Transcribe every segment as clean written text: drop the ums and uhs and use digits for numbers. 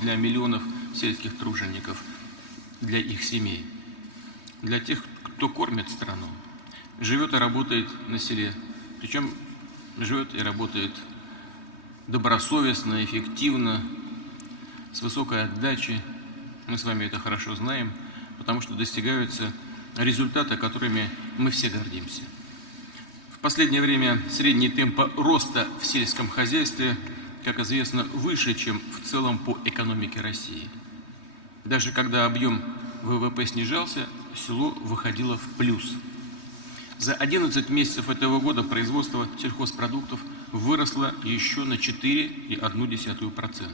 для миллионов сельских тружеников, для их семей, для тех, кто кормит страну, живет и работает на селе, причем живет и работает добросовестно, эффективно, с высокой отдачей. Мы с вами это хорошо знаем, потому что достигаются результаты, которыми мы все гордимся. В последнее время средние темпы роста в сельском хозяйстве, как известно, выше, чем в целом по экономике России. Даже когда объем ВВП снижался, село выходило в плюс. За 11 месяцев этого года производство сельхозпродуктов выросло еще на 4,1%.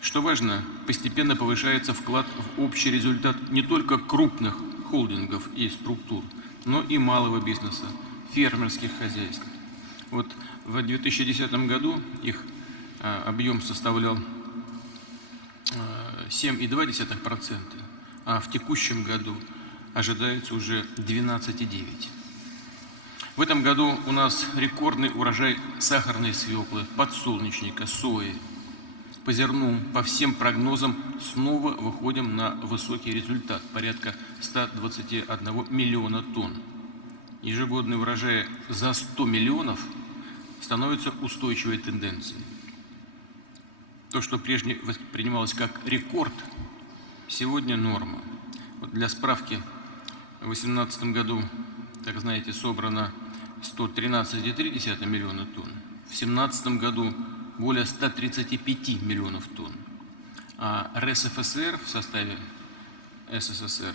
Что важно, постепенно повышается вклад в общий результат не только крупных холдингов и структур, но и малого бизнеса, фермерских хозяйств. Вот в 2010 году их объем составлял 7,2%, а в текущем году ожидается уже 12,9%. В этом году у нас рекордный урожай сахарной свеклы, подсолнечника, сои. По зерну, по всем прогнозам, снова выходим на высокий результат, порядка 121 миллиона тонн. Ежегодный урожай за 100 миллионов становится устойчивой тенденцией. То, что прежде воспринималось как рекорд, сегодня норма. Вот для справки, в 2018 году, так знаете, собрано 113,3 миллиона тонн. В 2017 году более 135 миллионов тонн. А РСФСР в составе СССР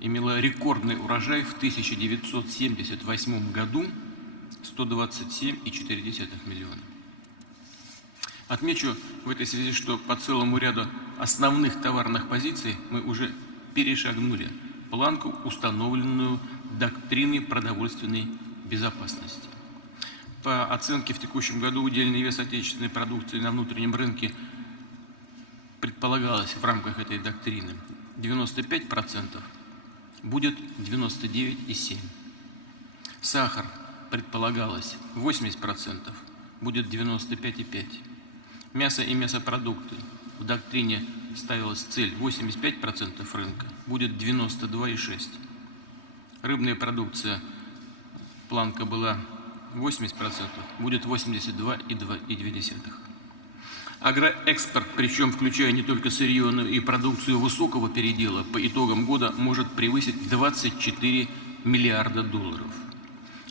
имела рекордный урожай в 1978 году 127,4 миллиона. Отмечу в этой связи, что по целому ряду основных товарных позиций мы уже перешагнули планку, установленную доктриной продовольственной безопасности. По оценке, в текущем году удельный вес отечественной продукции на внутреннем рынке предполагалось в рамках этой доктрины 95%, будет 99,7%. Сахар предполагалось 80%, будет 95,5%. Мясо и мясопродукты в доктрине ставилась цель 85% рынка, будет 92,6%. Рыбная продукция, планка была 80%, будет 82,2%. Агроэкспорт, причем включая не только сырье, но и продукцию высокого передела, по итогам года может превысить 24 миллиарда долларов.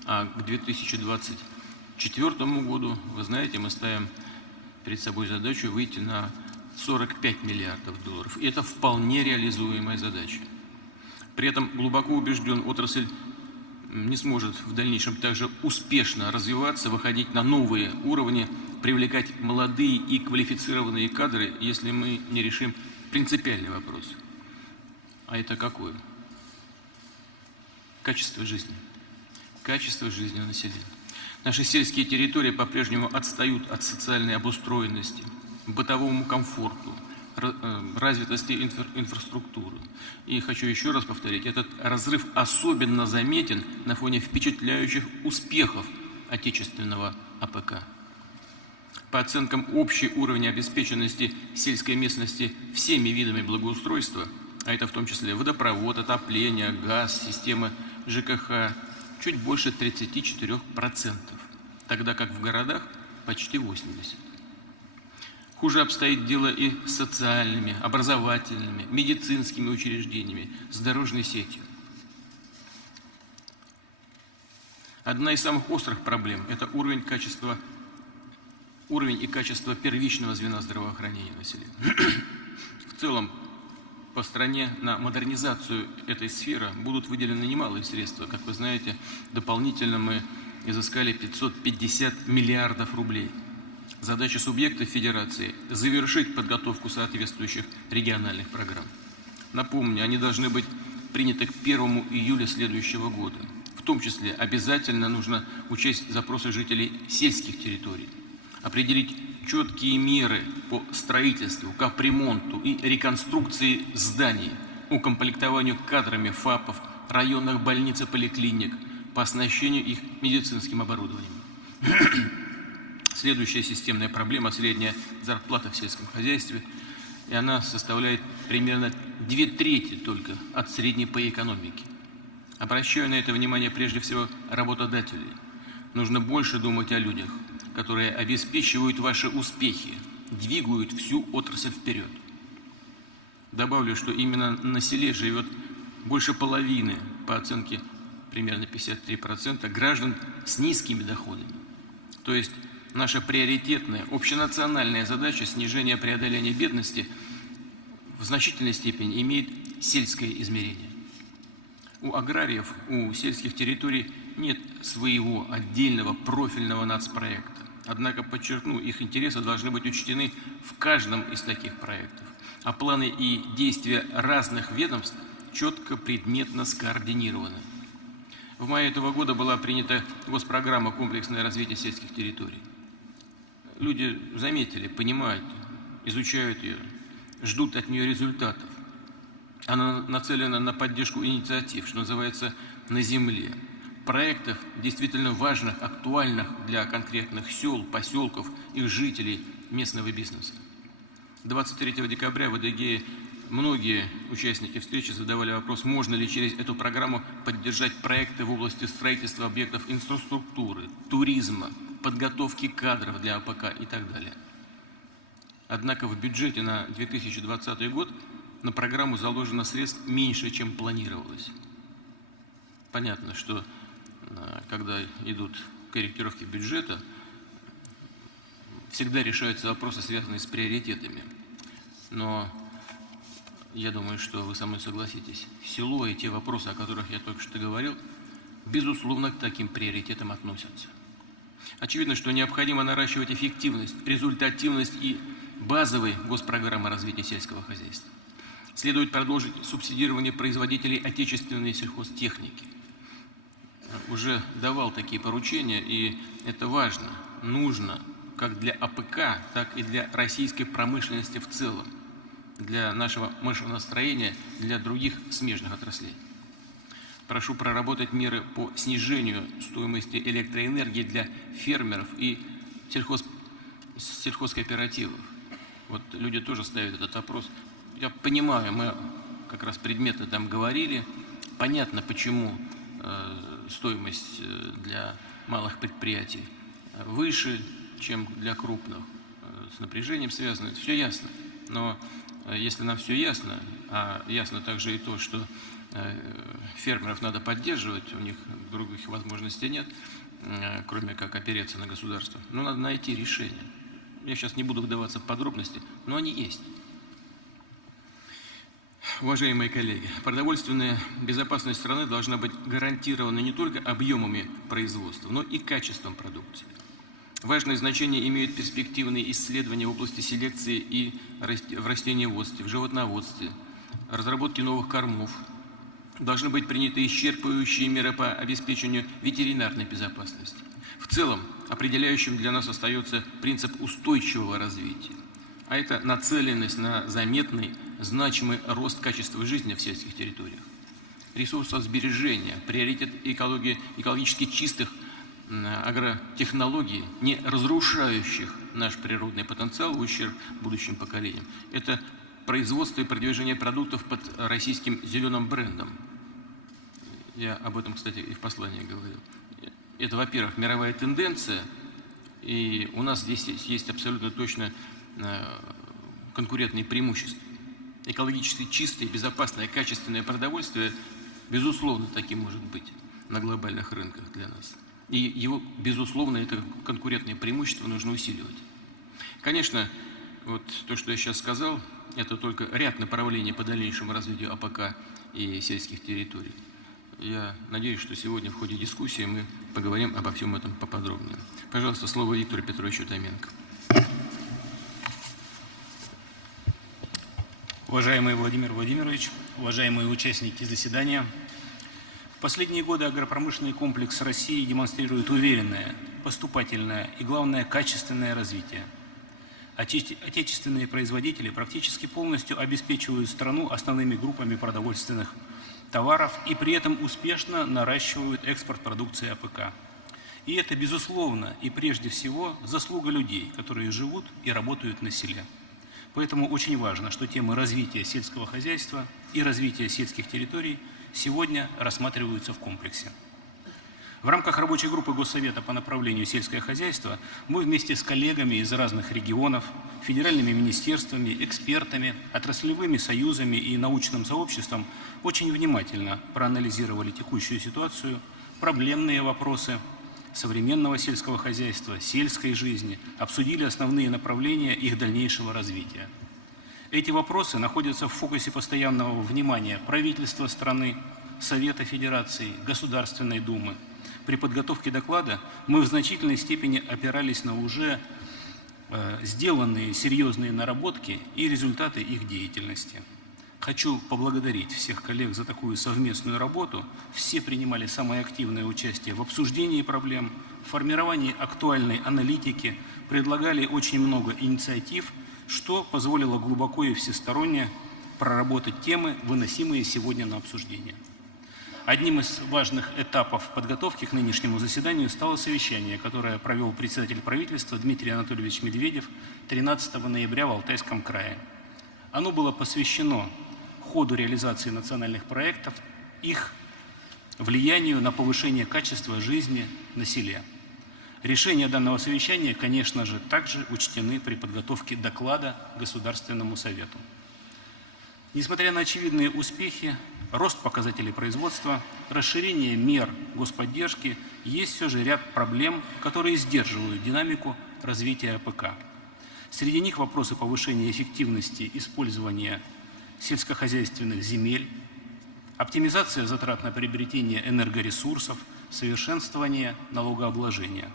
А к 2024 году, вы знаете, мы ставим перед собой задачу выйти на 45 миллиардов долларов. И это вполне реализуемая задача. При этом глубоко убежден, отрасль не сможет в дальнейшем также успешно развиваться, выходить на новые уровни, привлекать молодые и квалифицированные кадры, если мы не решим принципиальный вопрос. А это какой? Качество жизни. Качество жизни населения. Наши сельские территории по-прежнему отстают от социальной обустроенности, бытовому комфорту, развитости инфраструктуры. И хочу еще раз повторить, этот разрыв особенно заметен на фоне впечатляющих успехов отечественного АПК. По оценкам, общий уровень обеспеченности сельской местности всеми видами благоустройства, а это в том числе водопровод, отопление, газ, системы ЖКХ, чуть больше 34%, тогда как в городах почти 80%. Хуже обстоит дело и с социальными, образовательными, медицинскими учреждениями, с дорожной сетью. Одна из самых острых проблем – это уровень и качество первичного звена здравоохранения населения. В целом, по стране на модернизацию этой сферы будут выделены немалые средства. Как вы знаете, дополнительно мы изыскали 550 миллиардов рублей. Задача субъектов Федерации – завершить подготовку соответствующих региональных программ. Напомню, они должны быть приняты к 1 июля следующего года. В том числе обязательно нужно учесть запросы жителей сельских территорий, определить четкие меры по строительству, капремонту и реконструкции зданий, укомплектованию кадрами ФАПов, районных больниц и поликлиник, по оснащению их медицинским оборудованием. Следующая системная проблема – средняя зарплата в сельском хозяйстве. и она составляет примерно 2/3 только от средней по экономике. Обращаю на это внимание прежде всего работодателей. Нужно больше думать о людях, которые обеспечивают ваши успехи, двигают всю отрасль вперед. Добавлю, что именно на селе живет больше половины, по оценке примерно 53%, граждан с низкими доходами. То есть наша приоритетная, общенациональная задача снижения преодоления бедности в значительной степени имеет сельское измерение. У аграриев, у сельских территорий нет своего отдельного профильного нацпроекта. Однако, подчеркну, их интересы должны быть учтены в каждом из таких проектов, а планы и действия разных ведомств четко предметно скоординированы. В мае этого года была принята госпрограмма «Комплексное развитие сельских территорий». Люди заметили, понимают, изучают ее, ждут от нее результатов. Она нацелена на поддержку инициатив, что называется, на земле. Проектов действительно важных, актуальных для конкретных сел, поселков, их жителей, местного бизнеса. 23 декабря в Адыгее многие участники встречи задавали вопрос, можно ли через эту программу поддержать проекты в области строительства объектов инфраструктуры, туризма, подготовки кадров для АПК и так далее. Однако в бюджете на 2020 год на программу заложено средств меньше, чем планировалось. Понятно, что когда идут корректировки бюджета, всегда решаются вопросы, связанные с приоритетами. Но я думаю, что вы со мной согласитесь, село и те вопросы, о которых я только что говорил, безусловно, к таким приоритетам относятся. Очевидно, что необходимо наращивать эффективность, результативность и базовой госпрограммы развития сельского хозяйства. Следует продолжить субсидирование производителей отечественной сельхозтехники. Уже давал такие поручения, и это важно, нужно, как для АПК, так и для российской промышленности в целом, для нашего машиностроения, для других смежных отраслей. Прошу проработать меры по снижению стоимости электроэнергии для фермеров и сельхозкооперативов. Вот люди тоже ставят этот вопрос. Я понимаю, мы как раз предметно там говорили. Понятно, почему стоимость для малых предприятий выше, чем для крупных. С напряжением связано. Все ясно. Но если нам все ясно, а ясно также и то, что фермеров надо поддерживать, у них других возможностей нет, кроме как опереться на государство, но надо найти решение. Я сейчас не буду вдаваться в подробности, но они есть. Уважаемые коллеги, продовольственная безопасность страны должна быть гарантирована не только объемами производства, но и качеством продукции. Важное значение имеют перспективные исследования в области селекции и в растениеводстве, в животноводстве, разработки новых кормов. Должны быть приняты исчерпывающие меры по обеспечению ветеринарной безопасности. В целом, определяющим для нас остается принцип устойчивого развития, а это нацеленность на заметный, значимый рост качества жизни в сельских территориях. Ресурсосбережение, приоритет экологически чистых агротехнологий, не разрушающих наш природный потенциал в ущерб будущим поколениям. Это производство и продвижение продуктов под российским зеленым брендом. Я об этом, кстати, и в послании говорил. Это, во-первых, мировая тенденция, и у нас здесь есть абсолютно точно конкурентные преимущества. Экологически чистое, безопасное, качественное продовольствие, безусловно, таким может быть на глобальных рынках для нас. И его, безусловно, это конкурентное преимущество нужно усиливать. Конечно, вот то, что я сейчас сказал, это только ряд направлений по дальнейшему развитию АПК и сельских территорий. Я надеюсь, что сегодня в ходе дискуссии мы поговорим обо всем этом поподробнее. Пожалуйста, слово Виктору Петровичу Томенко. Уважаемый Владимир Владимирович, уважаемые участники заседания, в последние годы агропромышленный комплекс России демонстрирует уверенное, поступательное и, главное, качественное развитие. Отечественные производители практически полностью обеспечивают страну основными группами продовольственных товаров и при этом успешно наращивают экспорт продукции АПК. И это, безусловно, и прежде всего заслуга людей, которые живут и работают на селе. Поэтому очень важно, что темы развития сельского хозяйства и развития сельских территорий сегодня рассматриваются в комплексе. В рамках рабочей группы Госсовета по направлению сельское хозяйство мы вместе с коллегами из разных регионов, федеральными министерствами, экспертами, отраслевыми союзами и научным сообществом очень внимательно проанализировали текущую ситуацию, проблемные вопросы современного сельского хозяйства, сельской жизни, обсудили основные направления их дальнейшего развития. Эти вопросы находятся в фокусе постоянного внимания правительства страны, Совета Федерации, Государственной Думы. При подготовке доклада мы в значительной степени опирались на уже сделанные серьезные наработки и результаты их деятельности. Хочу поблагодарить всех коллег за такую совместную работу. Все принимали самое активное участие в обсуждении проблем, в формировании актуальной аналитики, предлагали очень много инициатив, что позволило глубоко и всесторонне проработать темы, выносимые сегодня на обсуждение. Одним из важных этапов подготовки к нынешнему заседанию стало совещание, которое провел председатель правительства Дмитрий Анатольевич Медведев 13 ноября в Алтайском крае. Оно было посвящено ходу реализации национальных проектов, их влиянию на повышение качества жизни на селе. Решения данного совещания, конечно же, также учтены при подготовке доклада Государственному Совету. Несмотря на очевидные успехи, рост показателей производства, расширение мер господдержки, есть все же ряд проблем, которые сдерживают динамику развития АПК. Среди них вопросы повышения эффективности использования сельскохозяйственных земель, оптимизация затрат на приобретение энергоресурсов, совершенствование налогообложения.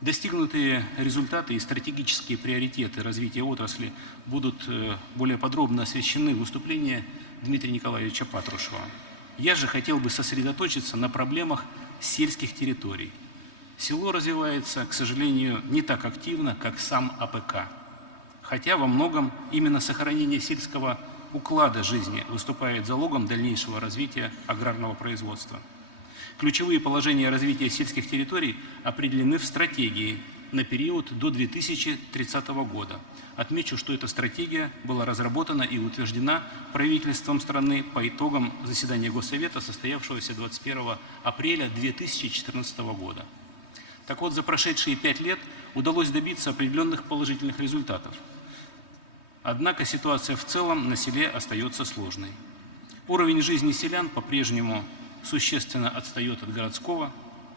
Достигнутые результаты и стратегические приоритеты развития отрасли будут более подробно освещены в выступлении Дмитрия Николаевича Патрушева. Я же хотел бы сосредоточиться на проблемах сельских территорий. Село развивается, к сожалению, не так активно, как сам АПК. Хотя во многом именно сохранение сельского уклада жизни выступает залогом дальнейшего развития аграрного производства. Ключевые положения развития сельских территорий определены в стратегии на период до 2030 года. Отмечу, что эта стратегия была разработана и утверждена правительством страны по итогам заседания Госсовета, состоявшегося 21 апреля 2014 года. Так вот, за прошедшие 5 лет удалось добиться определенных положительных результатов. Однако ситуация в целом на селе остается сложной. Уровень жизни селян по-прежнему существенно отстает от городского.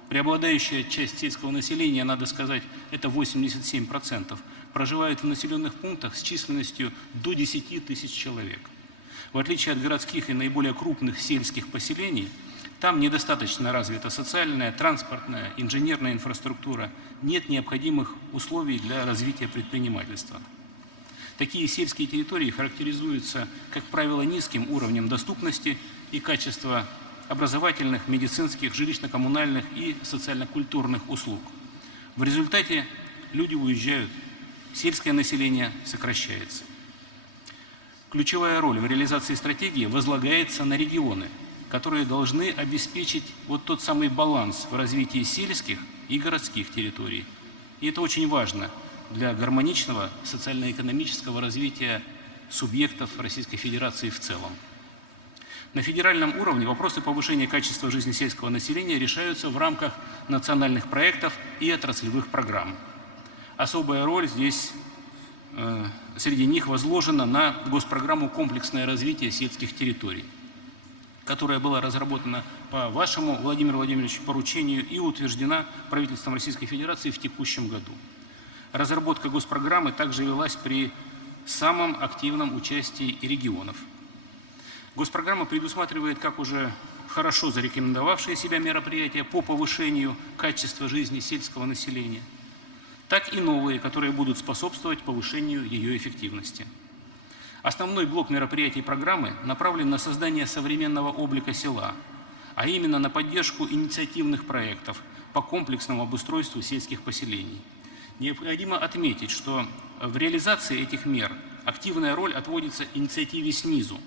Преобладающая часть сельского населения, надо сказать, это 87%, проживает в населенных пунктах с численностью до 10 тысяч человек. В отличие от городских и наиболее крупных сельских поселений, там недостаточно развита социальная, транспортная, инженерная инфраструктура, нет необходимых условий для развития предпринимательства. Такие сельские территории характеризуются, как правило, низким уровнем доступности и качества образовательных, медицинских, жилищно-коммунальных и социально-культурных услуг. В результате люди уезжают, сельское население сокращается. Ключевая роль в реализации стратегии возлагается на регионы, которые должны обеспечить вот тот самый баланс в развитии сельских и городских территорий. И это очень важно для гармоничного социально-экономического развития субъектов Российской Федерации в целом. На федеральном уровне вопросы повышения качества жизни сельского населения решаются в рамках национальных проектов и отраслевых программ. Особая роль здесь среди них возложена на госпрограмму «Комплексное развитие сельских территорий», которая была разработана по вашему, Владимир Владимирович, поручению и утверждена правительством Российской Федерации в текущем году. Разработка госпрограммы также велась при самом активном участии и регионов. Госпрограмма предусматривает как уже хорошо зарекомендовавшие себя мероприятия по повышению качества жизни сельского населения, так и новые, которые будут способствовать повышению ее эффективности. Основной блок мероприятий программы направлен на создание современного облика села, а именно на поддержку инициативных проектов по комплексному обустройству сельских поселений. Необходимо отметить, что в реализации этих мер активная роль отводится инициативе снизу,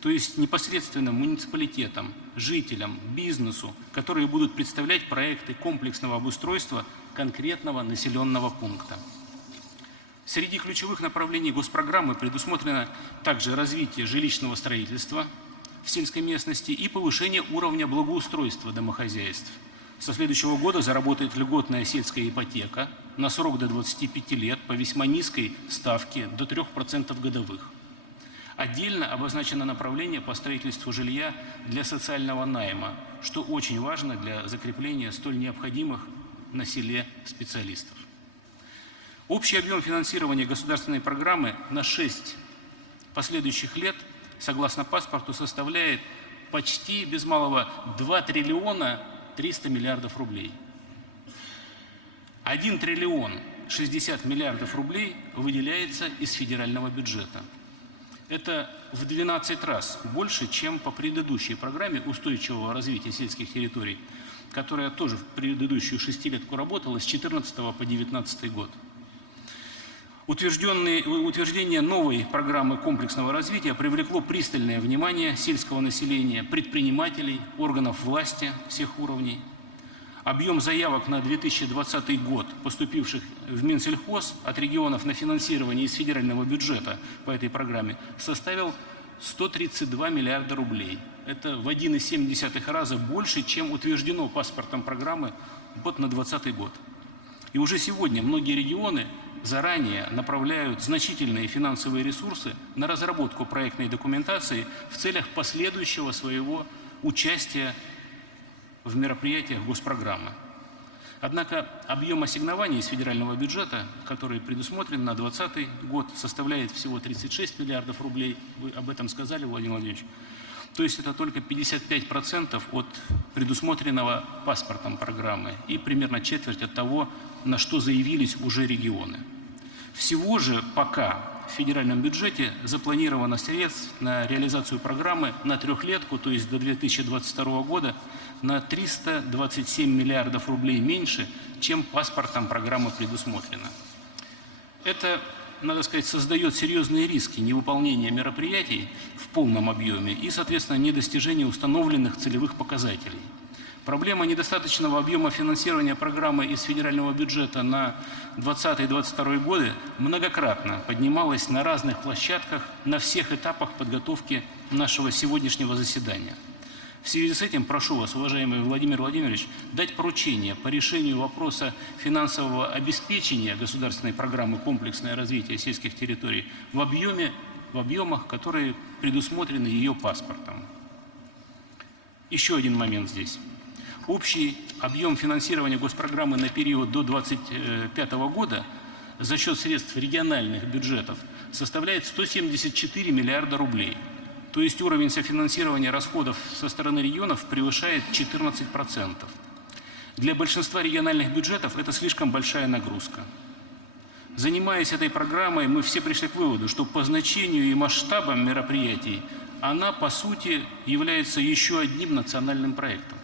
то есть непосредственно муниципалитетам, жителям, бизнесу, которые будут представлять проекты комплексного обустройства конкретного населенного пункта. Среди ключевых направлений госпрограммы предусмотрено также развитие жилищного строительства в сельской местности и повышение уровня благоустройства домохозяйств. Со следующего года заработает льготная сельская ипотека на срок до 25 лет по весьма низкой ставке до 3% годовых. Отдельно обозначено направление по строительству жилья для социального найма, что очень важно для закрепления столь необходимых на селе специалистов. Общий объем финансирования государственной программы на 6 последующих лет, согласно паспорту, составляет почти без малого 2 триллиона 300 миллиардов рублей. 1 триллион 60 миллиардов рублей выделяется из федерального бюджета. Это в 12 раз больше, чем по предыдущей программе устойчивого развития сельских территорий, которая тоже в предыдущую шестилетку работала с 2014 по 2019 год. Утверждение новой программы комплексного развития привлекло пристальное внимание сельского населения, предпринимателей, органов власти всех уровней. Объем заявок на 2020 год, поступивших в Минсельхоз от регионов на финансирование из федерального бюджета по этой программе, составил 132 миллиарда рублей. Это в 1,7 раза больше, чем утверждено паспортом программы вот на 2020 год. И уже сегодня многие регионы заранее направляют значительные финансовые ресурсы на разработку проектной документации в целях последующего своего участия в мероприятиях госпрограммы. Однако объем ассигнований из федерального бюджета, который предусмотрен на 2020 год, составляет всего 36 миллиардов рублей. Вы об этом сказали, Владимир Владимирович. То есть это только 55% от предусмотренного паспортом программы и примерно четверть от того, на что заявились уже регионы. Всего же пока в федеральном бюджете запланировано средств на реализацию программы на трехлетку, то есть до 2022 года, на 327 миллиардов рублей меньше, чем паспортом программы предусмотрено. Это, надо сказать, создает серьезные риски невыполнения мероприятий в полном объеме и, соответственно, недостижения установленных целевых показателей. Проблема недостаточного объема финансирования программы из федерального бюджета на 2020-2022 годы многократно поднималась на разных площадках на всех этапах подготовки нашего сегодняшнего заседания. В связи с этим прошу вас, уважаемый Владимир Владимирович, дать поручение по решению вопроса финансового обеспечения государственной программы «Комплексное развитие сельских территорий» в объемах, которые предусмотрены ее паспортом. Еще один момент здесь. Общий объем финансирования госпрограммы на период до 2025 года за счет средств региональных бюджетов составляет 174 миллиарда рублей. То есть уровень софинансирования расходов со стороны регионов превышает 14%. Для большинства региональных бюджетов это слишком большая нагрузка. Занимаясь этой программой, мы все пришли к выводу, что по значению и масштабам мероприятий она, по сути, является еще одним национальным проектом.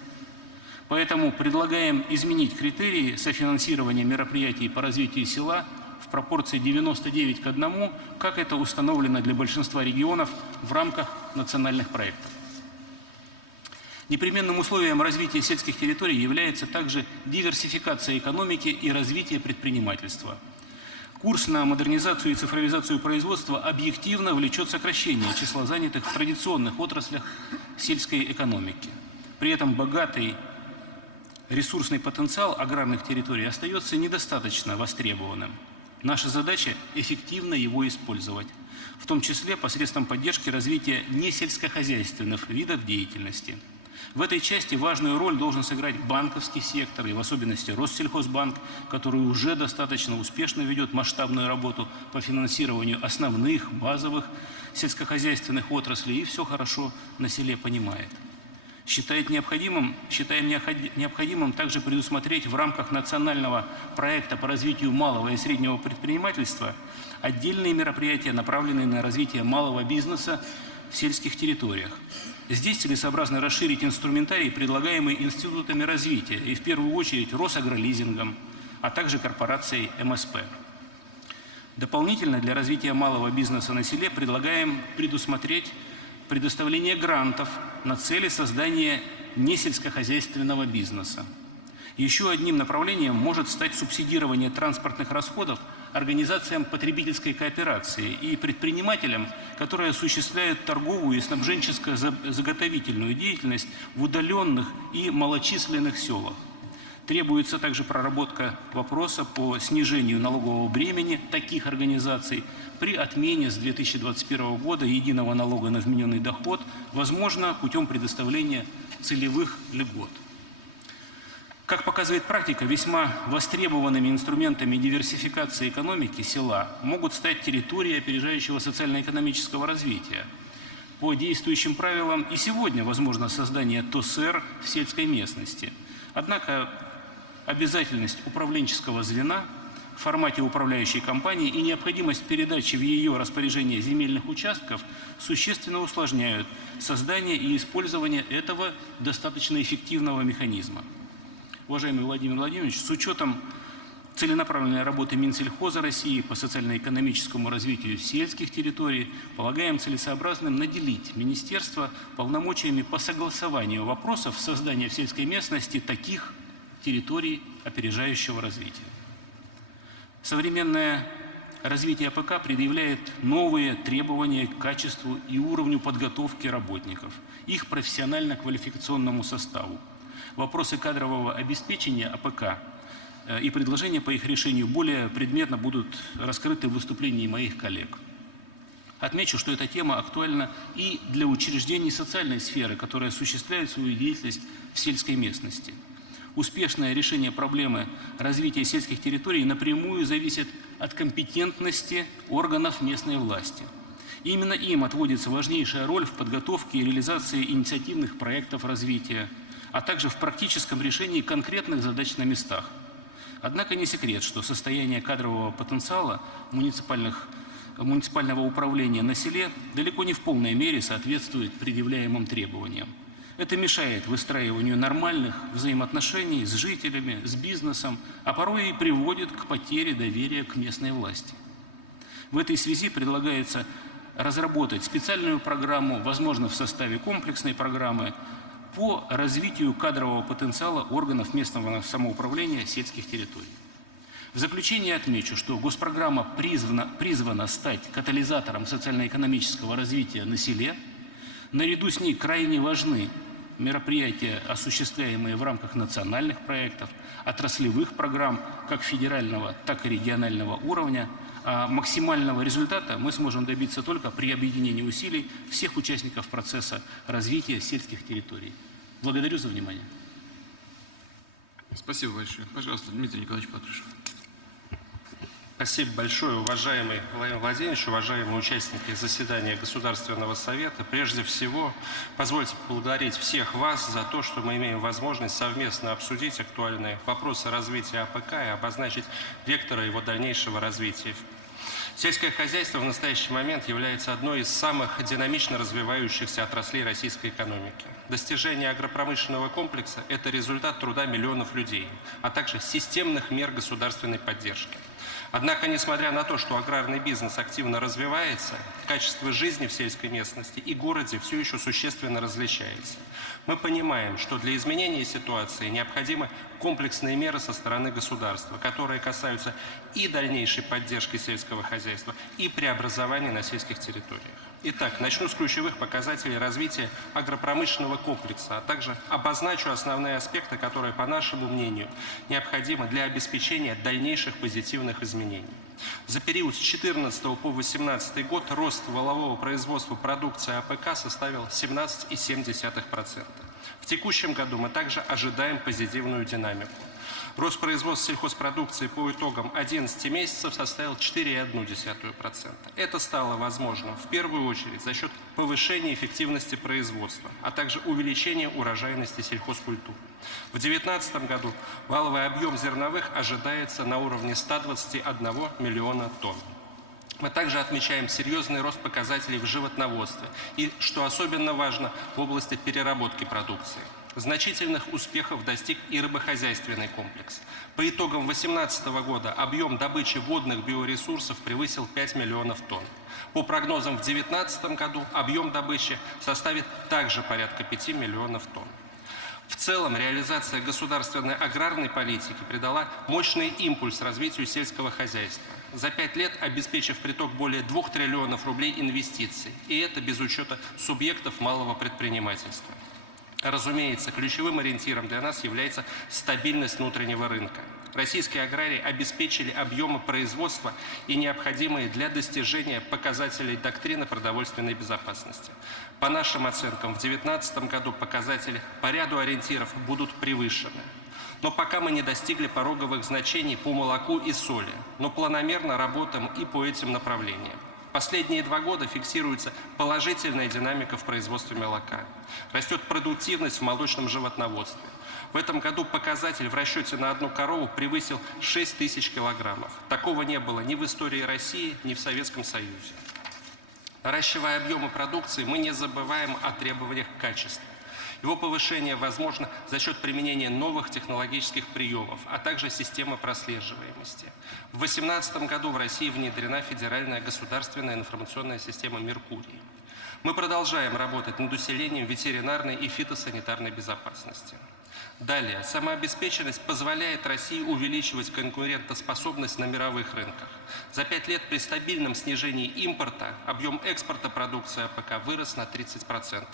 Поэтому предлагаем изменить критерии софинансирования мероприятий по развитию села в пропорции 99 к 1, как это установлено для большинства регионов в рамках национальных проектов. Непременным условием развития сельских территорий является также диверсификация экономики и развитие предпринимательства. Курс на модернизацию и цифровизацию производства объективно влечет сокращение числа занятых в традиционных отраслях сельской экономики. При этом богатый ресурсный потенциал аграрных территорий остается недостаточно востребованным. Наша задача – эффективно его использовать, в том числе посредством поддержки развития несельскохозяйственных видов деятельности. В этой части важную роль должен сыграть банковский сектор, и в особенности Россельхозбанк, который уже достаточно успешно ведет масштабную работу по финансированию основных, базовых сельскохозяйственных отраслей и все хорошо на селе понимает. Считаем необходимым также предусмотреть в рамках национального проекта по развитию малого и среднего предпринимательства отдельные мероприятия, направленные на развитие малого бизнеса в сельских территориях. Здесь целесообразно расширить инструментарий, предлагаемый институтами развития, и в первую очередь Росагролизингом, а также корпорацией МСП. Дополнительно для развития малого бизнеса на селе предлагаем предусмотреть предоставление грантов на цели создания несельскохозяйственного бизнеса. Еще одним направлением может стать субсидирование транспортных расходов организациям потребительской кооперации и предпринимателям, которые осуществляют торговую и снабженческо-заготовительную деятельность в удаленных и малочисленных селах. Требуется также проработка вопроса по снижению налогового бремени таких организаций при отмене с 2021 года единого налога на вмененный доход, возможно, путем предоставления целевых льгот. Как показывает практика, весьма востребованными инструментами диверсификации экономики села могут стать территории опережающего социально-экономического развития. По действующим правилам и сегодня возможно создание ТОСР в сельской местности. Однако обязательность управленческого звена в формате управляющей компании и необходимость передачи в ее распоряжение земельных участков существенно усложняют создание и использование этого достаточно эффективного механизма. Уважаемый Владимир Владимирович, с учетом целенаправленной работы Минсельхоза России по социально-экономическому развитию сельских территорий, полагаем целесообразным наделить Министерство полномочиями по согласованию вопросов создания в сельской местности таких территорий опережающего развития. Современное развитие АПК предъявляет новые требования к качеству и уровню подготовки работников, их профессионально-квалификационному составу. Вопросы кадрового обеспечения АПК и предложения по их решению более предметно будут раскрыты в выступлении моих коллег. Отмечу, что эта тема актуальна и для учреждений социальной сферы, которые осуществляют свою деятельность в сельской местности. Успешное решение проблемы развития сельских территорий напрямую зависит от компетентности органов местной власти. Именно им отводится важнейшая роль в подготовке и реализации инициативных проектов развития, а также в практическом решении конкретных задач на местах. Однако не секрет, что состояние кадрового потенциала муниципального управления на селе далеко не в полной мере соответствует предъявляемым требованиям. Это мешает выстраиванию нормальных взаимоотношений с жителями, с бизнесом, а порой и приводит к потере доверия к местной власти. В этой связи предлагается разработать специальную программу, возможно, в составе комплексной программы, по развитию кадрового потенциала органов местного самоуправления сельских территорий. В заключение отмечу, что госпрограмма призвана стать катализатором социально-экономического развития на селе. Наряду с ней крайне важны мероприятия, осуществляемые в рамках национальных проектов, отраслевых программ как федерального, так и регионального уровня. А максимального результата мы сможем добиться только при объединении усилий всех участников процесса развития сельских территорий. Благодарю за внимание. Спасибо большое. Пожалуйста, Дмитрий Николаевич Патрушев. Спасибо большое, уважаемый Владимир Владимирович, уважаемые участники заседания Государственного Совета. Прежде всего, позвольте поблагодарить всех вас за то, что мы имеем возможность совместно обсудить актуальные вопросы развития АПК и обозначить векторы его дальнейшего развития. Сельское хозяйство в настоящий момент является одной из самых динамично развивающихся отраслей российской экономики. Достижение агропромышленного комплекса – это результат труда миллионов людей, а также системных мер государственной поддержки. Однако, несмотря на то, что аграрный бизнес активно развивается, качество жизни в сельской местности и городе все еще существенно различается. Мы понимаем, что для изменения ситуации необходимы комплексные меры со стороны государства, которые касаются и дальнейшей поддержки сельского хозяйства, и преобразования на сельских территориях. Итак, начну с ключевых показателей развития агропромышленного комплекса, а также обозначу основные аспекты, которые, по нашему мнению, необходимы для обеспечения дальнейших позитивных изменений. За период с 2014 по 2018 год рост валового производства продукции АПК составил 17,7%. В текущем году мы также ожидаем позитивную динамику. Рост производства сельхозпродукции по итогам 11 месяцев составил 4,1%. Это стало возможным в первую очередь за счет повышения эффективности производства, а также увеличения урожайности сельхозкультур. В 2019 году валовый объем зерновых ожидается на уровне 121 миллиона тонн. Мы также отмечаем серьезный рост показателей в животноводстве и, что особенно важно, в области переработки продукции. Значительных успехов достиг и рыбохозяйственный комплекс. По итогам 2018 года объем добычи водных биоресурсов превысил 5 миллионов тонн. По прогнозам в 2019 году объем добычи составит также порядка 5 миллионов тонн. В целом, реализация государственной аграрной политики придала мощный импульс развитию сельского хозяйства. За 5 лет обеспечив приток более 2 триллионов рублей инвестиций. И это без учета субъектов малого предпринимательства. Разумеется, ключевым ориентиром для нас является стабильность внутреннего рынка. Российские аграрии обеспечили объемы производства и необходимые для достижения показателей доктрины продовольственной безопасности. По нашим оценкам, в 2019 году показатели по ряду ориентиров будут превышены. Но пока мы не достигли пороговых значений по молоку и соли, но планомерно работаем и по этим направлениям. Последние 2 года фиксируется положительная динамика в производстве молока. Растет продуктивность в молочном животноводстве. В этом году показатель в расчете на одну корову превысил 6 тысяч килограммов. Такого не было ни в истории России, ни в Советском Союзе. Наращивая объемы продукции, мы не забываем о требованиях к качеству. Его повышение возможно за счет применения новых технологических приемов, а также системы прослеживаемости. В 2018 году в России внедрена федеральная государственная информационная система «Меркурий». Мы продолжаем работать над усилением ветеринарной и фитосанитарной безопасности. Далее, самообеспеченность позволяет России увеличивать конкурентоспособность на мировых рынках. За 5 лет при стабильном снижении импорта объем экспорта продукции АПК вырос на 30%.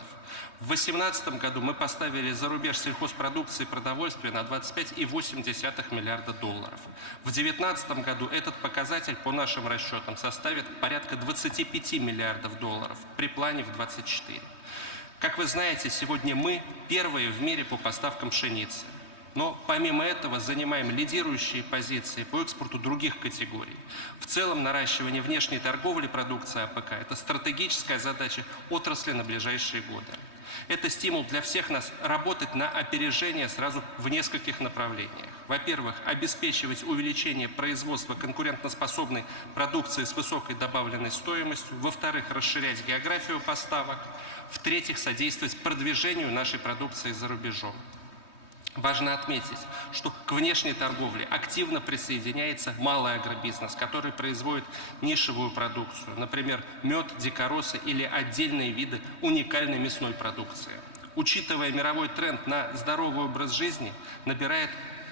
В 2018 году мы поставили за рубеж сельхозпродукции и продовольствия на 25,8 миллиарда долларов. В 2019 году этот показатель, по нашим расчетам, составит порядка 25 миллиардов долларов при плане в 24. Как вы знаете, сегодня мы первые в мире по поставкам пшеницы. Но помимо этого занимаем лидирующие позиции по экспорту других категорий. В целом наращивание внешней торговли продукции АПК – это стратегическая задача отрасли на ближайшие годы. Это стимул для всех нас работать на опережение сразу в нескольких направлениях. Во-первых, обеспечивать увеличение производства конкурентоспособной продукции с высокой добавленной стоимостью. Во-вторых, расширять географию поставок. В-третьих, содействовать продвижению нашей продукции за рубежом. Важно отметить, что к внешней торговле активно присоединяется малый агробизнес, который производит нишевую продукцию, например, мед, дикоросы или отдельные виды уникальной мясной продукции. Учитывая мировой тренд на здоровый образ жизни, набирает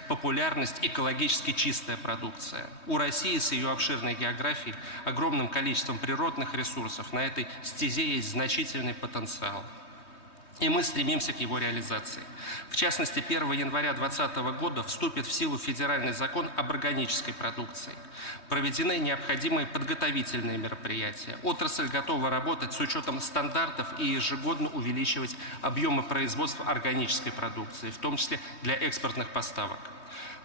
популярность экологически чистая продукция. У России с ее обширной географией, огромным количеством природных ресурсов на этой стезе есть значительный потенциал. И мы стремимся к его реализации. В частности, 1 января 2020 года вступит в силу федеральный закон об органической продукции. Проведены необходимые подготовительные мероприятия. Отрасль готова работать с учетом стандартов и ежегодно увеличивать объемы производства органической продукции, в том числе для экспортных поставок.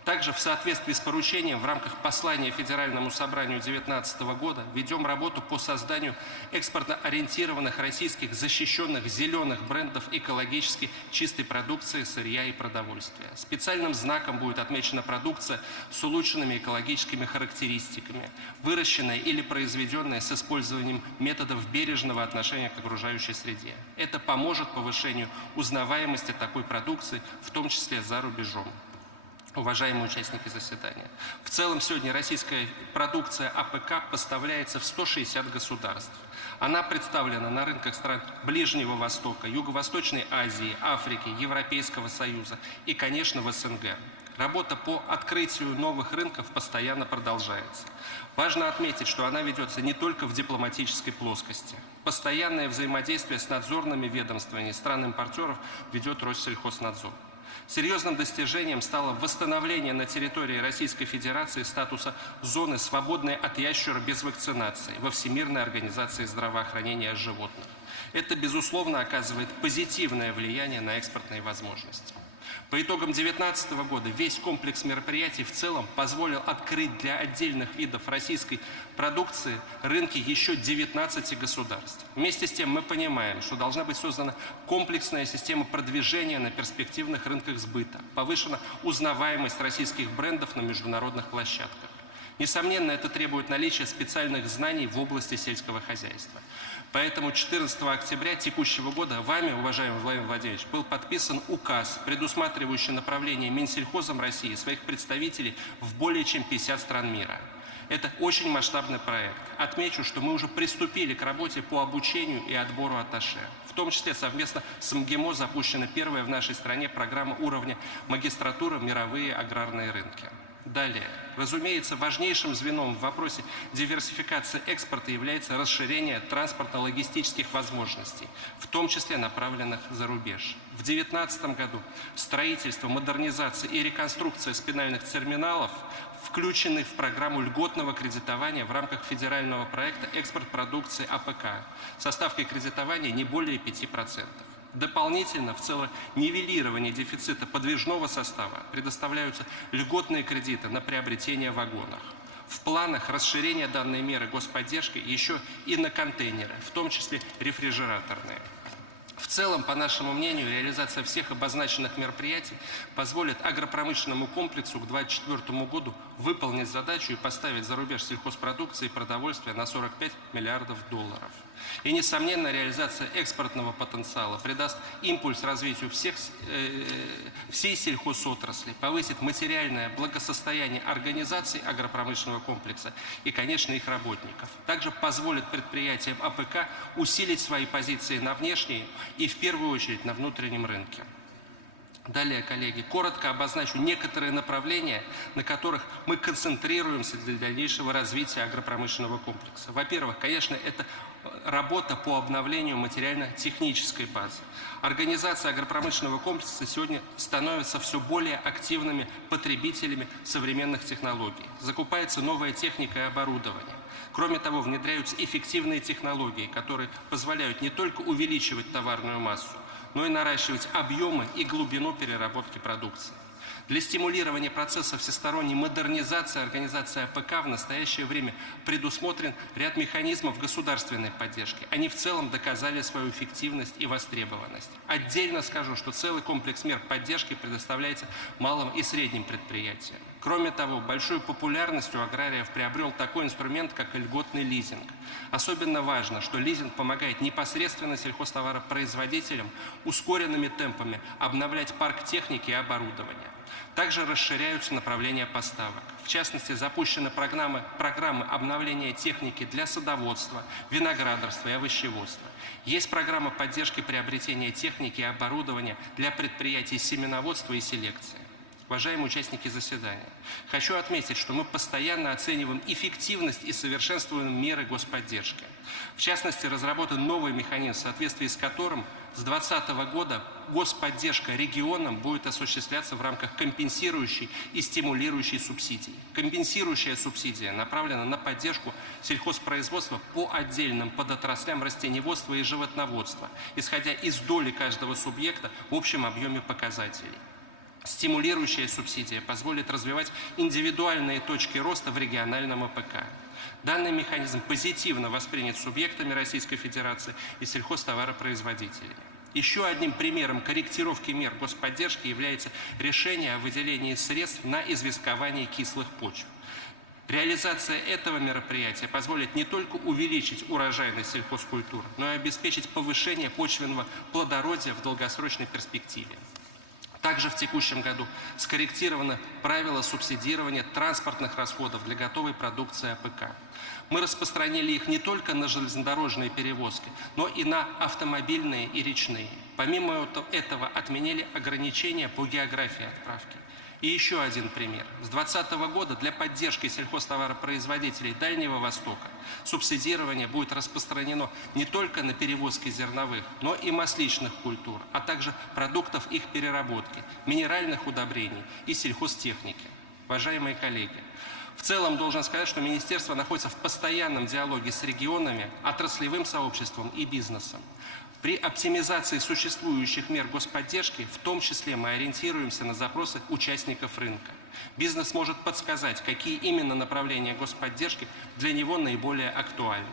Также в соответствии с поручением в рамках послания Федеральному собранию 2019 года ведем работу по созданию экспортно-ориентированных российских защищенных зеленых брендов экологически чистой продукции, сырья и продовольствия. Специальным знаком будет отмечена продукция с улучшенными экологическими характеристиками, выращенная или произведенная с использованием методов бережного отношения к окружающей среде. Это поможет повышению узнаваемости такой продукции, в том числе за рубежом. Уважаемые участники заседания, в целом сегодня российская продукция АПК поставляется в 160 государств. Она представлена на рынках стран Ближнего Востока, Юго-Восточной Азии, Африки, Европейского Союза и, конечно, в СНГ. Работа по открытию новых рынков постоянно продолжается. Важно отметить, что она ведется не только в дипломатической плоскости. Постоянное взаимодействие с надзорными ведомствами стран-импортеров ведет Россельхознадзор. Серьезным достижением стало восстановление на территории Российской Федерации статуса зоны, свободной от ящера без вакцинации во Всемирной организации здравоохранения животных. Это, безусловно, оказывает позитивное влияние на экспортные возможности. По итогам 2019 года весь комплекс мероприятий в целом позволил открыть для отдельных видов российской продукции рынки еще 19 государств. Вместе с тем мы понимаем, что должна быть создана комплексная система продвижения на перспективных рынках сбыта, повышена узнаваемость российских брендов на международных площадках. Несомненно, это требует наличия специальных знаний в области сельского хозяйства. Поэтому 14 октября текущего года вами, уважаемый Владимир Владимирович, был подписан указ, предусматривающий направление Минсельхозом России своих представителей в более чем 50 стран мира. Это очень масштабный проект. Отмечу, что мы уже приступили к работе по обучению и отбору атташе. В том числе совместно с МГИМО запущена первая в нашей стране программа уровня магистратуры «Мировые аграрные рынки». Далее. Разумеется, важнейшим звеном в вопросе диверсификации экспорта является расширение транспортно-логистических возможностей, в том числе направленных за рубеж. В 2019 году строительство, модернизация и реконструкция спинальных терминалов включены в программу льготного кредитования в рамках федерального проекта «Экспорт продукции АПК» со ставкой кредитования не более 5%. Дополнительно в целое нивелирование дефицита подвижного состава предоставляются льготные кредиты на приобретение вагонов. В планах расширения данной меры господдержки еще и на контейнеры, в том числе рефрижераторные. В целом, по нашему мнению, реализация всех обозначенных мероприятий позволит агропромышленному комплексу к 2024 году выполнить задачу и поставить за рубеж сельхозпродукции и продовольствия на 45 миллиардов долларов. И, несомненно, реализация экспортного потенциала придаст импульс развитию всей сельхозотрасли, повысит материальное благосостояние организаций агропромышленного комплекса и, конечно, их работников. Также позволит предприятиям АПК усилить свои позиции на внешней и, в первую очередь, на внутреннем рынке. Далее, коллеги, коротко обозначу некоторые направления, на которых мы концентрируемся для дальнейшего развития агропромышленного комплекса. Во-первых, конечно, это работа по обновлению материально-технической базы. Организация агропромышленного комплекса сегодня становится все более активными потребителями современных технологий. Закупается новая техника и оборудование. Кроме того, внедряются эффективные технологии, которые позволяют не только увеличивать товарную массу, но и наращивать объемы и глубину переработки продукции. Для стимулирования процесса всесторонней модернизации организации АПК в настоящее время предусмотрен ряд механизмов государственной поддержки. Они в целом доказали свою эффективность и востребованность. Отдельно скажу, что целый комплекс мер поддержки предоставляется малым и средним предприятиям. Кроме того, большую популярность у аграриев приобрел такой инструмент, как льготный лизинг. Особенно важно, что лизинг помогает непосредственно сельхозтоваропроизводителям ускоренными темпами обновлять парк техники и оборудования. Также расширяются направления поставок. В частности, запущены программы обновления техники для садоводства, виноградарства и овощеводства. Есть программа поддержки приобретения техники и оборудования для предприятий семеноводства и селекции. Уважаемые участники заседания, хочу отметить, что мы постоянно оцениваем эффективность и совершенствуем меры господдержки. В частности, разработан новый механизм, в соответствии с которым с 2020 года господдержка регионам будет осуществляться в рамках компенсирующей и стимулирующей субсидий. Компенсирующая субсидия направлена на поддержку сельхозпроизводства по отдельным подотраслям растениеводства и животноводства, исходя из доли каждого субъекта в общем объеме показателей. Стимулирующая субсидия позволит развивать индивидуальные точки роста в региональном АПК. Данный механизм позитивно воспринят субъектами Российской Федерации и сельхозтоваропроизводителями. Еще одним примером корректировки мер господдержки является решение о выделении средств на известкование кислых почв. Реализация этого мероприятия позволит не только увеличить урожайность сельхозкультур, но и обеспечить повышение почвенного плодородия в долгосрочной перспективе. Также в текущем году скорректированы правила субсидирования транспортных расходов для готовой продукции АПК. Мы распространили их не только на железнодорожные перевозки, но и на автомобильные и речные. Помимо этого отменили ограничения по географии отправки. И еще один пример. С 2020 года для поддержки сельхозтоваропроизводителей Дальнего Востока субсидирование будет распространено не только на перевозки зерновых, но и масличных культур, а также продуктов их переработки, минеральных удобрений и сельхозтехники. Уважаемые коллеги, в целом должен сказать, что Министерство находится в постоянном диалоге с регионами, отраслевым сообществом и бизнесом. При оптимизации существующих мер господдержки, в том числе, мы ориентируемся на запросы участников рынка. Бизнес может подсказать, какие именно направления господдержки для него наиболее актуальны.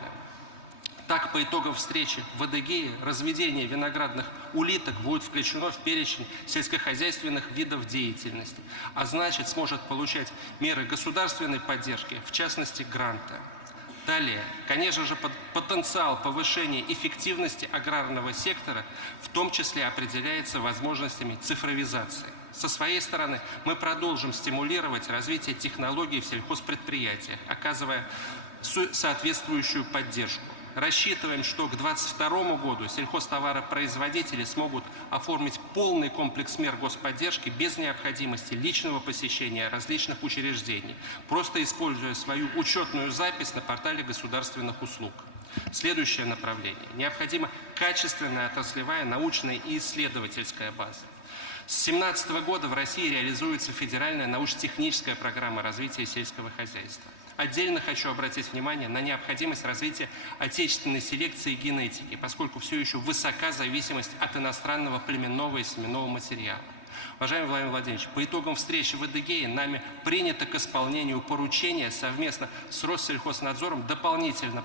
Так, по итогам встречи в Адыгее разведение виноградных улиток будет включено в перечень сельскохозяйственных видов деятельности, а значит, сможет получать меры государственной поддержки, в частности, гранты. Далее, конечно же, потенциал повышения эффективности аграрного сектора в том числе определяется возможностями цифровизации. Со своей стороны мы продолжим стимулировать развитие технологий в сельхозпредприятиях, оказывая соответствующую поддержку. Рассчитываем, что к 2022 году сельхозтоваропроизводители смогут оформить полный комплекс мер господдержки без необходимости личного посещения различных учреждений, просто используя свою учетную запись на портале государственных услуг. Следующее направление. Необходима качественная отраслевая научная и исследовательская база. С 2017 года в России реализуется федеральная научно-техническая программа развития сельского хозяйства. Отдельно хочу обратить внимание на необходимость развития отечественной селекции и генетики, поскольку все еще высока зависимость от иностранного племенного и семенного материала. Уважаемый Владимир Владимирович, по итогам встречи в Адыгее нами принято к исполнению поручения совместно с Россельхознадзором дополнительно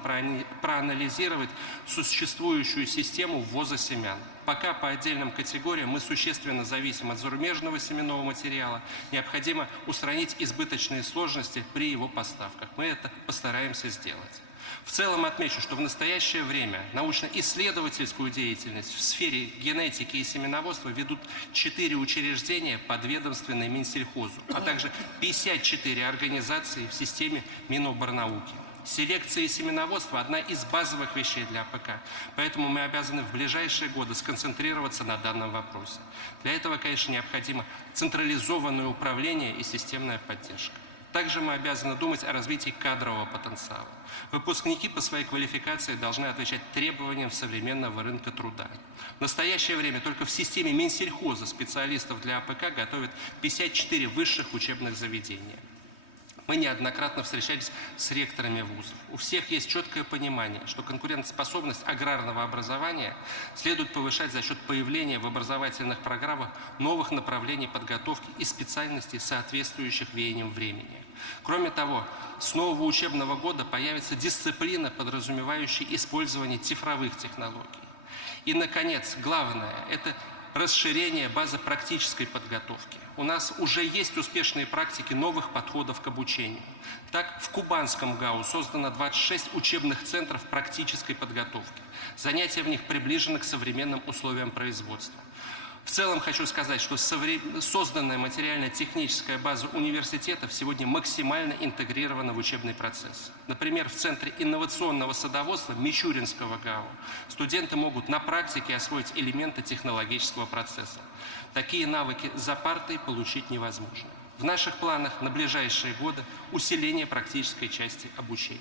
проанализировать существующую систему ввоза семян. Пока по отдельным категориям мы существенно зависим от зарубежного семенного материала, необходимо устранить избыточные сложности при его поставках. Мы это постараемся сделать. В целом отмечу, что в настоящее время научно-исследовательскую деятельность в сфере генетики и семеноводства ведут 4 учреждения, подведомственные Минсельхозу, а также 54 организации в системе Миноборнауки. Селекция и семеноводство – одна из базовых вещей для АПК, поэтому мы обязаны в ближайшие годы сконцентрироваться на данном вопросе. Для этого, конечно, необходимо централизованное управление и системная поддержка. Также мы обязаны думать о развитии кадрового потенциала. Выпускники по своей квалификации должны отвечать требованиям современного рынка труда. В настоящее время только в системе Минсельхоза специалистов для АПК готовят 54 высших учебных заведения. Мы неоднократно встречались с ректорами вузов. У всех есть четкое понимание, что конкурентоспособность аграрного образования следует повышать за счет появления в образовательных программах новых направлений подготовки и специальностей, соответствующих веяниям времени. Кроме того, с нового учебного года появится дисциплина, подразумевающая использование цифровых технологий. И, наконец, главное – это расширение базы практической подготовки. У нас уже есть успешные практики новых подходов к обучению. Так, в Кубанском ГАУ создано 26 учебных центров практической подготовки. Занятия в них приближены к современным условиям производства. В целом хочу сказать, что созданная материально-техническая база университетов сегодня максимально интегрирована в учебный процесс. Например, в Центре инновационного садоводства Мичуринского ГАУ студенты могут на практике освоить элементы технологического процесса. Такие навыки за партой получить невозможно. В наших планах на ближайшие годы усиление практической части обучения.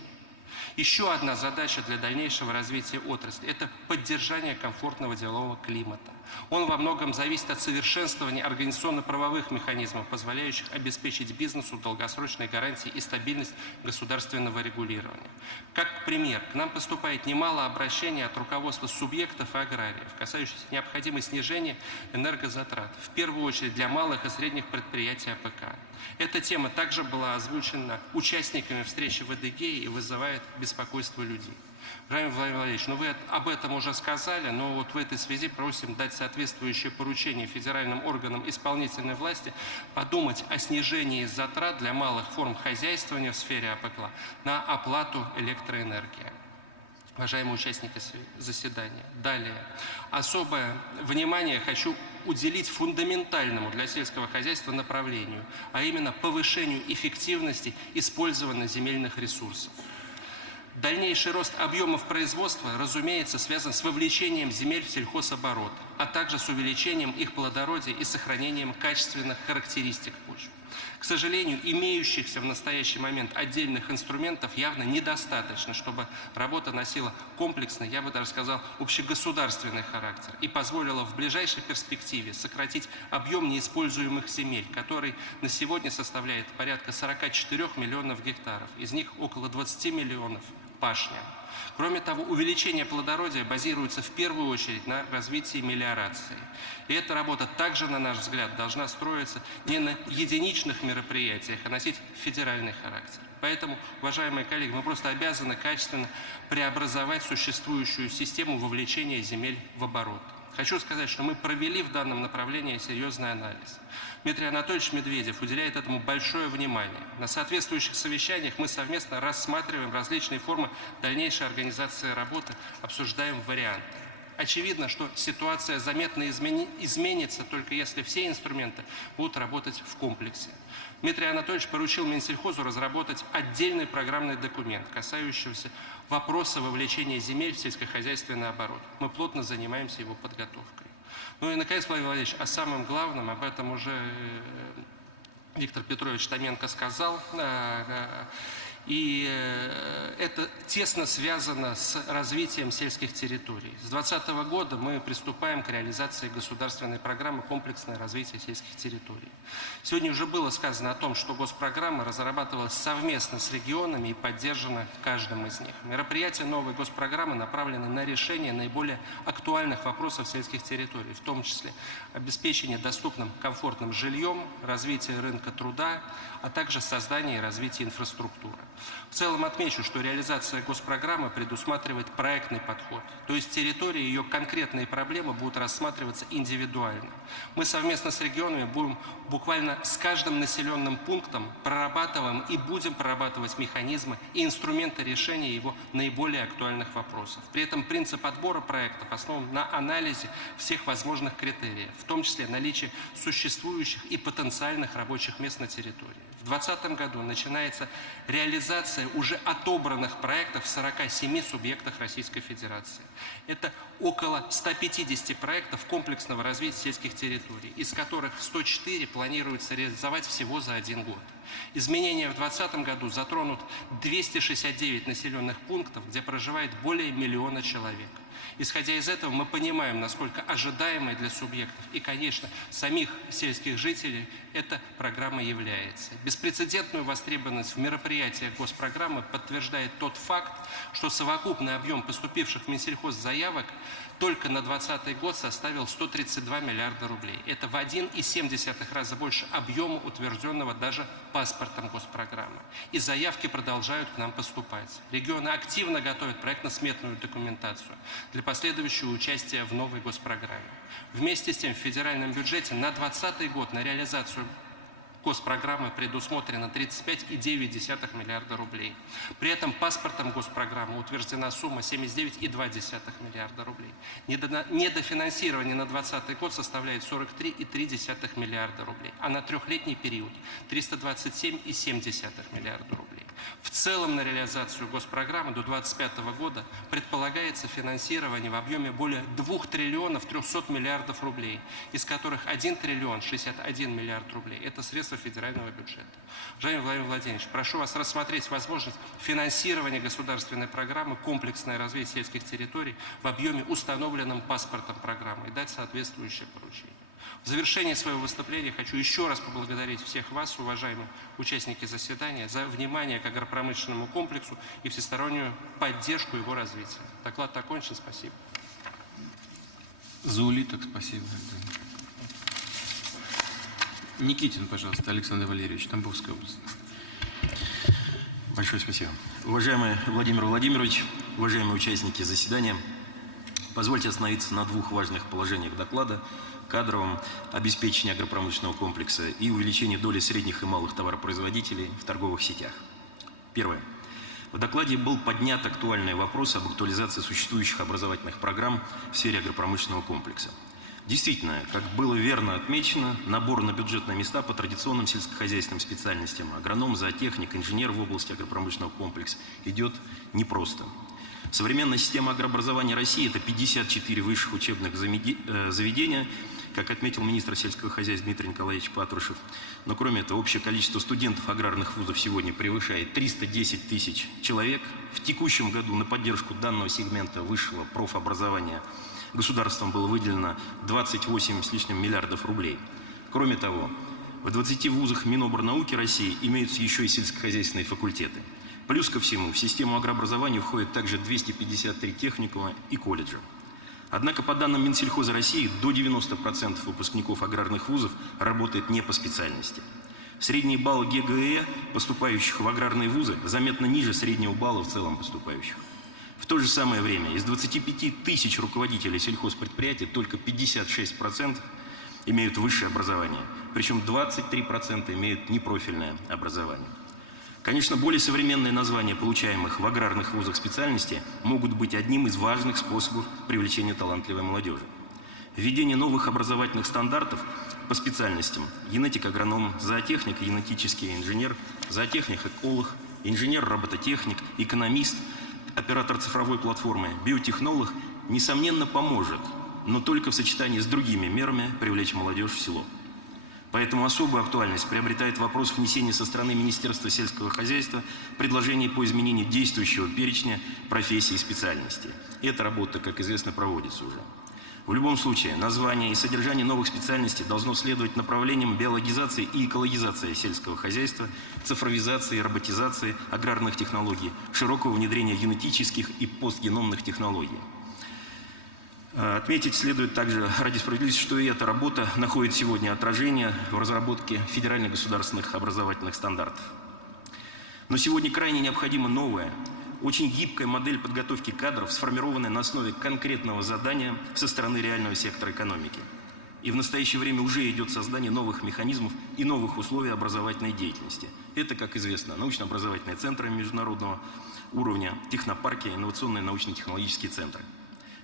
Еще одна задача для дальнейшего развития отрасли – это поддержание комфортного делового климата. Он во многом зависит от совершенствования организационно-правовых механизмов, позволяющих обеспечить бизнесу долгосрочные гарантии и стабильность государственного регулирования. Как пример, к нам поступает немало обращений от руководства субъектов и аграриев, касающихся необходимости снижения энергозатрат, в первую очередь для малых и средних предприятий АПК. Эта тема также была озвучена участниками встречи в Адыгее и вызывает беспокойство людей. Владимир Владимирович, вы об этом уже сказали, но вот в этой связи просим дать соответствующее поручение федеральным органам исполнительной власти подумать о снижении затрат для малых форм хозяйствования в сфере АПК на оплату электроэнергии. Уважаемые участники заседания, далее. Особое внимание хочу уделить фундаментальному для сельского хозяйства направлению, а именно повышению эффективности использования земельных ресурсов. Дальнейший рост объемов производства, разумеется, связан с вовлечением земель в сельхозоборот, а также с увеличением их плодородия и сохранением качественных характеристик почв. К сожалению, имеющихся в настоящий момент отдельных инструментов явно недостаточно, чтобы работа носила комплексный, я бы даже сказал, общегосударственный характер и позволила в ближайшей перспективе сократить объем неиспользуемых земель, который на сегодня составляет порядка 44 миллионов гектаров, из них около 20 миллионов пашня. Кроме того, увеличение плодородия базируется в первую очередь на развитии мелиорации. И эта работа также, на наш взгляд, должна строиться не на единичных мероприятиях, а носить федеральный характер. Поэтому, уважаемые коллеги, мы просто обязаны качественно преобразовать существующую систему вовлечения земель в оборот. Хочу сказать, что мы провели в данном направлении серьезный анализ. Дмитрий Анатольевич Медведев уделяет этому большое внимание. На соответствующих совещаниях мы совместно рассматриваем различные формы дальнейшей организации работы, обсуждаем варианты. Очевидно, что ситуация заметно изменится, только если все инструменты будут работать в комплексе. Дмитрий Анатольевич поручил Минсельхозу разработать отдельный программный документ, касающийся вопроса вовлечения земель в сельскохозяйственный оборот. Мы плотно занимаемся его подготовкой. Ну и, наконец, Владимир Владимирович, о самом главном, об этом уже Виктор Петрович Томенко сказал, и это тесно связано с развитием сельских территорий. С 2020 года мы приступаем к реализации государственной программы «Комплексное развитие сельских территорий». Сегодня уже было сказано о том, что госпрограмма разрабатывалась совместно с регионами и поддержана каждым из них. Мероприятия новой госпрограммы направлены на решение наиболее актуальных вопросов сельских территорий, в том числе обеспечение доступным комфортным жильем, развитие рынка труда, а также создание и развитие инфраструктуры. В целом отмечу, что реализация госпрограммы предусматривает проектный подход, то есть территории и ее конкретные проблемы будут рассматриваться индивидуально. Мы совместно с регионами будем буквально с каждым населенным пунктом прорабатываем и будем прорабатывать механизмы и инструменты решения его наиболее актуальных вопросов. При этом принцип отбора проектов основан на анализе всех возможных критериев, в том числе наличие существующих и потенциальных рабочих мест на территории. В 2020 году начинается реализация уже отобранных проектов в 47 субъектах Российской Федерации. Это около 150 проектов комплексного развития сельских территорий, из которых 104 планируется реализовать всего за 1 год. Изменения в 2020 году затронут 269 населенных пунктов, где проживает более 1 миллиона человек. Исходя из этого, мы понимаем, насколько ожидаемой для субъектов и, конечно, самих сельских жителей эта программа является. Беспрецедентную востребованность в мероприятиях госпрограммы подтверждает тот факт, что совокупный объем поступивших в Минсельхоз заявок только на 2020 год составил 132 миллиарда рублей. Это в 1,7 раза больше объема, утвержденного даже паспортом госпрограммы. И заявки продолжают к нам поступать. Регионы активно готовят проектно-сметную документацию для последующего участия в новой госпрограмме. Вместе с тем в федеральном бюджете на 2020 год на реализацию госпрограммы предусмотрено 35,9 миллиарда рублей. При этом паспортом госпрограммы утверждена сумма 79,2 миллиарда рублей. Недофинансирование на 2020 год составляет 43,3 миллиарда рублей, а на трехлетний период 327,7 миллиарда рублей. В целом на реализацию госпрограммы до 2025 года предполагается финансирование в объеме более 2 триллионов 300 миллиардов рублей, из которых 1 триллион 61 миллиард рублей – это средства федерального бюджета. Уважаемый Владимир Владимирович, прошу вас рассмотреть возможность финансирования государственной программы «Комплексное развитие сельских территорий» в объеме, установленном паспортом программы, и дать соответствующее поручение. В завершении своего выступления хочу еще раз поблагодарить всех вас, уважаемые участники заседания, за внимание к агропромышленному комплексу и всестороннюю поддержку его развития. Доклад окончен. Спасибо. За улиток спасибо. Никитин, пожалуйста, Александр Валерьевич, Тамбовская область. Большое спасибо. Уважаемый Владимир Владимирович, уважаемые участники заседания, позвольте остановиться на 2 важных положениях доклада: кадровом обеспечении агропромышленного комплекса и увеличении доли средних и малых товаропроизводителей в торговых сетях. Первое. В докладе был поднят актуальный вопрос об актуализации существующих образовательных программ в сфере агропромышленного комплекса. Действительно, как было верно отмечено, набор на бюджетные места по традиционным сельскохозяйственным специальностям агроном, зоотехник, инженер в области агропромышленного комплекса идет непросто. Современная система агрообразования России – это 54 высших учебных заведения, как отметил министр сельского хозяйства Дмитрий Николаевич Патрушев. Но кроме этого, общее количество студентов аграрных вузов сегодня превышает 310 тысяч человек. В текущем году на поддержку данного сегмента высшего профобразования государством было выделено 28 с лишним миллиардов рублей. Кроме того, в 20 вузах Миноборнауки России имеются еще и сельскохозяйственные факультеты. Плюс ко всему, в систему агрообразования входят также 253 техникума и колледжа. Однако, по данным Минсельхоза России, до 90% выпускников аграрных вузов работает не по специальности. Средний балл ГГЭ поступающих в аграрные вузы заметно ниже среднего балла в целом поступающих. В то же самое время из 25 тысяч руководителей сельхозпредприятий только 56% имеют высшее образование, причем 23% имеют непрофильное образование. Конечно, более современные названия, получаемых в аграрных вузах специальностей, могут быть одним из важных способов привлечения талантливой молодежи. Введение новых образовательных стандартов по специальностям – генетик-агроном, зоотехник, генетический инженер, зоотехник-эколог, инженер-робототехник, экономист, оператор цифровой платформы, биотехнолог – несомненно поможет, но только в сочетании с другими мерами привлечь молодежь в село. Поэтому особую актуальность приобретает вопрос внесения со стороны Министерства сельского хозяйства предложений по изменению действующего перечня профессий и специальностей. Эта работа, как известно, проводится уже. В любом случае, название и содержание новых специальностей должно следовать направлениям биологизации и экологизации сельского хозяйства, цифровизации и роботизации аграрных технологий, широкого внедрения генетических и постгеномных технологий. Отметить следует также ради справедливости, что и эта работа находит сегодня отражение в разработке федеральных государственных образовательных стандартов. Но сегодня крайне необходима новая, очень гибкая модель подготовки кадров, сформированная на основе конкретного задания со стороны реального сектора экономики. И в настоящее время уже идет создание новых механизмов и новых условий образовательной деятельности. Это, как известно, научно-образовательные центры международного уровня, технопарки, инновационные научно-технологические центры.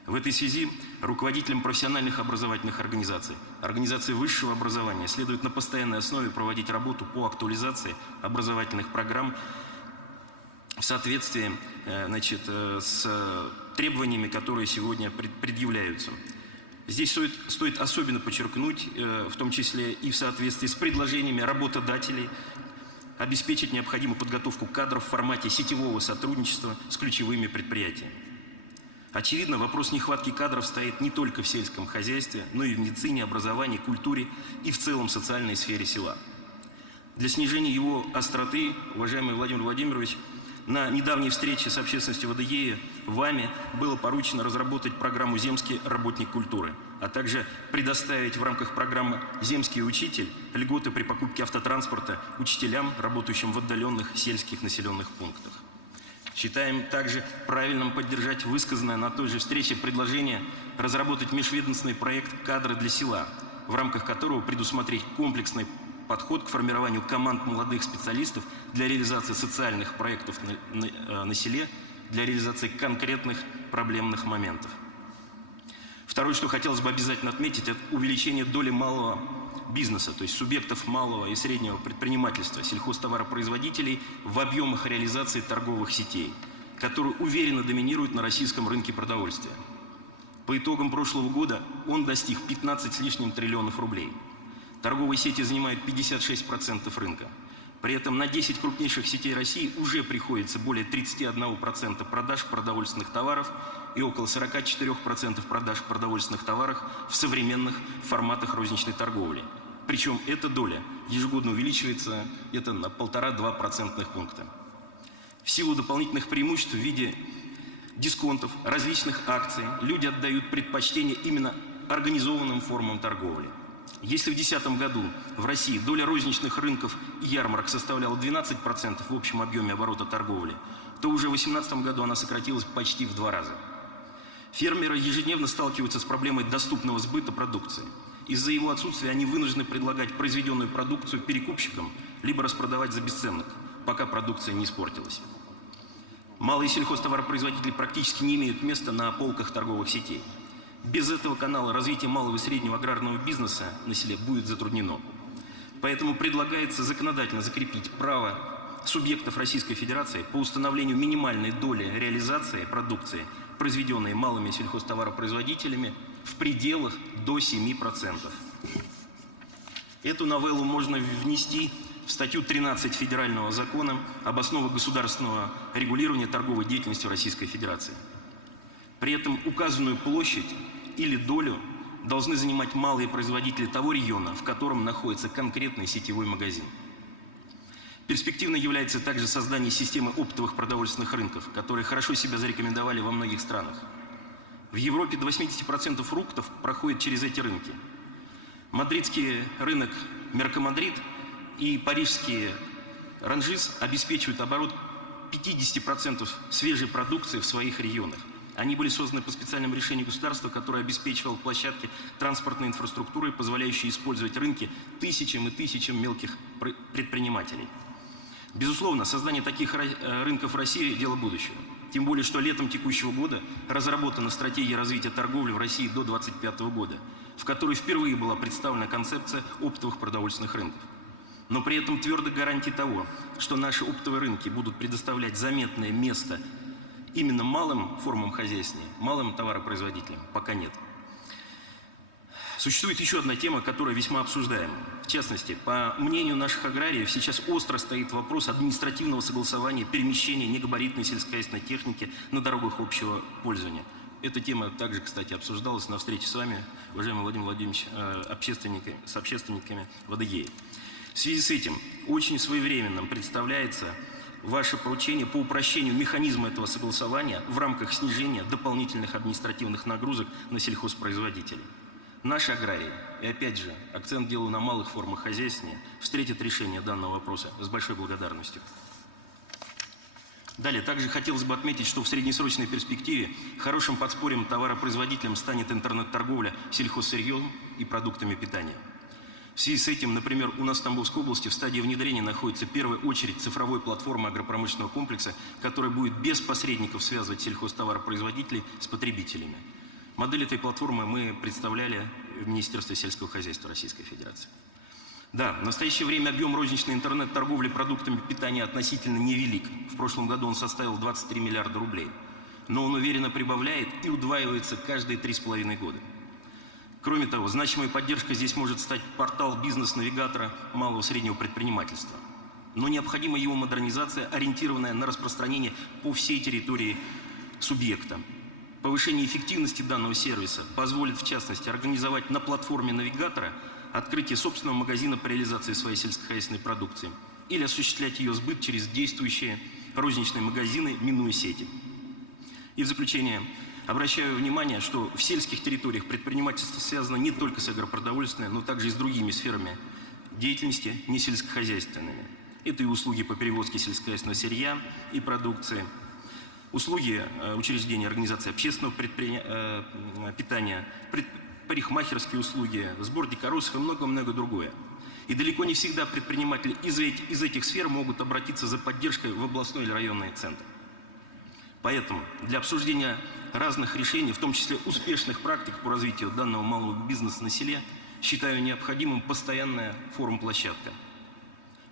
В этой связи руководителям профессиональных образовательных организаций, организаций высшего образования следует на постоянной основе проводить работу по актуализации образовательных программ в соответствии с требованиями, которые сегодня предъявляются. Здесь стоит особенно подчеркнуть, в том числе и в соответствии с предложениями работодателей, обеспечить необходимую подготовку кадров в формате сетевого сотрудничества с ключевыми предприятиями. Очевидно, вопрос нехватки кадров стоит не только в сельском хозяйстве, но и в медицине, образовании, культуре и в целом социальной сфере села. Для снижения его остроты, уважаемый Владимир Владимирович, на недавней встрече с общественностью ВДЕ вами было поручено разработать программу «Земский работник культуры», а также предоставить в рамках программы «Земский учитель» льготы при покупке автотранспорта учителям, работающим в отдаленных сельских населенных пунктах. Считаем также правильным поддержать высказанное на той же встрече предложение разработать межведомственный проект «Кадры для села», в рамках которого предусмотреть комплексный подход к формированию команд молодых специалистов для реализации социальных проектов на селе, для реализации конкретных проблемных моментов. Второе, что хотелось бы обязательно отметить, это увеличение доли малого бизнеса, то есть субъектов малого и среднего предпринимательства, сельхозтоваропроизводителей в объемах реализации торговых сетей, которые уверенно доминируют на российском рынке продовольствия. По итогам прошлого года он достиг 15 с лишним триллионов рублей. Торговые сети занимают 56% рынка. При этом на 10 крупнейших сетей России уже приходится более 31% продаж продовольственных товаров и около 44% продаж продовольственных товаров в современных форматах розничной торговли. Причем эта доля ежегодно увеличивается где-то на 1,5–2 процентных пункта. В силу дополнительных преимуществ в виде дисконтов, различных акций, люди отдают предпочтение именно организованным формам торговли. Если в 2010 году в России доля розничных рынков и ярмарок составляла 12% в общем объеме оборота торговли, то уже в 2018 году она сократилась почти в 2 раза. Фермеры ежедневно сталкиваются с проблемой доступного сбыта продукции. Из-за его отсутствия они вынуждены предлагать произведенную продукцию перекупщикам, либо распродавать за бесценок, пока продукция не испортилась. Малые сельхозтоваропроизводители практически не имеют места на полках торговых сетей. Без этого канала развитие малого и среднего аграрного бизнеса на селе будет затруднено. Поэтому предлагается законодательно закрепить право субъектов Российской Федерации по установлению минимальной доли реализации продукции, произведенной малыми сельхозтоваропроизводителями, в пределах до 7%. Эту новеллу можно внести в статью 13 Федерального закона об основах государственного регулирования торговой деятельности Российской Федерации. При этом указанную площадь или долю должны занимать малые производители того региона, в котором находится конкретный сетевой магазин. Перспективной является также создание системы оптовых продовольственных рынков, которые хорошо себя зарекомендовали во многих странах. В Европе до 80% фруктов проходит через эти рынки. Мадридский рынок Меркомадрид и парижский Ранжис обеспечивают оборот 50% свежей продукции в своих регионах. Они были созданы по специальному решению государства, которое обеспечивало площадки транспортной инфраструктуры, позволяющие использовать рынки тысячам и тысячам мелких предпринимателей. Безусловно, создание таких рынков в России – дело будущего. Тем более, что летом текущего года разработана стратегия развития торговли в России до 2025 года, в которой впервые была представлена концепция оптовых продовольственных рынков. Но при этом твердых гарантий того, что наши оптовые рынки будут предоставлять заметное место именно малым формам хозяйствования, малым товаропроизводителям, пока нет. Существует еще одна тема, которая весьма обсуждаема. В частности, по мнению наших аграриев, сейчас остро стоит вопрос административного согласования перемещения негабаритной сельскохозяйственной техники на дорогах общего пользования. Эта тема также, кстати, обсуждалась на встрече с вами, уважаемый Владимир Владимирович, с общественниками в Адыгее. В связи с этим очень своевременным представляется ваше поручение по упрощению механизма этого согласования в рамках снижения дополнительных административных нагрузок на сельхозпроизводителей. Наши аграрии, и опять же, акцент делаю на малых формах хозяйствования, встретят решение данного вопроса с большой благодарностью. Далее, также хотелось бы отметить, что в среднесрочной перспективе хорошим подспорьем товаропроизводителям станет интернет-торговля сельхозсырьем и продуктами питания. В связи с этим, например, у нас в Тамбовской области в стадии внедрения находится в первую очередь цифровой платформа агропромышленного комплекса, которая будет без посредников связывать сельхозтоваропроизводителей с потребителями. Модель этой платформы мы представляли в Министерстве сельского хозяйства Российской Федерации. Да, в настоящее время объем розничной интернет-торговли продуктами питания относительно невелик. В прошлом году он составил 23 миллиарда рублей. Но он уверенно прибавляет и удваивается каждые 3,5 года. Кроме того, значимой поддержкой здесь может стать портал бизнес-навигатора малого и среднего предпринимательства. Но необходима его модернизация, ориентированная на распространение по всей территории субъекта. Повышение эффективности данного сервиса позволит, в частности, организовать на платформе навигатора открытие собственного магазина по реализации своей сельскохозяйственной продукции или осуществлять ее сбыт через действующие розничные магазины, минуя сети. И в заключение обращаю внимание, что в сельских территориях предпринимательство связано не только с агропродовольственной, но также и с другими сферами деятельности, не сельскохозяйственными. Это и услуги по перевозке сельскохозяйственного сырья и продукции, услуги учреждений организации общественного питания, парикмахерские услуги, сбор дикоросов и много-много другое. И далеко не всегда предприниматели из этих сфер могут обратиться за поддержкой в областной или районный центр. Поэтому для обсуждения разных решений, в том числе успешных практик по развитию данного малого бизнеса на селе, считаю необходимым постоянная форум-площадка.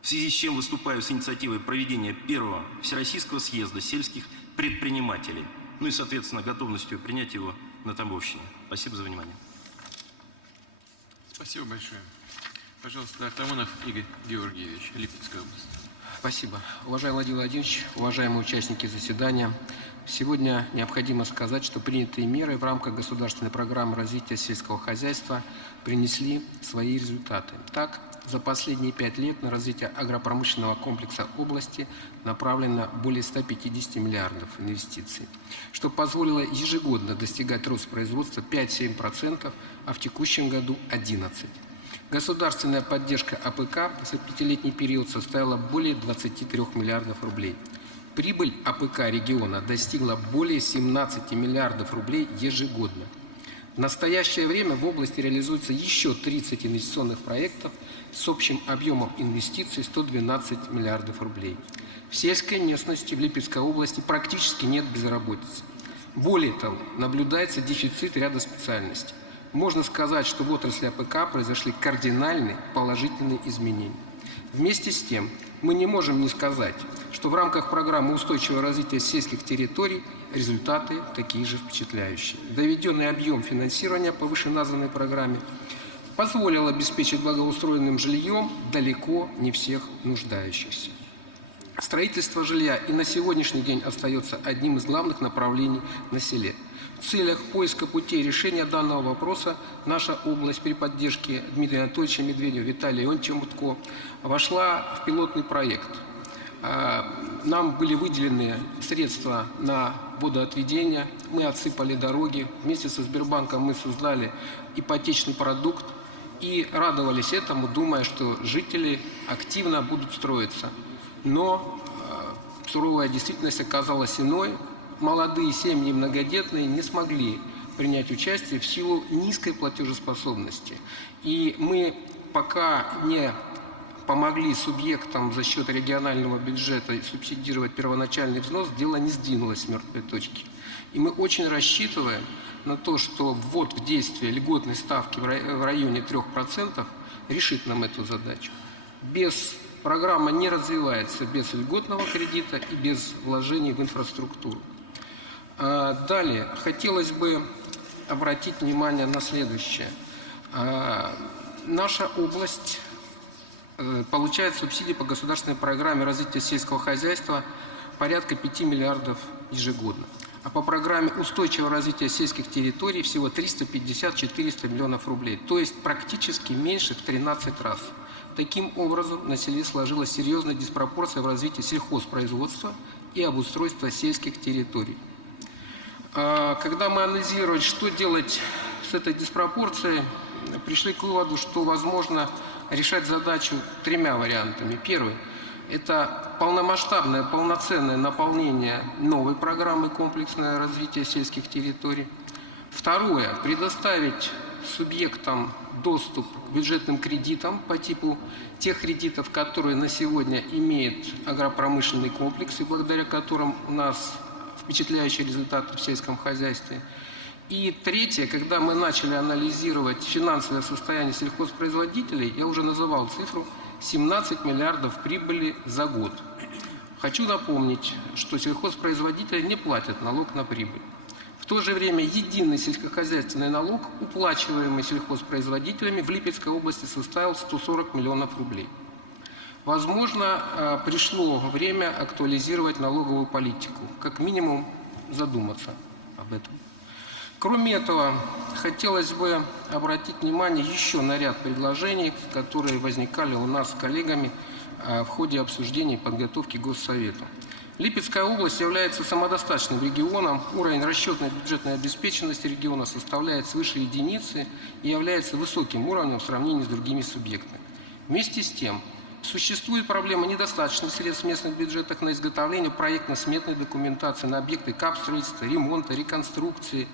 В связи с чем выступаю с инициативой проведения первого Всероссийского съезда сельских предпринимателей, ну и, соответственно, готовностью принять его на Тамбовщине. Спасибо за внимание. Спасибо большое. Пожалуйста, Артамонов Игорь Георгиевич, Липецкая область. Спасибо. Уважаемый Владимир Владимирович, уважаемые участники заседания, сегодня необходимо сказать, что принятые меры в рамках государственной программы развития сельского хозяйства принесли свои результаты. Так, за последние 5 лет на развитие агропромышленного комплекса области направлено более 150 миллиардов инвестиций, что позволило ежегодно достигать рост производства 5-7%, а в текущем году 11%. Государственная поддержка АПК за 5-летний период составила более 23 миллиардов рублей. Прибыль АПК региона достигла более 17 миллиардов рублей ежегодно. В настоящее время в области реализуется еще 30 инвестиционных проектов с общим объемом инвестиций 112 миллиардов рублей. В сельской местности в Липецкой области практически нет безработицы. Более того, наблюдается дефицит ряда специальностей. Можно сказать, что в отрасли АПК произошли кардинальные положительные изменения. Вместе с тем, мы не можем не сказать, что в рамках программы устойчивого развития сельских территорий результаты такие же впечатляющие. Доведенный объем финансирования по вышеназванной программе позволил обеспечить благоустроенным жильем далеко не всех нуждающихся. Строительство жилья и на сегодняшний день остается одним из главных направлений на селе. В целях поиска путей решения данного вопроса наша область при поддержке Дмитрия Анатольевича Медведева, Виталия Ионовича Мутко вошла в пилотный проект. Нам были выделены средства на водоотведение, мы отсыпали дороги, вместе со Сбербанком мы создали ипотечный продукт и радовались этому, думая, что жители активно будут строиться. Но суровая действительность оказалась иной. Молодые семьи многодетные не смогли принять участие в силу низкой платежеспособности. И мы пока не помогли субъектам за счет регионального бюджета субсидировать первоначальный взнос, дело не сдвинулось с мертвой точки. И мы очень рассчитываем на то, что ввод в действие льготной ставки в районе 3% решит нам эту задачу. Программа не развивается без льготного кредита и без вложений в инфраструктуру. Далее, хотелось бы обратить внимание на следующее. Наша область получает субсидии по государственной программе развития сельского хозяйства порядка 5 миллиардов ежегодно. А по программе устойчивого развития сельских территорий всего 350-400 миллионов рублей. То есть практически меньше в 13 раз. Таким образом, на селе сложилась серьезная диспропорция в развитии сельхозпроизводства и обустройства сельских территорий. Когда мы анализировали, что делать с этой диспропорцией, пришли к выводу, что возможно решать задачу тремя вариантами. Первый – это полномасштабное, полноценное наполнение новой программы комплексное развитие сельских территорий. Второе – предоставить субъектам доступ к бюджетным кредитам по типу тех кредитов, которые на сегодня имеет агропромышленный комплекс, и благодаря которым у нас впечатляющие результаты в сельском хозяйстве. И третье, когда мы начали анализировать финансовое состояние сельхозпроизводителей, я уже называл цифру 17 миллиардов прибыли за год. Хочу напомнить, что сельхозпроизводители не платят налог на прибыль. В то же время единый сельскохозяйственный налог, уплачиваемый сельхозпроизводителями, в Липецкой области составил 140 миллионов рублей. Возможно, пришло время актуализировать налоговую политику, как минимум задуматься об этом. Кроме этого, хотелось бы обратить внимание еще на ряд предложений, которые возникали у нас с коллегами в ходе обсуждения и подготовки Госсовета. Липецкая область является самодостаточным регионом, уровень расчетной бюджетной обеспеченности региона составляет свыше единицы и является высоким уровнем в сравнении с другими субъектами. Вместе с тем, существует проблема недостаточных средств в местных бюджетах на изготовление проектно-сметной документации на объекты капстроительства, ремонта, реконструкции,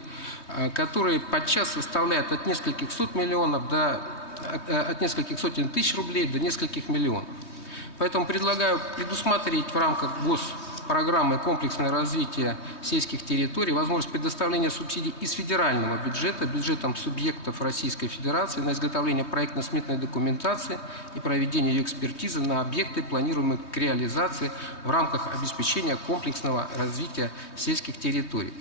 которые подчас составляют от нескольких сотен тысяч рублей до нескольких миллионов. Поэтому предлагаю предусмотреть в рамках госпрограммы комплексное развитие сельских территорий возможность предоставления субсидий из федерального бюджета, бюджетом субъектов Российской Федерации на изготовление проектно-сметной документации и проведение ее экспертизы на объекты, планируемые к реализации в рамках обеспечения комплексного развития сельских территорий.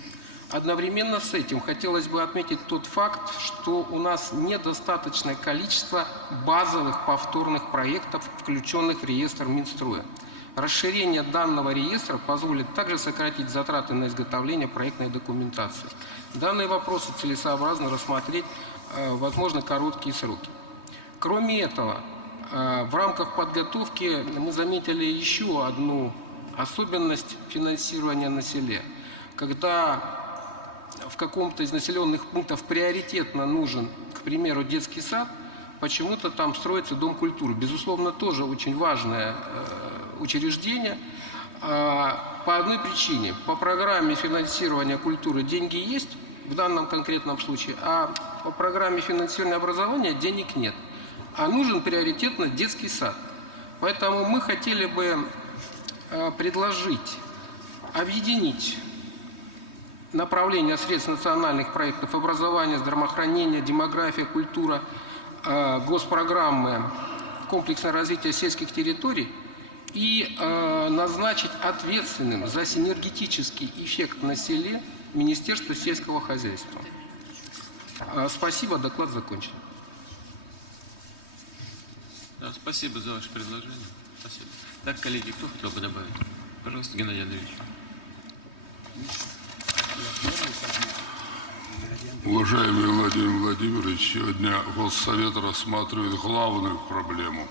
Одновременно с этим хотелось бы отметить тот факт, что у нас недостаточное количество базовых повторных проектов, включенных в реестр Минстроя. Расширение данного реестра позволит также сократить затраты на изготовление проектной документации. Данные вопросы целесообразно рассмотреть, возможно, короткие сроки. Кроме этого, в рамках подготовки мы заметили еще одну особенность финансирования на селе. Когда в каком-то из населенных пунктов приоритетно нужен, к примеру, детский сад, почему-то там строится дом культуры. Безусловно, тоже очень важное учреждение. По одной причине. По программе финансирования культуры деньги есть в данном конкретном случае, а по программе финансирования образования денег нет. А нужен приоритетно детский сад. Поэтому мы хотели бы предложить объединить направление средств национальных проектов образования, здравоохранения, демография, культура, госпрограммы комплексное развитие сельских территорий и назначить ответственным за синергетический эффект на селе Министерство сельского хозяйства. Спасибо, доклад закончен. Да, спасибо за ваше предложение. Спасибо. Так, коллеги, кто хотел бы добавить? Пожалуйста, Геннадий Андреевич. Уважаемый Владимир Владимирович, сегодня Госсовет рассматривает главную проблему.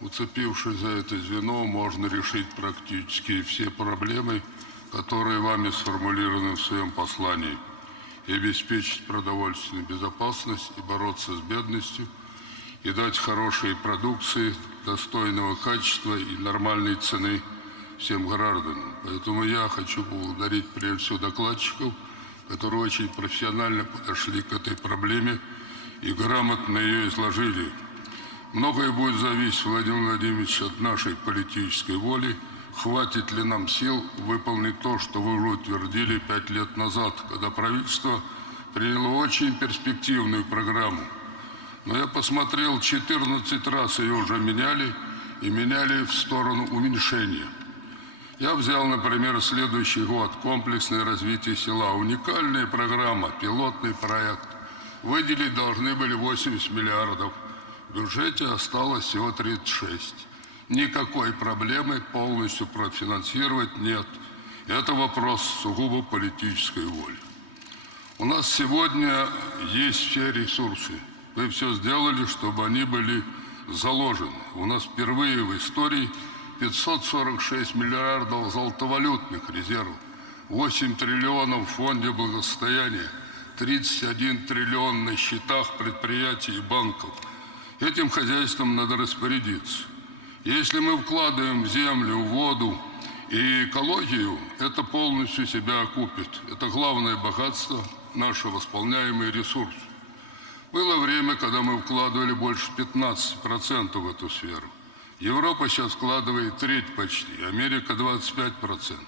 Уцепившись за это звено, можно решить практически все проблемы, которые вами сформулированы в своем послании, и обеспечить продовольственную безопасность, и бороться с бедностью, и дать хорошие продукции, достойного качества и нормальной цены всем гражданам. Поэтому я хочу поблагодарить прежде всего докладчиков, которые очень профессионально подошли к этой проблеме и грамотно ее изложили. Многое будет зависеть, Владимир Владимирович, от нашей политической воли. Хватит ли нам сил выполнить то, что вы уже утвердили 5 лет назад, когда правительство приняло очень перспективную программу. Но я посмотрел, 14 раз ее уже меняли, и меняли в сторону уменьшения. Я взял, например, следующий год, комплексное развитие села. Уникальная программа, пилотный проект. Выделить должны были 80 миллиардов. В бюджете осталось всего 36. Никакой проблемы полностью профинансировать нет. Это вопрос сугубо политической воли. У нас сегодня есть все ресурсы. Вы все сделали, чтобы они были заложены. У нас впервые в истории 546 миллиардов золотовалютных резервов, 8 триллионов в фонде благосостояния, 31 триллион на счетах предприятий и банков. Этим хозяйством надо распорядиться. Если мы вкладываем в землю, в воду и экологию, это полностью себя окупит. Это главное богатство, наше восполняемый ресурс. Было время, когда мы вкладывали больше 15% в эту сферу. Европа сейчас вкладывает треть почти, Америка 25%.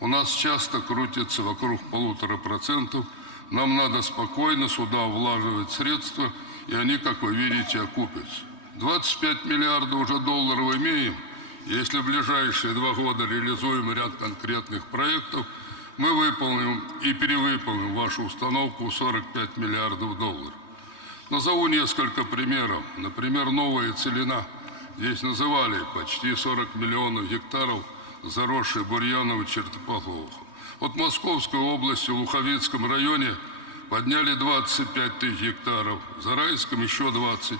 У нас часто крутится вокруг 1,5%. Нам надо спокойно сюда влаживать средства, и они, как вы видите, окупятся. 25 миллиардов уже долларов имеем. Если в ближайшие 2 года реализуем ряд конкретных проектов, мы выполним и перевыполним вашу установку 45 миллиардов долларов. Назову несколько примеров. Например, новая целина. Здесь называли почти 40 миллионов гектаров, заросших бурьяном и чертополохом. Вот в Московской области, в Луховицком районе подняли 25 тысяч гектаров, в Зарайском еще 20.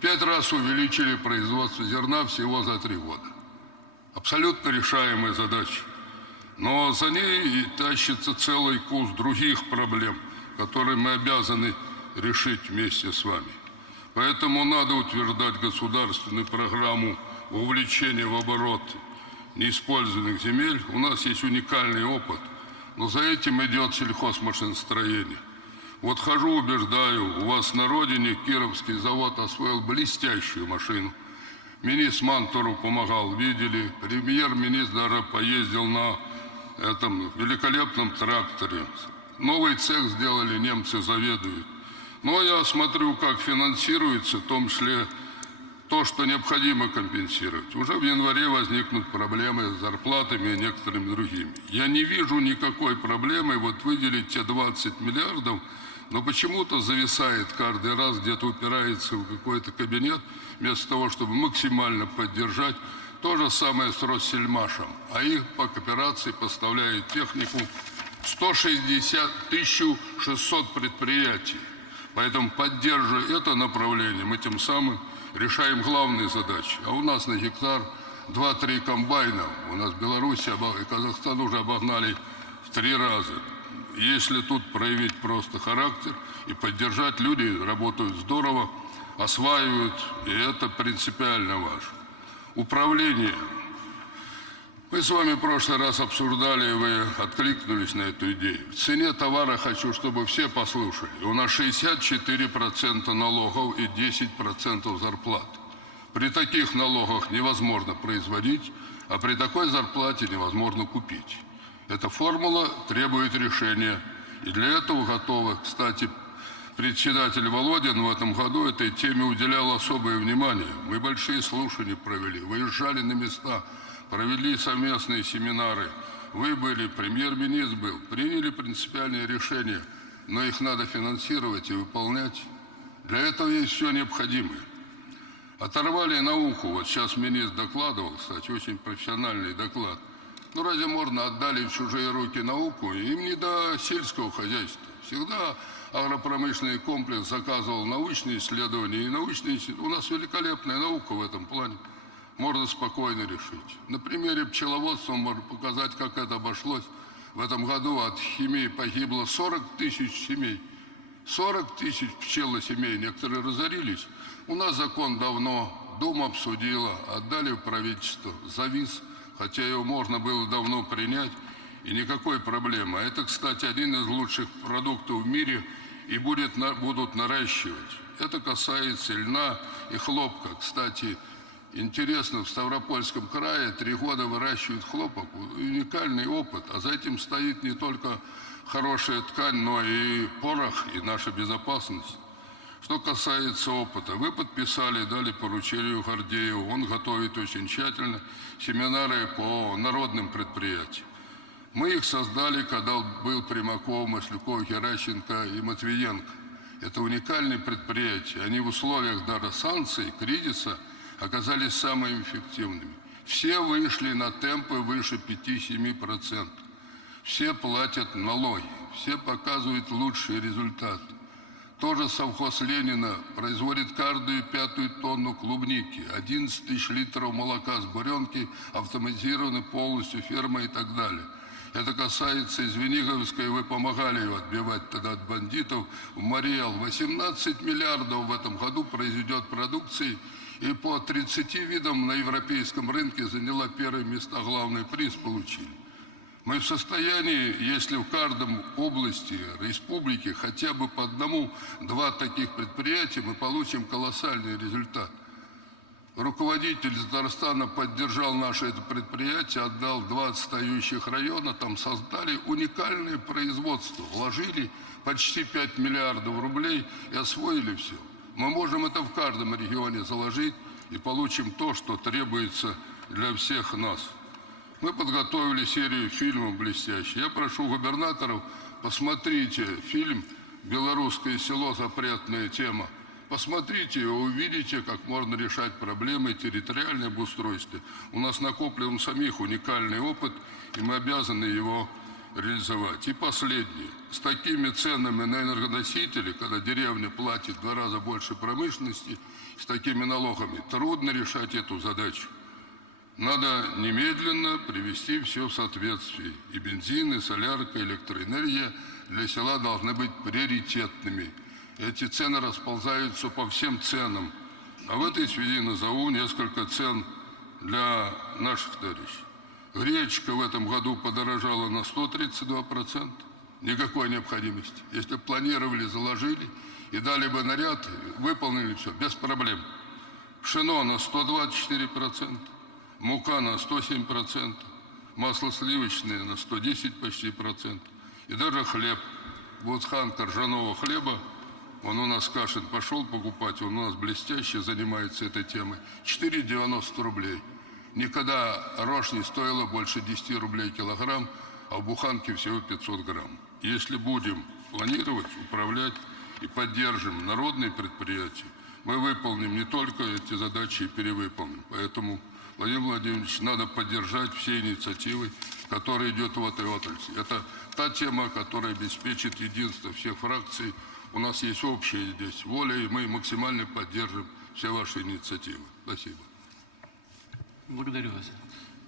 5 раз увеличили производство зерна всего за 3 года. Абсолютно решаемая задача. Но за ней и тащится целый курс других проблем, которые мы обязаны решить вместе с вами. Поэтому надо утверждать государственную программу вовлечения в оборот неиспользованных земель. У нас есть уникальный опыт, но за этим идет сельхозмашиностроение. Вот хожу, убеждаю, у вас на родине Кировский завод освоил блестящую машину. Министр Мантуров помогал, видели. Премьер-министр даже поездил на этом великолепном тракторе. Новый цех сделали, немцы заведуют. Но я смотрю, как финансируется, в том числе то, что необходимо компенсировать. Уже в январе возникнут проблемы с зарплатами и некоторыми другими. Я не вижу никакой проблемы вот выделить те 20 миллиардов, но почему-то зависает каждый раз, где-то упирается в какой-то кабинет, вместо того, чтобы максимально поддержать. То же самое с Россельмашем. А их по кооперации поставляет технику 1600 предприятий. Поэтому, поддерживая это направление, мы тем самым решаем главные задачи. А у нас на гектар 2-3 комбайна. У нас Беларусь и Казахстан уже обогнали в 3 раза. Если тут проявить просто характер и поддержать, люди работают здорово, осваивают, и это принципиально важно. Управление. Мы с вами в прошлый раз обсуждали, вы откликнулись на эту идею. В цене товара хочу, чтобы все послушали. У нас 64% налогов и 10% зарплат. При таких налогах невозможно производить, а при такой зарплате невозможно купить. Эта формула требует решения. И для этого готовы. Кстати, председатель Володин в этом году этой теме уделял особое внимание. Мы большие слушания провели, выезжали на места, провели совместные семинары. Вы были, премьер-министр был, приняли принципиальные решения, но их надо финансировать и выполнять. Для этого есть все необходимое. Оторвали науку. Вот сейчас министр докладывал, кстати, очень профессиональный доклад. Ну разве можно отдали в чужие руки науку? Им не до сельского хозяйства. Всегда агропромышленный комплекс заказывал научные исследования. И научные... У нас великолепная наука в этом плане. Можно спокойно решить. На примере пчеловодства можно показать, как это обошлось. В этом году от химии погибло 40 тысяч семей. 40 тысяч пчелосемей. Некоторые разорились. У нас закон давно, Дума обсудила, отдали в правительство, завис. Хотя его можно было давно принять, и никакой проблемы. Это, кстати, один из лучших продуктов в мире, и будут наращивать. Это касается льна и хлопка. Кстати, интересно, в Ставропольском крае 3 года выращивают хлопок. Уникальный опыт. А за этим стоит не только хорошая ткань, но и порох, и наша безопасность. Что касается опыта, вы подписали, дали поручению Гордееву, он готовит очень тщательно семинары по народным предприятиям. Мы их создали, когда был Примаков, Маслюков, Геращенко и Матвиенко. Это уникальные предприятия. Они в условиях даже санкций, кризиса оказались самыми эффективными. Все вышли на темпы выше 5-7%. Все платят налоги, все показывают лучшие результаты. Тоже совхоз Ленина производит каждую 5-ю тонну клубники, 11 тысяч литров молока с буренки, автоматизированы полностью ферма и так далее. Это касается из Звениговской, вы помогали его отбивать тогда от бандитов, в Мариэл. 18 миллиардов в этом году произведет продукции, и по 30 видам на европейском рынке заняла первые места, главный приз получили. Мы в состоянии, если в каждом области, республике хотя бы по 1-2 таких предприятия, мы получим колоссальный результат. Руководитель Татарстана поддержал наше это предприятие, отдал 2 отстающих района, там создали уникальное производство, вложили почти 5 миллиардов рублей и освоили все. Мы можем это в каждом регионе заложить и получим то, что требуется для всех нас. Мы подготовили серию фильмов блестящих. Я прошу губернаторов, посмотрите фильм «Белорусское село. Запретная тема». Посмотрите и увидите, как можно решать проблемы территориального обустройства. У нас накоплен самих уникальный опыт, и мы обязаны его реализовать. И последнее. С такими ценами на энергоносители, когда деревня платит в 2 раза больше промышленности, с такими налогами, трудно решать эту задачу. Надо немедленно привести все в соответствие. И бензин, и солярка, и электроэнергия для села должны быть приоритетными. Эти цены расползаются по всем ценам. А в этой связи назову несколько цен для наших товарищей. Гречка в этом году подорожала на 132%. Никакой необходимости. Если планировали, заложили и дали бы наряд, выполнили все без проблем. Пшено на 124%. Мука на 107%, масло сливочное на 110 почти процентов. И даже хлеб. Вот ханка ржаного хлеба, он у нас Кашин пошел покупать, он у нас блестяще занимается этой темой. 4,90 рублей. Никогда рожь не стоила больше 10 рублей килограмм, а в буханке всего 500 грамм. Если будем планировать, управлять и поддержим народные предприятия, мы выполним не только эти задачи и перевыполним. Поэтому, Владимир Владимирович, надо поддержать все инициативы, которые идут в этой отрасли. Это та тема, которая обеспечит единство всех фракций. У нас есть общая здесь воля, и мы максимально поддержим все ваши инициативы. Спасибо. Благодарю вас.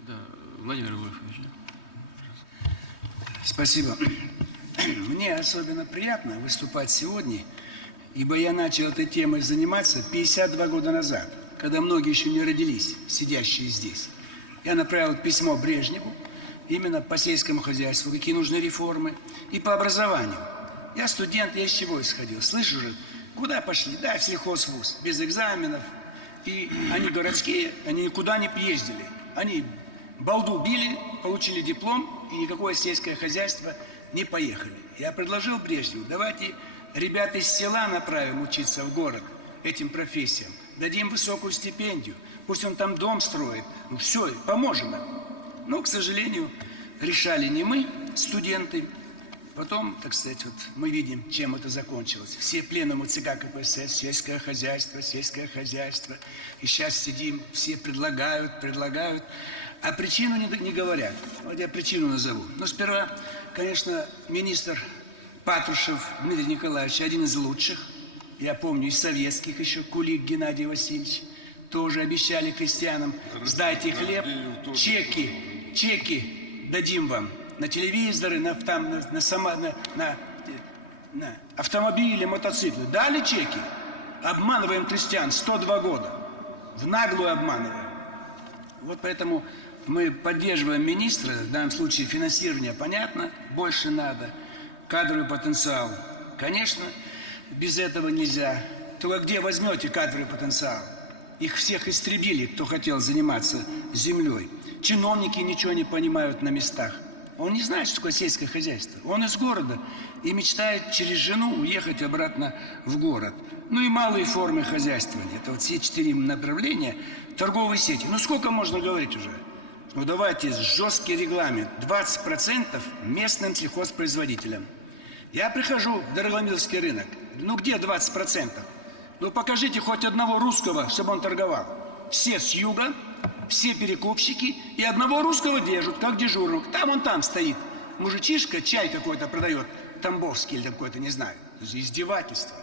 Да, Владимир Вольфович. Спасибо. Мне особенно приятно выступать сегодня, ибо я начал этой темой заниматься 52 года назад, когда многие еще не родились, сидящие здесь. Я направил письмо Брежневу именно по сельскому хозяйству, какие нужны реформы, и по образованию. Я студент, я из чего исходил? Слышу же, куда пошли? Да, в сельхозвуз, без экзаменов. И они городские, они никуда не ездили. Они балду били, получили диплом, и никакое сельское хозяйство не поехали. Я предложил Брежневу, давайте ребят из села направим учиться в город этим профессиям, дадим высокую стипендию, пусть он там дом строит, ну все, поможем им. Но, к сожалению, решали не мы, студенты. Потом, так сказать, вот мы видим, чем это закончилось. Все пленумы ЦК КПСС, сельское хозяйство, сельское хозяйство. И сейчас сидим, все предлагают, а причину не говорят. Вот я причину назову. Но сперва, конечно, министр Патрушев Дмитрий Николаевич, один из лучших. Я помню, из советских еще, Кулик Геннадий Васильевич. Тоже обещали крестьянам, сдайте хлеб, чеки дадим вам. На телевизоры, на автомобили, мотоциклы. Дали чеки? Обманываем крестьян 102 года. В наглую обманываем. Вот поэтому мы поддерживаем министра. В данном случае финансирование понятно, больше надо. Кадровый потенциал, конечно. без этого нельзя. Только где возьмете кадровый потенциал? Их всех истребили, кто хотел заниматься землей. Чиновники ничего не понимают на местах. Он не знает, что такое сельское хозяйство. Он из города и мечтает через жену уехать обратно в город. Ну и малые формы хозяйствования. Это вот все 4 направления торговой сети. Ну сколько можно говорить уже? Ну давайте жесткий регламент. 20% местным сельхозпроизводителям. Я прихожу в Дорогомиловский рынок. Ну где 20%? Ну покажите хоть одного русского, чтобы он торговал. Все с юга, все перекупщики и одного русского держат, как дежурного. Там он там стоит. Мужичишка чай какой-то продает, Тамбовский или какой-то, не знаю. Издевательство.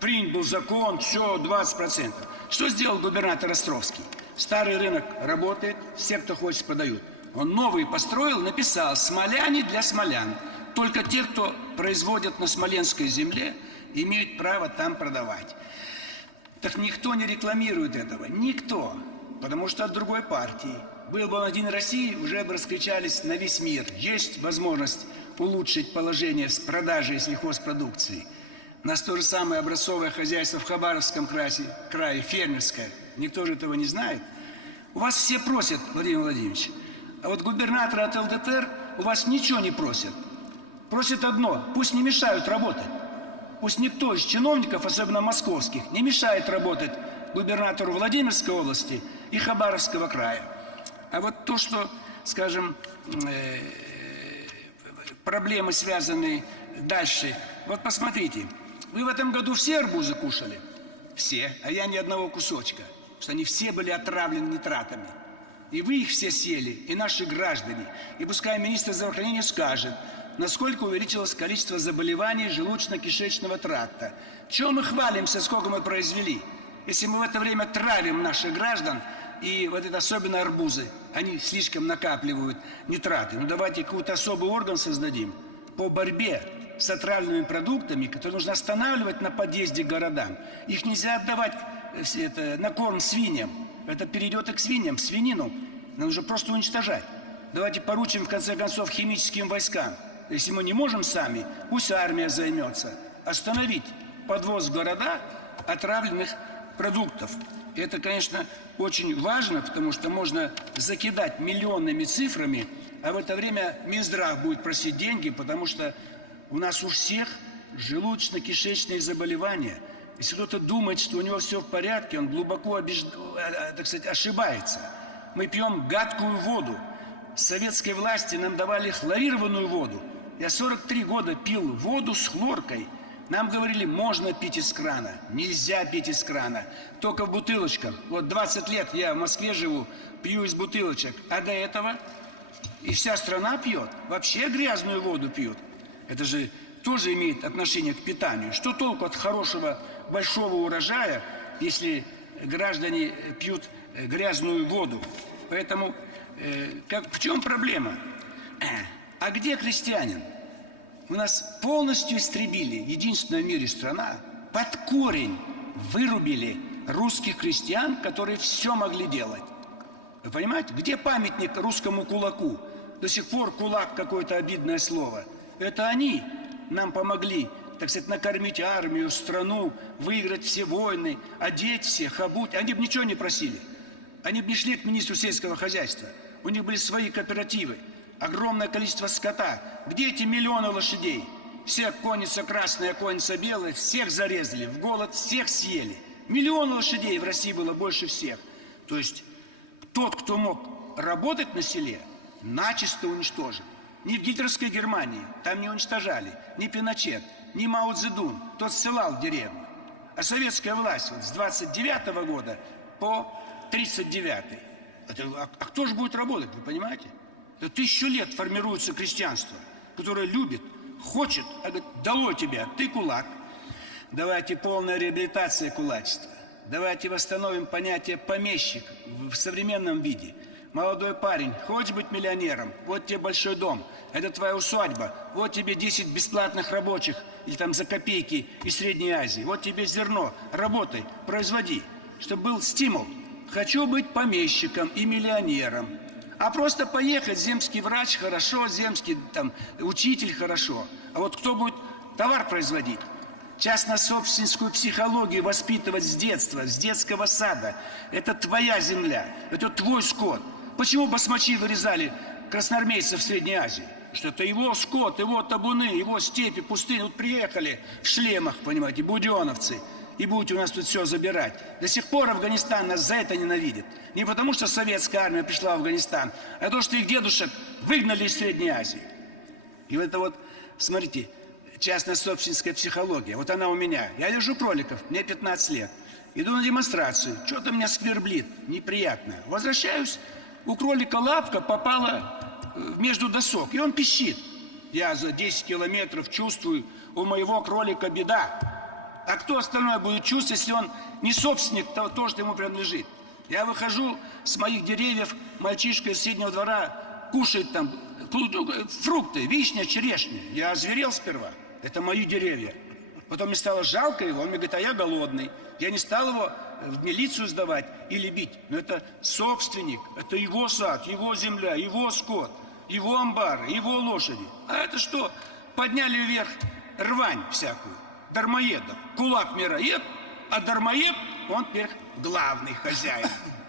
Принят был закон, все, 20%. Что сделал губернатор Островский? Старый рынок работает, все, кто хочет, продают. Он новый построил, написал: смоляне для смолян. Только те, кто производят на смоленской земле, имеют право там продавать. Так никто не рекламирует этого. Никто. Потому что от другой партии. Был бы он один в России, уже бы раскричались на весь мир. Есть возможность улучшить положение с продажей сельхозпродукции. У нас то же самое образцовое хозяйство в Хабаровском крае, фермерское. Никто же этого не знает. У вас все просят, Владимир Владимирович. А вот губернатора от ЛДПР у вас ничего не просят. Просят одно: пусть не мешают работать. Пусть никто из чиновников, особенно московских, не мешает работать губернатору Владимирской области и Хабаровского края. А вот то, что, скажем, проблемы связаны дальше. Вот посмотрите, вы в этом году все арбузы кушали? Все, а я ни одного кусочка. Потому что они все были отравлены нитратами. И вы их все съели, и наши граждане. И пускай министр здравоохранения скажет, насколько увеличилось количество заболеваний желудочно-кишечного тракта. Чего мы хвалимся, сколько мы произвели? Если мы в это время травим наших граждан, и вот это особенно арбузы, они слишком накапливают нитраты. Ну давайте какой-то особый орган создадим по борьбе с отравленными продуктами, которые нужно останавливать на подъезде к городам. Их нельзя отдавать на корм свиньям. Это перейдет и к свиньям, свинину нужно просто уничтожать. Давайте поручим, в конце концов, химическим войскам. Если мы не можем сами, пусть армия займется. Остановить подвоз в города отравленных продуктов. И это, конечно, очень важно, потому что можно закидать миллионными цифрами, а в это время Минздрав будет просить деньги, потому что у нас у всех желудочно-кишечные заболевания. Если кто-то думает, что у него все в порядке, он глубоко, так сказать, ошибается. Мы пьем гадкую воду. С советской власти нам давали хлорированную воду. Я 43 года пил воду с хлоркой. Нам говорили, можно пить из крана, нельзя пить из крана, только в бутылочках. Вот 20 лет я в Москве живу, пью из бутылочек, а до этого и вся страна пьет, вообще грязную воду пьют. Это же тоже имеет отношение к питанию. Что толку от хорошего большого урожая, если граждане пьют грязную воду? Поэтому в чем проблема? А где крестьянин? У нас полностью истребили, единственная в мире страна, под корень вырубили русских крестьян, которые все могли делать. Вы понимаете? Где памятник русскому кулаку? До сих пор кулак какое-то обидное слово. Это они нам помогли, так сказать, накормить армию, страну, выиграть все войны, одеть всех, обуть. Они бы ничего не просили. Они бы не шли к министру сельского хозяйства. У них были свои кооперативы. Огромное количество скота. Где эти миллионы лошадей? Все конница красная, конница белая, всех зарезали, в голод всех съели. Миллион лошадей в России было больше всех. То есть тот, кто мог работать на селе, начисто уничтожен. Ни в гитлеровской Германии там не уничтожали, ни Пиночет, ни Мао Цзэдун. Тот ссылал в деревню. А советская власть вот с 29-го года по 39-й. А кто же будет работать, вы понимаете? 1000 лет формируется крестьянство, которое любит, хочет, а говорит, долой тебя, ты кулак. Давайте полная реабилитация кулачества. Давайте восстановим понятие помещик в современном виде. Молодой парень, хочешь быть миллионером? Вот тебе большой дом, это твоя усадьба. Вот тебе 10 бесплатных рабочих, или там за копейки из Средней Азии. Вот тебе зерно, работай, производи, чтобы был стимул. Хочу быть помещиком и миллионером. А просто поехать, земский врач хорошо, земский там, учитель хорошо. А вот кто будет товар производить? Частно-собственническую психологию воспитывать с детства, с детского сада. Это твоя земля, это твой скот. Почему басмачи вырезали красноармейцев в Средней Азии? Что это его скот, его табуны, его степи, пустыни. Вот приехали в шлемах, понимаете, буденовцы, и будете у нас тут все забирать. До сих пор Афганистан нас за это ненавидит. Не потому, что советская армия пришла в Афганистан, а потому, что их дедушек выгнали из Средней Азии. И вот это вот, смотрите, частно-собственническая психология. Вот она у меня. Я держу кроликов, мне 15 лет. Иду на демонстрацию. Что-то меня сверблит, неприятно. Возвращаюсь, у кролика лапка попала между досок, и он пищит. Я за 10 километров чувствую, у моего кролика беда. А кто остальное будет чувствовать, если он не собственник того, что ему принадлежит? Я выхожу с моих деревьев, мальчишка из соседнего двора кушает там фрукты, вишня, черешня. Я озверел сперва. Это мои деревья. Потом мне стало жалко его, он мне говорит, а я голодный. Я не стал его в милицию сдавать или бить. Но это собственник, это его сад, его земля, его скот, его амбары, его лошади. А это что? Подняли вверх рвань всякую, дармоедов. Кулак мироед, а дармоед, он теперь главный хозяин.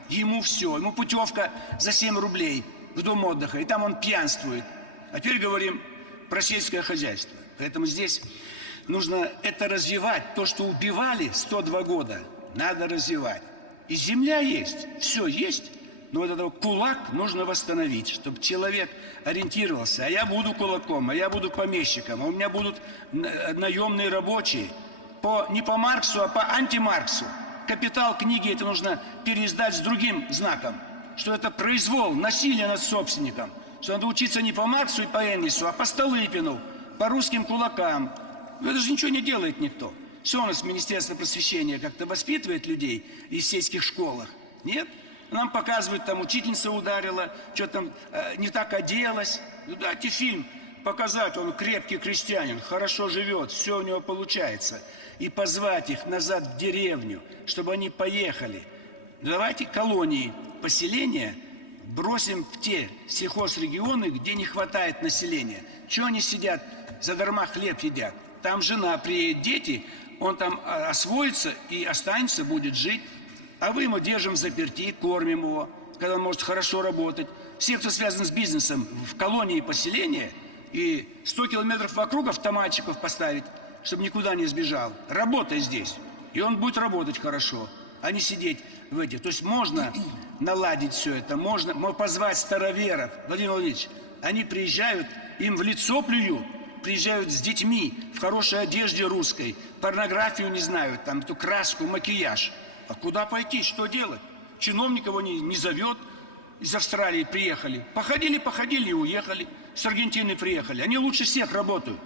Ему все, ему путевка за 7 рублей в дом отдыха, и там он пьянствует. А теперь говорим про сельское хозяйство. Поэтому здесь нужно это развивать. То, что убивали 102 года, надо развивать. И земля есть, все есть, но вот этот кулак нужно восстановить, чтобы человек ориентировался. А я буду кулаком, а я буду помещиком, а у меня будут наемные рабочие. Не по Марксу, а по антимарксу. «Капитал» книги это нужно переиздать с другим знаком, что это произвол, насилие над собственником, что надо учиться не по Марксу и по Энгельсу, а по Столыпину, по русским кулакам. Это же ничего не делает никто. Что у нас Министерство просвещения как-то воспитывает людей из сельских школах? Нет. Нам показывают, там учительница ударила, что там не так оделась. Ну дайте фильм показать, он крепкий крестьянин, хорошо живет, все у него получается. И позвать их назад в деревню, чтобы они поехали. Давайте колонии, поселения бросим в те сельхозрегионы, где не хватает населения. Чего они сидят, задарма хлеб едят? Там жена приедет, дети, он там освоится и останется, будет жить. А мы ему держим заперти, кормим его, когда он может хорошо работать. Все, кто связан с бизнесом, в колонии поселения, и 100 километров вокруг автоматчиков поставить, чтобы никуда не сбежал. Работай здесь, и он будет работать хорошо, а не сидеть в этих. То есть можно наладить все это, можно позвать староверов. Владимир Владимирович, они приезжают, им в лицо плюют, приезжают с детьми в хорошей одежде русской, порнографию не знают, там эту краску, макияж. А куда пойти, что делать? Чиновник его не зовет, из Австралии приехали. Походили и уехали, с Аргентины приехали. Они лучше всех работают.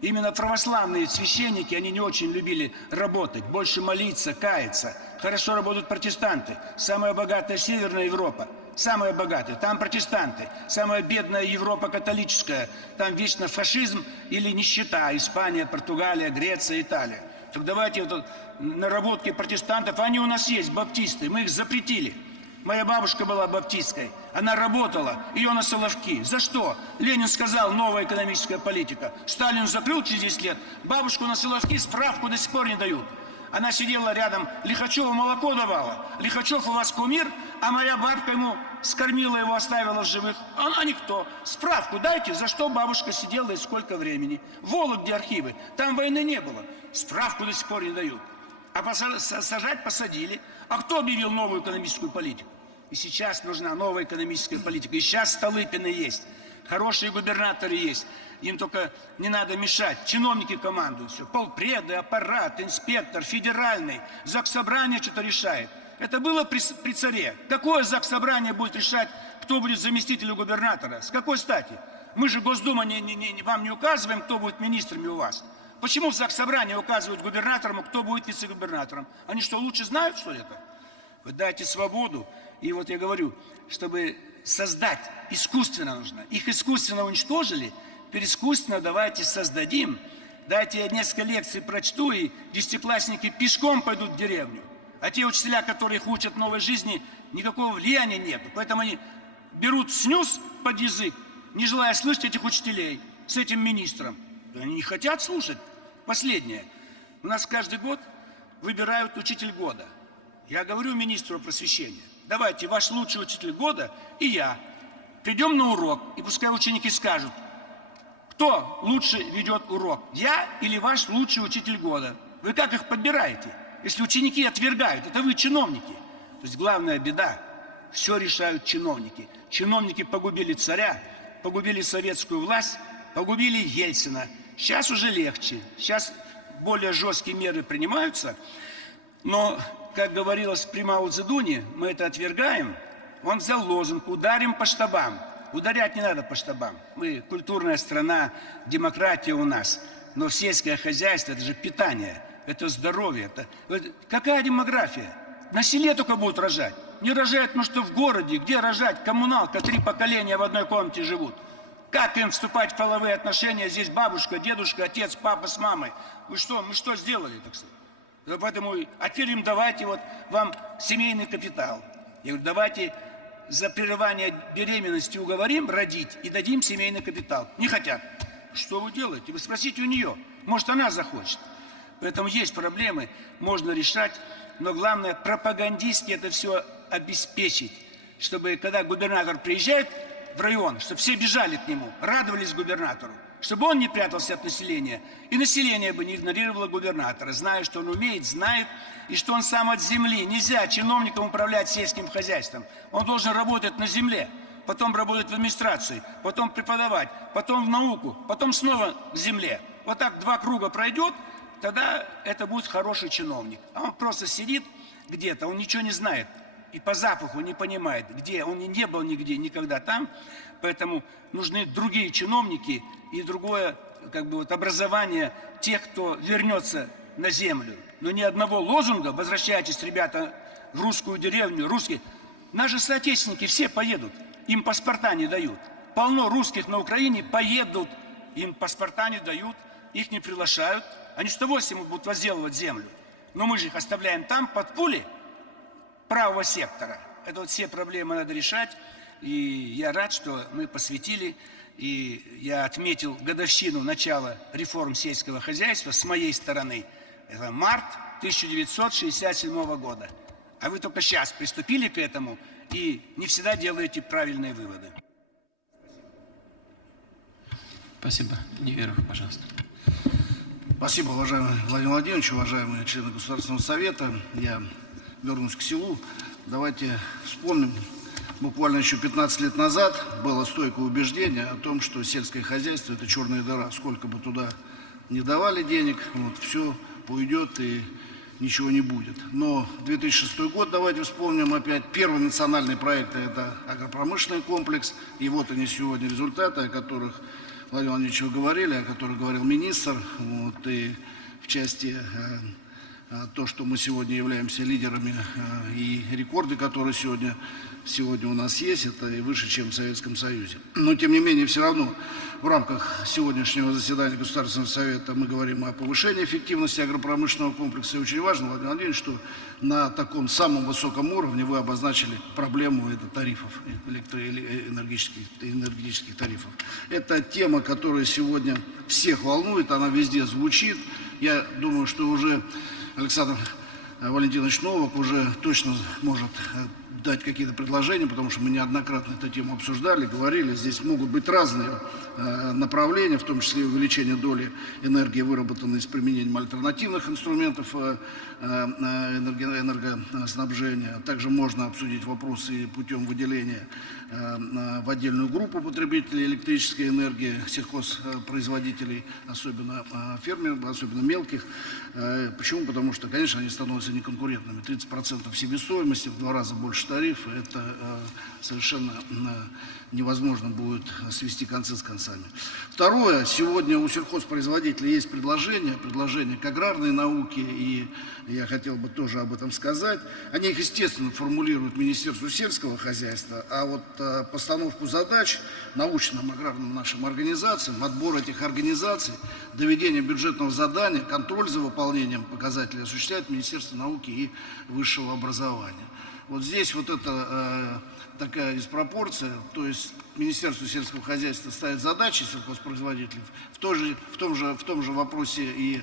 Именно православные священники, они не очень любили работать, больше молиться, каяться. Хорошо работают протестанты. Самая богатая Северная Европа, самая богатая, там протестанты. Самая бедная Европа католическая, там вечно фашизм или нищета. Испания, Португалия, Греция, Италия. Так давайте вот наработки протестантов, они у нас есть, баптисты, мы их запретили. Моя бабушка была баптисткой, она работала, ее на Соловки. За что? Ленин сказал, новая экономическая политика. Сталин закрыл через 10 лет, бабушку на Соловки справку до сих пор не дают. Она сидела рядом, Лихачеву молоко давала. Лихачев у вас кумир, а моя бабка ему скормила его, оставила в живых. Она никто. Справку дайте, за что бабушка сидела и сколько времени. В Вологде архивы, там войны не было. Справку до сих пор не дают. А сажать посадили. А кто объявил новую экономическую политику? И сейчас нужна новая экономическая политика. И сейчас Столыпины есть. Хорошие губернаторы есть. Им только не надо мешать. Чиновники командуют все. Полпреды, аппарат, инспектор, федеральный. Заксобрание что-то решает. Это было при царе. Какое заксобрание будет решать, кто будет заместителем губернатора? С какой стати? Мы же Госдума вам не указываем, кто будет министрами у вас. Почему в заксобрании указывают губернаторам, кто будет вице-губернатором? Они что, лучше знают, что ли, это? Вы дайте свободу. И вот я говорю, чтобы создать, искусственно нужно. Их искусственно уничтожили, теперь искусственно давайте создадим. Дайте я несколько лекций прочту, и десятиклассники пешком пойдут в деревню. А те учителя, которые их учат новой жизни, никакого влияния нет. Поэтому они берут снюс под язык, не желая слышать этих учителей с этим министром. Они не хотят слушать. Последнее. У нас каждый год выбирают учитель года. Я говорю министру просвещения, давайте ваш лучший учитель года и я придем на урок, и пускай ученики скажут, кто лучше ведет урок, я или ваш лучший учитель года. Вы как их подбираете? Если ученики отвергают, это вы чиновники. То есть главная беда, все решают чиновники. Чиновники погубили царя, погубили советскую власть, погубили Ельцина. Сейчас уже легче, сейчас более жесткие меры принимаются, но, как говорилось при Мао Цзэдуне, мы это отвергаем. Он взял лозунг «Ударим по штабам». Ударять не надо по штабам. Мы культурная страна, демократия у нас. Но сельское хозяйство – это же питание, это здоровье. Какая демография? На селе только будут рожать. Не рожают, потому что в городе, где рожать? Коммуналка, 3 поколения в одной комнате живут. Как им вступать в половые отношения? Здесь бабушка, дедушка, отец, папа с мамой. Мы что сделали, так сказать? Поэтому, а теперь им давайте вот вам семейный капитал. Я говорю, давайте за прерывание беременности уговорим родить и дадим семейный капитал. Не хотят. Что вы делаете? Вы спросите у нее. Может, она захочет. Поэтому есть проблемы, можно решать. Но главное, пропагандистски это все обеспечить. Чтобы, когда губернатор приезжает в район, чтобы все бежали к нему, радовались губернатору. Чтобы он не прятался от населения. И население бы не игнорировало губернатора, зная, что он умеет, знает, и что он сам от земли. Нельзя чиновникам управлять сельским хозяйством. Он должен работать на земле, потом работать в администрации, потом преподавать, потом в науку, потом снова к земле. Вот так 2 круга пройдет, тогда это будет хороший чиновник. А он просто сидит где-то, он ничего не знает. И по запаху не понимает, где. Он не был нигде, никогда там. Поэтому нужны другие чиновники и другое образование тех, кто вернется на землю. Но ни одного лозунга «Возвращайтесь, ребята, в русскую деревню», русские. Наши соотечественники все поедут, им паспорта не дают. Полно русских на Украине поедут, им паспорта не дают, их не приглашают. Они с удовольствием будут возделывать землю. Но мы же их оставляем там, под пули правого сектора. Это вот все проблемы надо решать. И я рад, что мы посвятили, и я отметил годовщину начала реформ сельского хозяйства с моей стороны. Это март 1967 года. А вы только сейчас приступили к этому и не всегда делаете правильные выводы. Спасибо. Неверов, пожалуйста. Спасибо, уважаемый Владимир Владимирович, уважаемые члены Государственного совета. Я вернусь к селу. Давайте вспомним. Буквально еще 15 лет назад было стойкое убеждение о том, что сельское хозяйство – это черная дыра. Сколько бы туда не давали денег, все уйдет и ничего не будет. Но 2006 год, давайте вспомним опять, первый национальный проект – это агропромышленный комплекс. И вот они сегодня результаты, о которых, Владимир Владимирович, вы говорили, о которых говорил министр. И в части то, что мы сегодня являемся лидерами, и рекорды, которые сегодня у нас есть, это и выше, чем в Советском Союзе. Но, тем не менее, все равно в рамках сегодняшнего заседания Государственного совета мы говорим о повышении эффективности агропромышленного комплекса. И очень важно, Владимир Владимирович, что на таком самом высоком уровне вы обозначили проблему тарифов, энергетических тарифов. Это тема, которая сегодня всех волнует, она везде звучит. Я думаю, что уже Александр Валентинович Новак уже точно может дать какие-то предложения, потому что мы неоднократно эту тему обсуждали, говорили. Здесь могут быть разные направления, в том числе увеличение доли энергии, выработанной с применением альтернативных инструментов энергоснабжения. Также можно обсудить вопросы путем выделения в отдельную группу потребителей электрической энергии, сельхозпроизводителей, особенно фермеров, особенно мелких. Почему? Потому что, конечно, они становятся неконкурентными. 30% себестоимости, в 2 раза больше тарифа, это совершенно невозможно будет свести концы с концами. Второе, сегодня у сельхозпроизводителей есть предложение к аграрной науке, и я хотел бы тоже об этом сказать. Они их, естественно, формулируют Министерству сельского хозяйства, а вот постановку задач научным аграрным нашим организациям, отбор этих организаций, доведение бюджетного задания, контроль за выполнением показателей осуществляет Министерство науки и высшего образования. Вот здесь вот это такая диспропорция, то есть Министерство сельского хозяйства ставит задачи сельхозпроизводителей в том же вопросе и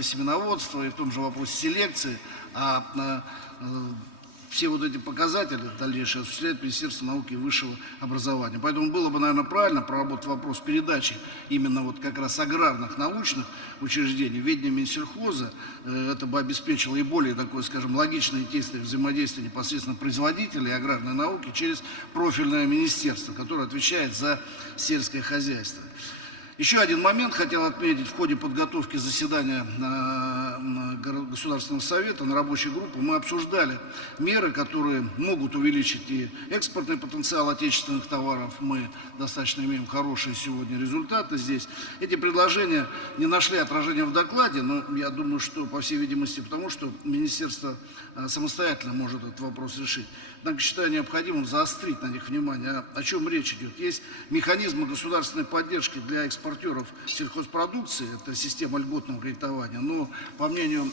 семеноводства, и в том же вопросе селекции, а все вот эти показатели дальнейшие осуществляет Министерство науки и высшего образования. Поэтому было бы, наверное, правильно проработать вопрос передачи именно вот как раз аграрных научных учреждений в ведение Минсельхоза. Это бы обеспечило и более такое, скажем, логичное и тесное взаимодействие непосредственно производителей аграрной науки через профильное министерство, которое отвечает за сельское хозяйство. Еще один момент хотел отметить. В ходе подготовки заседания Государственного совета на рабочей группе мы обсуждали меры, которые могут увеличить и экспортный потенциал отечественных товаров. Мы достаточно имеем хорошие сегодня результаты здесь. Эти предложения не нашли отражения в докладе, но я думаю, что, по всей видимости, потому что министерство самостоятельно может этот вопрос решить. Однако считаю необходимым заострить на них внимание. О чем речь идет? Есть механизмы государственной поддержки для экспортеров сельхозпродукции, это система льготного кредитования, но, по мнению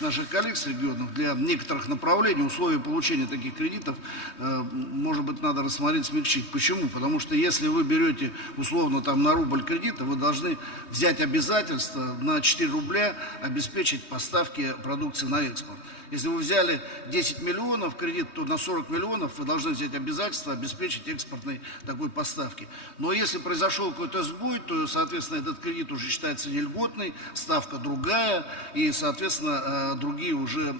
наших коллег с регионов, для некоторых направлений условия получения таких кредитов, может быть, надо рассмотреть, смягчить. Почему? Потому что если вы берете условно там на рубль кредита, вы должны взять обязательство на 4 рубля обеспечить поставки продукции на экспорт. Если вы взяли 10 миллионов кредит, то на 40 миллионов вы должны взять обязательство обеспечить экспортной такой поставки. Но если произошел какой-то сбой, то, соответственно, этот кредит уже считается нельготный, ставка другая, и, соответственно, другие уже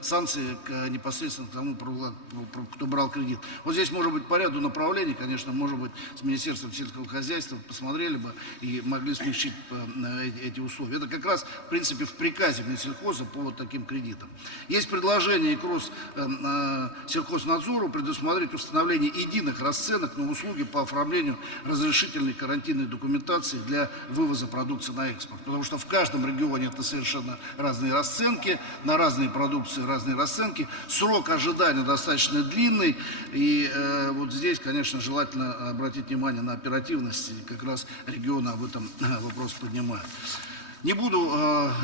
санкции непосредственно к тому, кто брал кредит. Вот здесь, может быть, по ряду направлений, конечно, может быть, с Министерством сельского хозяйства посмотрели бы и могли смягчить эти условия. Это как раз, в принципе, в приказе Минсельхоза по вот таким кредитам. Есть предложение к Россельхознадзору предусмотреть установление единых расценок на услуги по оформлению разрешительной карантинной документации для вывоза продукции на экспорт. Потому что в каждом регионе это совершенно разные расценки, на разные продукции разные расценки. Срок ожидания достаточно длинный. И вот здесь, конечно, желательно обратить внимание на оперативность. И как раз регионы об этом вопрос поднимают. Не буду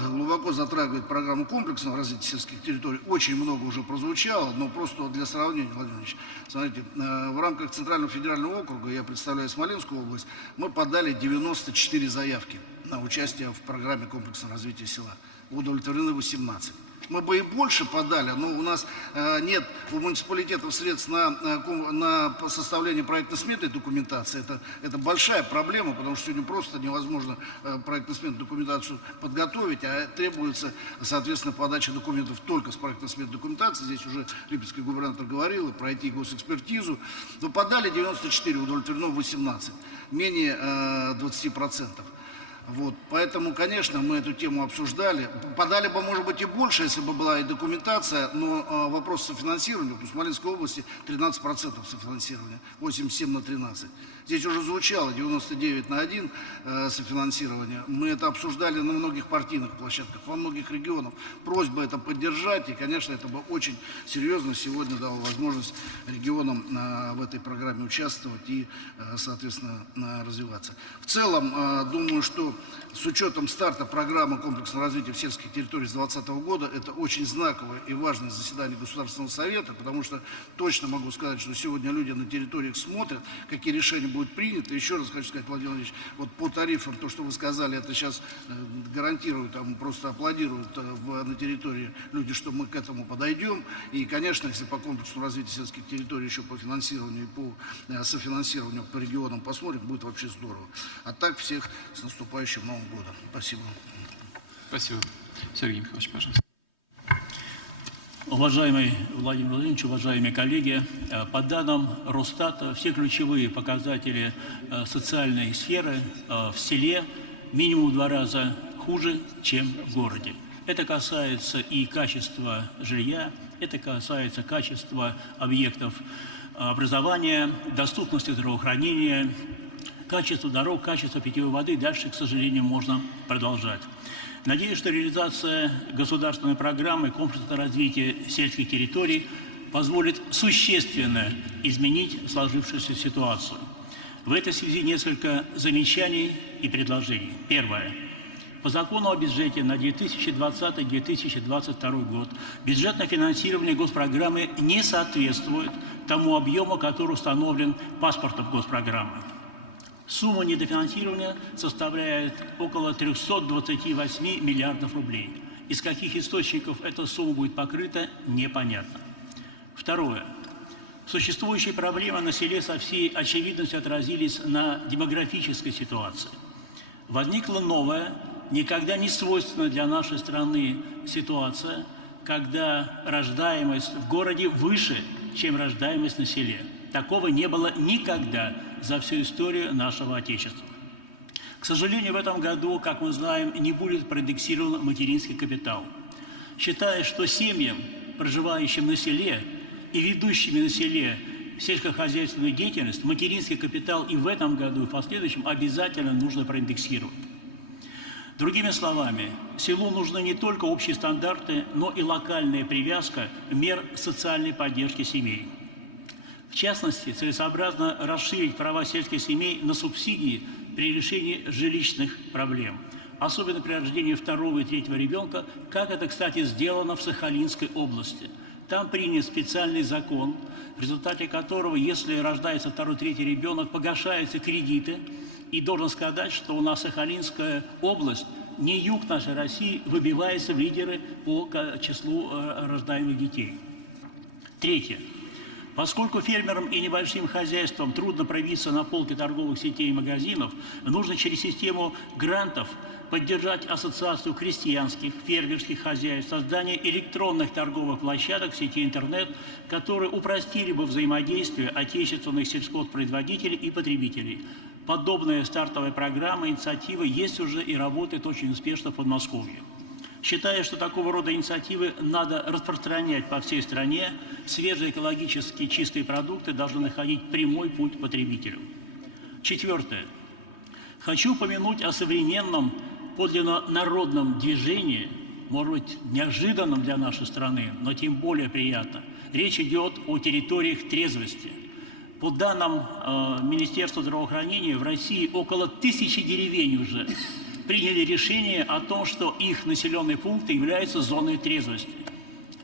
глубоко затрагивать программу комплексного развития сельских территорий. Очень много уже прозвучало, но просто для сравнения, Владимир Ильич, смотрите, в рамках Центрального федерального округа, я представляю Смоленскую область, мы подали 94 заявки на участие в программе комплексного развития села. Удовлетворены 18. Мы бы и больше подали, но у нас нет у муниципалитетов средств на составление проектно-сметной документации. Это большая проблема, потому что сегодня просто невозможно проектно-сметную документацию подготовить, а требуется, соответственно, подача документов только с проектно-сметной документацией. Здесь уже липецкий губернатор говорил, и пройти госэкспертизу. Но подали 94, удовлетворено 18, менее 20%. Вот, поэтому, конечно, мы эту тему обсуждали. Подали бы, может быть, и больше, если бы была и документация, но вопрос софинансирования, в Смоленской области 13% софинансирования, 87 на 13. Здесь уже звучало 99 на 1 софинансирование. Мы это обсуждали на многих партийных площадках, во многих регионах. Просьба это поддержать, и, конечно, это бы очень серьезно сегодня дало возможность регионам в этой программе участвовать и, соответственно, развиваться. В целом, думаю, что с учетом старта программы комплексного развития сельских территорий с 2020 года, это очень знаковое и важное заседание Государственного совета, потому что точно могу сказать, что сегодня люди на территориях смотрят, какие решения будут приняты. Еще раз хочу сказать, Владимир Владимирович, вот по тарифам, то, что вы сказали, это сейчас гарантируют, там просто аплодируют на территории люди, что мы к этому подойдем. И, конечно, если по комплексному развитию сельских территорий еще по финансированию и по софинансированию по регионам посмотрим, будет вообще здорово. А так всех с наступающим Новым годом. Спасибо. Спасибо. Сергей Михайлович, пожалуйста. Уважаемый Владимир Владимирович, уважаемые коллеги, по данным Росстата, все ключевые показатели социальной сферы в селе минимум в 2 раза хуже, чем в городе. Это касается и качества жилья, это касается качества объектов образования, доступности здравоохранения, качество дорог, качество питьевой воды. Дальше, к сожалению, можно продолжать. Надеюсь, что реализация государственной программы комплексного развития сельских территорий позволит существенно изменить сложившуюся ситуацию. В этой связи несколько замечаний и предложений. Первое. По закону о бюджете на 2020-2022 год бюджетное финансирование госпрограммы не соответствует тому объему, который установлен паспортом госпрограммы. Сумма недофинансирования составляет около 328 миллиардов рублей. Из каких источников эта сумма будет покрыта, непонятно. Второе. Существующие проблемы на селе со всей очевидностью отразились на демографической ситуации. Возникла новая, никогда не свойственная для нашей страны ситуация, когда рождаемость в городе выше, чем рождаемость на селе. Такого не было никогда за всю историю нашего Отечества. К сожалению, в этом году, как мы знаем, не будет проиндексирован материнский капитал. Считая, что семьям, проживающим на селе и ведущими на селе сельскохозяйственную деятельность, материнский капитал и в этом году, и в последующем обязательно нужно проиндексировать. Другими словами, селу нужны не только общие стандарты, но и локальная привязка мер социальной поддержки семей. В частности, целесообразно расширить права сельских семей на субсидии при решении жилищных проблем, особенно при рождении второго и третьего ребенка, как это, кстати, сделано в Сахалинской области. Там принят специальный закон, в результате которого, если рождается второй, третий ребенок, погашаются кредиты. И должен сказать, что у нас Сахалинская область, не юг нашей России, выбивается в лидеры по числу рождаемых детей. Третье. Поскольку фермерам и небольшим хозяйствам трудно пробиться на полки торговых сетей и магазинов, нужно через систему грантов поддержать ассоциацию крестьянских, фермерских хозяйств, создание электронных торговых площадок в сети интернет, которые упростили бы взаимодействие отечественных сельхозпроизводителей и потребителей. Подобная стартовая программа, инициатива есть уже и работает очень успешно в Подмосковье. Считаю, что такого рода инициативы надо распространять по всей стране. Свежие экологически чистые продукты должны находить прямой путь к потребителю. Четвертое. Хочу упомянуть о современном подлинно народном движении, может быть, неожиданном для нашей страны, но тем более приятно. Речь идет о территориях трезвости. По данным Министерства здравоохранения, в России около 1000 деревень уже приняли решение о том, что их населенные пункты являются зоной трезвости.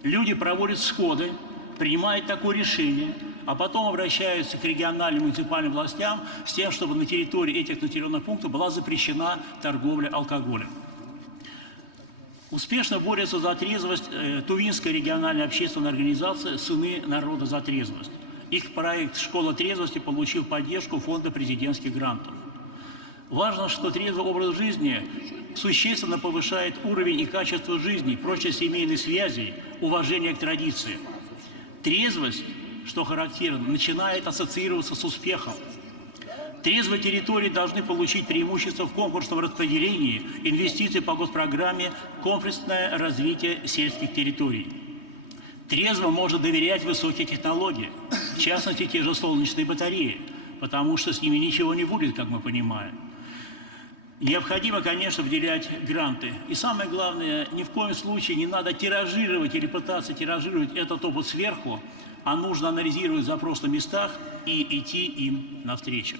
Люди проводят сходы, принимают такое решение, а потом обращаются к региональным муниципальным властям с тем, чтобы на территории этих населенных пунктов была запрещена торговля алкоголем. Успешно борется за трезвость Тувинская региональная общественная организация «Сыны народа за трезвость». Их проект «Школа трезвости» получил поддержку Фонда президентских грантов. Важно, что трезвый образ жизни существенно повышает уровень и качество жизни, прочие семейные связи, уважение к традиции. Трезвость, что характерно, начинает ассоциироваться с успехом. Трезвые территории должны получить преимущество в конкурсном распределении инвестиций по госпрограмме «Комплексное развитие сельских территорий». Трезво может доверять высокие технологии, в частности, те же солнечные батареи, потому что с ними ничего не будет, как мы понимаем. Необходимо, конечно, выделять гранты. И самое главное, ни в коем случае не надо тиражировать или пытаться тиражировать этот опыт сверху, а нужно анализировать запрос на местах и идти им навстречу.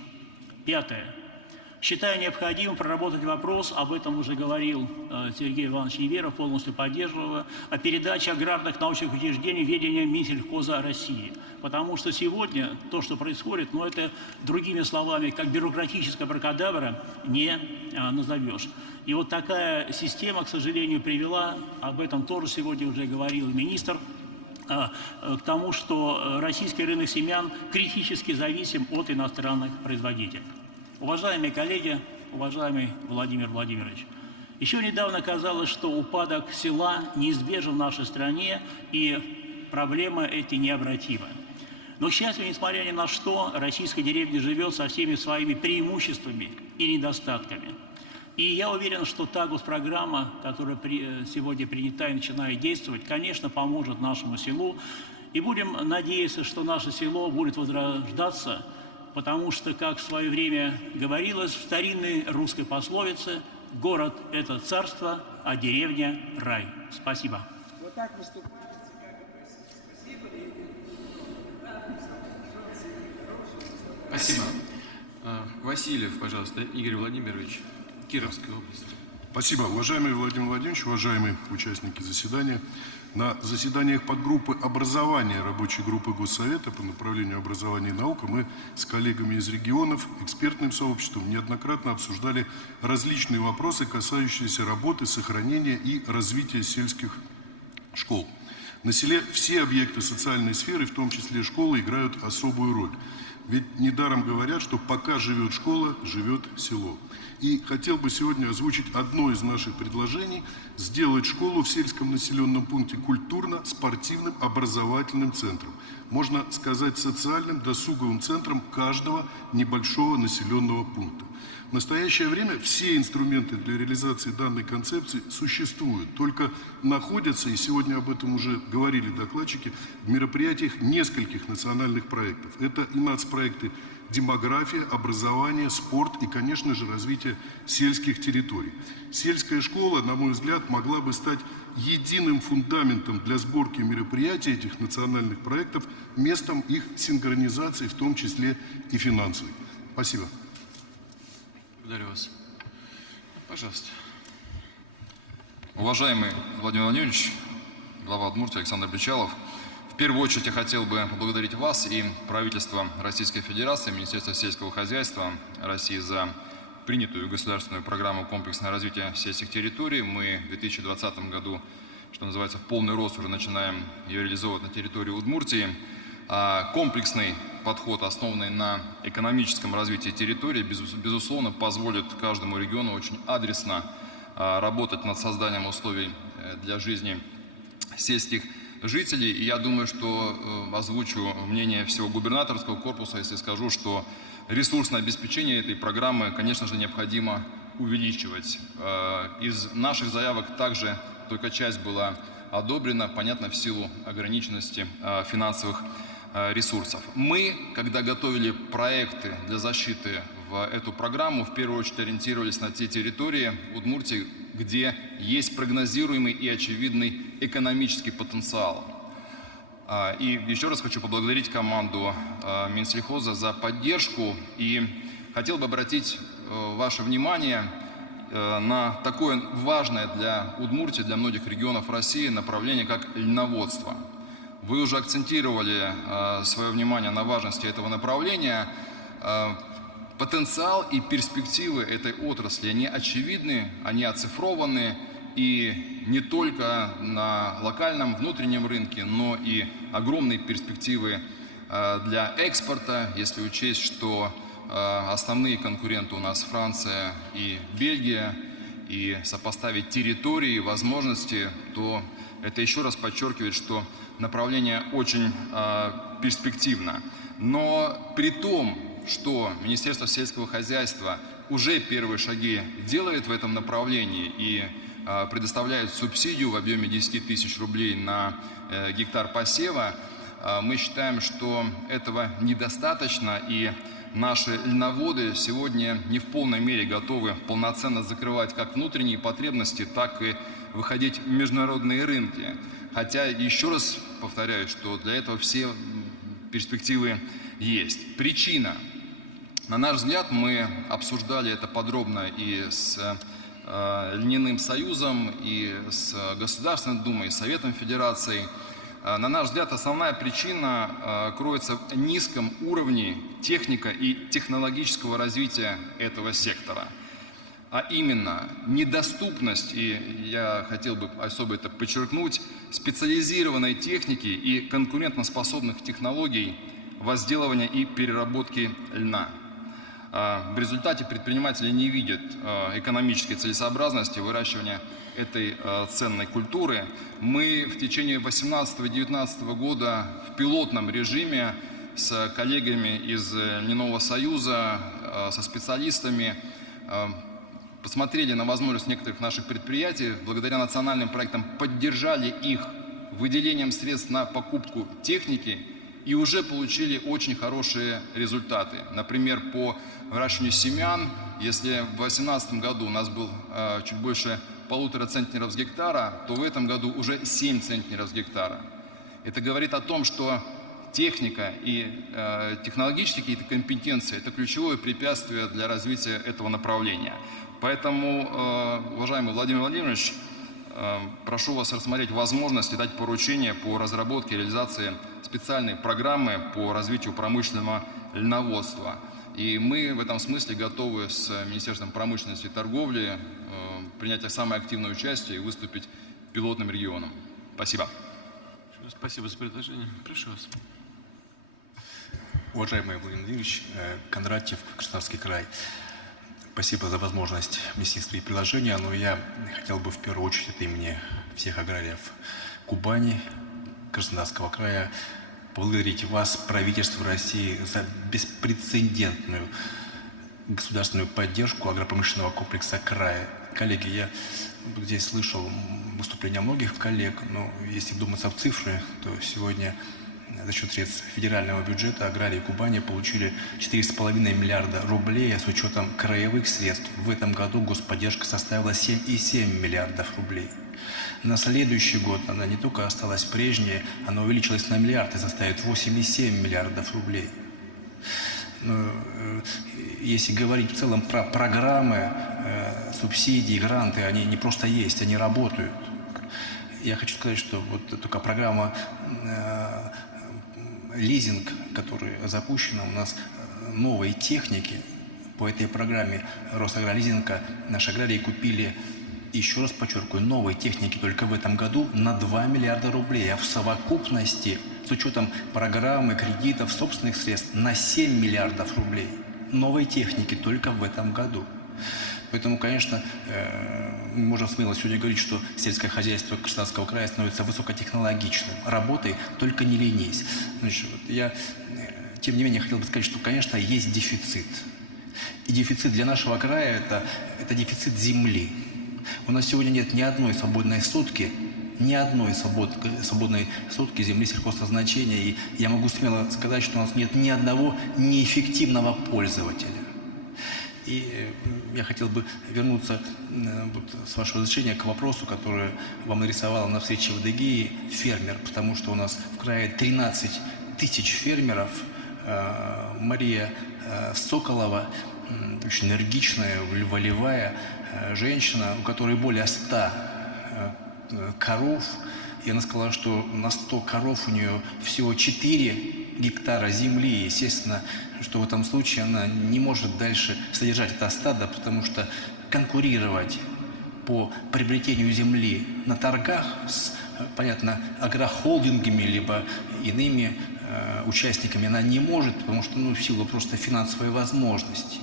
Пятое. Считаю необходимым проработать вопрос, об этом уже говорил Сергей Иванович Неверов, полностью поддерживаю, о передаче аграрных научных учреждений в ведение Минсельхоза России. Потому что сегодня то, что происходит, но это, другими словами, как бюрократическая абракадабра, не назовешь. И вот такая система, к сожалению, привела, об этом тоже сегодня уже говорил министр, к тому, что российский рынок семян критически зависим от иностранных производителей. Уважаемые коллеги, уважаемый Владимир Владимирович, еще недавно казалось, что упадок села неизбежен в нашей стране, и проблема эти необратимы. Но, к счастью, несмотря ни на что, российская деревня живет со всеми своими преимуществами и недостатками. И я уверен, что та госпрограмма, которая сегодня принята и начинает действовать, конечно, поможет нашему селу. И будем надеяться, что наше село будет возрождаться, потому что, как в свое время говорилось в старинной русской пословице, город – это царство, а деревня – рай. Спасибо. Вот так выступает. Спасибо. Васильев, пожалуйста, Игорь Владимирович, Кировская область. Спасибо. Уважаемый Владимир Владимирович, уважаемые участники заседания, на заседаниях подгруппы образования рабочей группы Госсовета по направлению образования и наука мы с коллегами из регионов, экспертным сообществом неоднократно обсуждали различные вопросы, касающиеся работы, сохранения и развития сельских школ. На селе все объекты социальной сферы, в том числе школы, играют особую роль. Ведь недаром говорят, что пока живет школа, живет село. И хотел бы сегодня озвучить одно из наших предложений – сделать школу в сельском населенном пункте культурно-спортивным образовательным центром. Можно сказать, социальным досуговым центром каждого небольшого населенного пункта. В настоящее время все инструменты для реализации данной концепции существуют, только находятся, и сегодня об этом уже говорили докладчики, в мероприятиях нескольких национальных проектов. Это и нацпроекты демография, образование, спорт и, конечно же, развитие сельских территорий. Сельская школа, на мой взгляд, могла бы стать единым фундаментом для сборки мероприятий этих национальных проектов, местом их синхронизации, в том числе и финансовой. Спасибо. Благодарю вас. Пожалуйста. Уважаемый Владимир Владимирович, глава Удмуртии Александр Бричалов, в первую очередь я хотел бы поблагодарить вас и правительство Российской Федерации, Министерство сельского хозяйства России за принятую государственную программу комплексного развития сельских территорий. Мы в 2020 году, что называется, в полный рост уже начинаем ее реализовывать на территории Удмуртии. Комплексный подход, основанный на экономическом развитии территории, безусловно, позволит каждому региону очень адресно работать над созданием условий для жизни сельских жителей. И я думаю, что озвучу мнение всего губернаторского корпуса, если скажу, что ресурсное обеспечение этой программы, конечно же, необходимо увеличивать. Из наших заявок также только часть была одобрена, понятно, в силу ограниченности финансовых ресурсов. Мы, когда готовили проекты для защиты в эту программу, в первую очередь ориентировались на те территории Удмуртии, где есть прогнозируемый и очевидный экономический потенциал. И еще раз хочу поблагодарить команду Минсельхоза за поддержку и хотел бы обратить ваше внимание на такое важное для Удмуртии, для многих регионов России направление, как льноводство. Вы уже акцентировали свое внимание на важности этого направления. Потенциал и перспективы этой отрасли, они очевидны, они оцифрованы, и не только на локальном внутреннем рынке, но и огромные перспективы для экспорта, если учесть, что основные конкуренты у нас Франция и Бельгия, и сопоставить территории, возможности, то это еще раз подчеркивает, что направление очень перспективно. Но при том, что Министерство сельского хозяйства уже первые шаги делает в этом направлении и предоставляет субсидию в объеме 10 тысяч рублей на гектар посева, мы считаем, что этого недостаточно, и наши льноводы сегодня не в полной мере готовы полноценно закрывать как внутренние потребности, так и выходить в международные рынки. Хотя, еще раз повторяю, что для этого все перспективы есть. Причина. На наш взгляд, мы обсуждали это подробно и с Льняным союзом, и с Государственной Думой, и Советом Федерации. На наш взгляд, основная причина кроется в низком уровне техника и технологического развития этого сектора. А именно недоступность, и я хотел бы особо это подчеркнуть, специализированной техники и конкурентоспособных технологий возделывания и переработки льна. В результате предприниматели не видят экономической целесообразности выращивания этой ценной культуры. Мы в течение 2018-2019 года в пилотном режиме с коллегами из Льняного союза, со специалистами посмотрели на возможность некоторых наших предприятий, благодаря национальным проектам поддержали их выделением средств на покупку техники и уже получили очень хорошие результаты. Например, по выращиванию семян, если в 2018 году у нас был чуть больше 1,5 центнеров с гектара, то в этом году уже 7 центнеров с гектара. Это говорит о том, что техника и технологические какие-то компетенции – это ключевое препятствие для развития этого направления. Поэтому, уважаемый Владимир Владимирович, прошу вас рассмотреть возможность и дать поручение по разработке и реализации специальной программы по развитию промышленного льноводства. И мы в этом смысле готовы с Министерством промышленности и торговли принять самое активное участие и выступить пилотным регионом. Спасибо. Спасибо за предложение. Прошу вас. Уважаемый Владимир Владимирович, Кондратьев, Краснодарский край. Спасибо за возможность внести свои предложения, но я хотел бы в первую очередь от имени всех аграриев Кубани, Краснодарского края поблагодарить вас, правительство России, за беспрецедентную государственную поддержку агропромышленного комплекса края. Коллеги, я здесь слышал выступления многих коллег, но если вдуматься в цифры, то сегодня за счет средств федерального бюджета аграрии Кубани получили 4,5 миллиарда рублей, а с учетом краевых средств в этом году господдержка составила 7,7 миллиардов рублей. На следующий год она не только осталась прежней, она увеличилась на миллиард и составит 8,7 миллиардов рублей. Но, если говорить в целом про программы, субсидии, гранты, они не просто есть, они работают. Я хочу сказать, что вот только программа лизинг, которая запущена, у нас новые техники по этой программе Росагролизинга, наши аграрии купили, еще раз подчеркиваю, новые техники только в этом году на 2 миллиарда рублей, а в совокупности, с учетом программы, кредитов, собственных средств, на 7 миллиардов рублей. Новые техники только в этом году. Поэтому, конечно, мы можем смело сегодня говорить, что сельское хозяйство Краснодарского края становится высокотехнологичным. Работай, только не ленись. Значит, я, тем не менее, хотел бы сказать, что, конечно, есть дефицит. И дефицит для нашего края – это дефицит земли. У нас сегодня нет ни одной свободной сотки, земли сельхозназначения. И я могу смело сказать, что у нас нет ни одного неэффективного пользователя. И я хотел бы вернуться, с вашего разрешения, к вопросу, который вам нарисовала на встрече в Адыгее фермер, потому что у нас в крае 13 тысяч фермеров. Мария Соколова, очень энергичная, волевая женщина, у которой более 100 коров. И она сказала, что на 100 коров у нее всего 4 гектара земли. Естественно, что в этом случае она не может дальше содержать это стадо, потому что конкурировать по приобретению земли на торгах с, понятно, агрохолдингами либо иными участниками она не может, потому что, в силу просто финансовой возможности.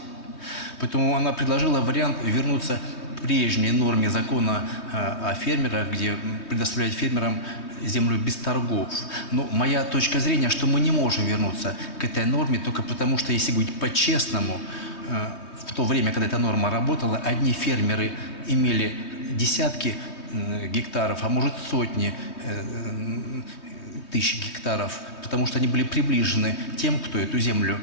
Поэтому она предложила вариант вернуться к прежней норме закона о фермерах, где предоставляют фермерам землю без торгов. Но моя точка зрения, что мы не можем вернуться к этой норме только потому, что, если говорить по-честному, в то время, когда эта норма работала, одни фермеры имели десятки гектаров, а может сотни тысяч гектаров, потому что они были приближены тем, кто эту землю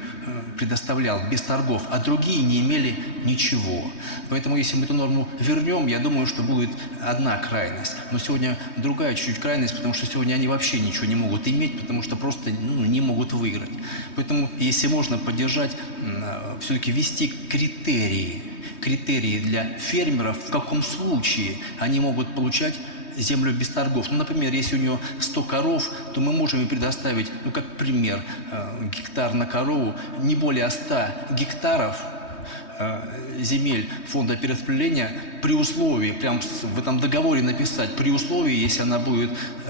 предоставлял без торгов, а другие не имели ничего. Поэтому, если мы эту норму вернем, я думаю, что будет одна крайность. Но сегодня другая чуть-чуть крайность, потому что сегодня они вообще ничего не могут иметь, потому что просто не могут выиграть. Поэтому, если можно поддержать, все-таки ввести критерии для фермеров, в каком случае они могут получать землю без торгов. Например, если у него 100 коров, то мы можем ей предоставить, как пример, гектар на корову, не более 100 гектаров земель фонда перераспределения при условии, прям в этом договоре написать, при условии, если она будет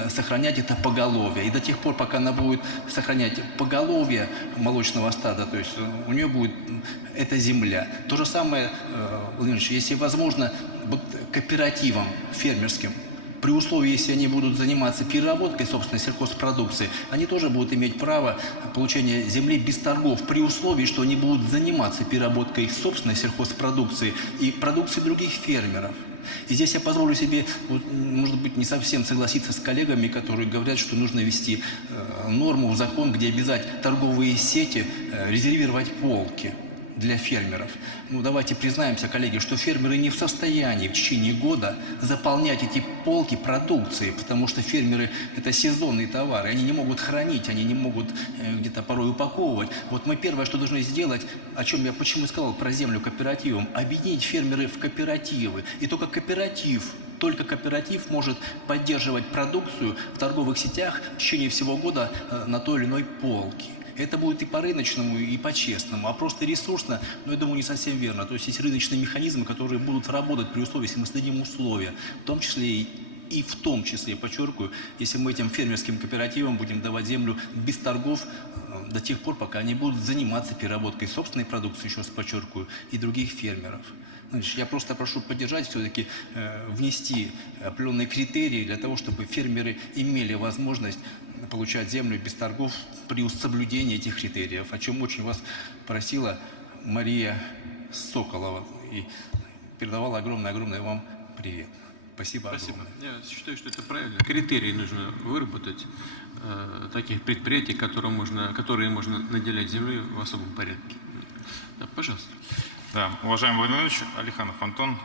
сохранять это поголовье. И до тех пор, пока она будет сохранять поголовье молочного стада, то есть у нее будет эта земля. То же самое, Владимир Ильич, если возможно, кооперативам фермерским, при условии, если они будут заниматься переработкой собственной сельхозпродукции, они тоже будут иметь право получения земли без торгов, при условии, что они будут заниматься переработкой собственной сельхозпродукции и продукции других фермеров. И здесь я позволю себе, может быть, не совсем согласиться с коллегами, которые говорят, что нужно ввести норму в закон, где обязать торговые сети резервировать полки. для фермеров. Ну, давайте признаемся, коллеги, что фермеры не в состоянии в течение года заполнять эти полки продукции, потому что фермеры – это сезонные товары, они не могут хранить, они не могут где-то порой упаковывать. Вот мы первое, что должны сделать, о чем я почему сказал про землю кооперативом, объединить фермеры в кооперативы. И только кооператив может поддерживать продукцию в торговых сетях в течение всего года на той или иной полке. Это будет и по рыночному, и по честному, а просто ресурсно, но я думаю, не совсем верно. То есть есть рыночные механизмы, которые будут работать при условии, если мы следим условия, в том числе и в том числе, подчеркиваю, если мы этим фермерским кооперативам будем давать землю без торгов до тех пор, пока они будут заниматься переработкой собственной продукции, еще раз подчеркиваю, и других фермеров. Значит, я просто прошу поддержать, все-таки внести определенные критерии для того, чтобы фермеры имели возможность получать землю без торгов при соблюдении этих критериев, о чем очень вас просила Мария Соколова и передавала огромный вам привет. Спасибо. Спасибо. Я считаю, что это правильно. Критерии нужно выработать таких предприятий, которые можно наделять землей в особом порядке. Да, пожалуйста. Да, уважаемый Владимир Владимирович, Алиханов Антон,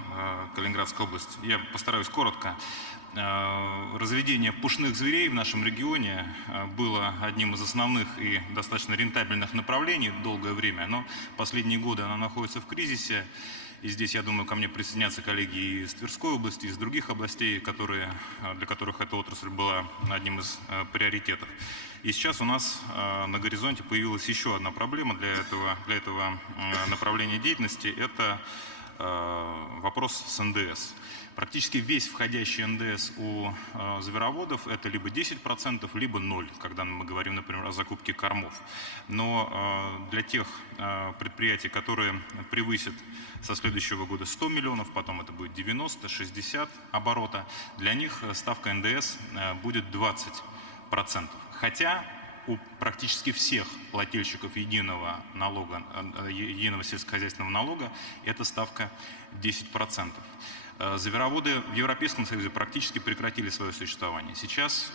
Калининградская область. Я постараюсь коротко. Разведение пушных зверей в нашем регионе было одним из основных и достаточно рентабельных направлений долгое время, но последние годы оно находится в кризисе. И здесь, я думаю, ко мне присоединятся коллеги из Тверской области, из других областей, для которых эта отрасль была одним из приоритетов. И сейчас у нас на горизонте появилась еще одна проблема для этого направления деятельности. Это вопрос с НДС. Практически весь входящий НДС у звероводов это либо 10%, либо 0%, когда мы говорим, например, о закупке кормов. Но для тех предприятий, которые превысят со следующего года 100 миллионов, потом это будет 90, 60 оборота, для них ставка НДС будет 20%. Хотя у практически всех плательщиков единого сельскохозяйственного налога эта ставка 10%. Звероводы в Европейском Союзе практически прекратили свое существование. Сейчас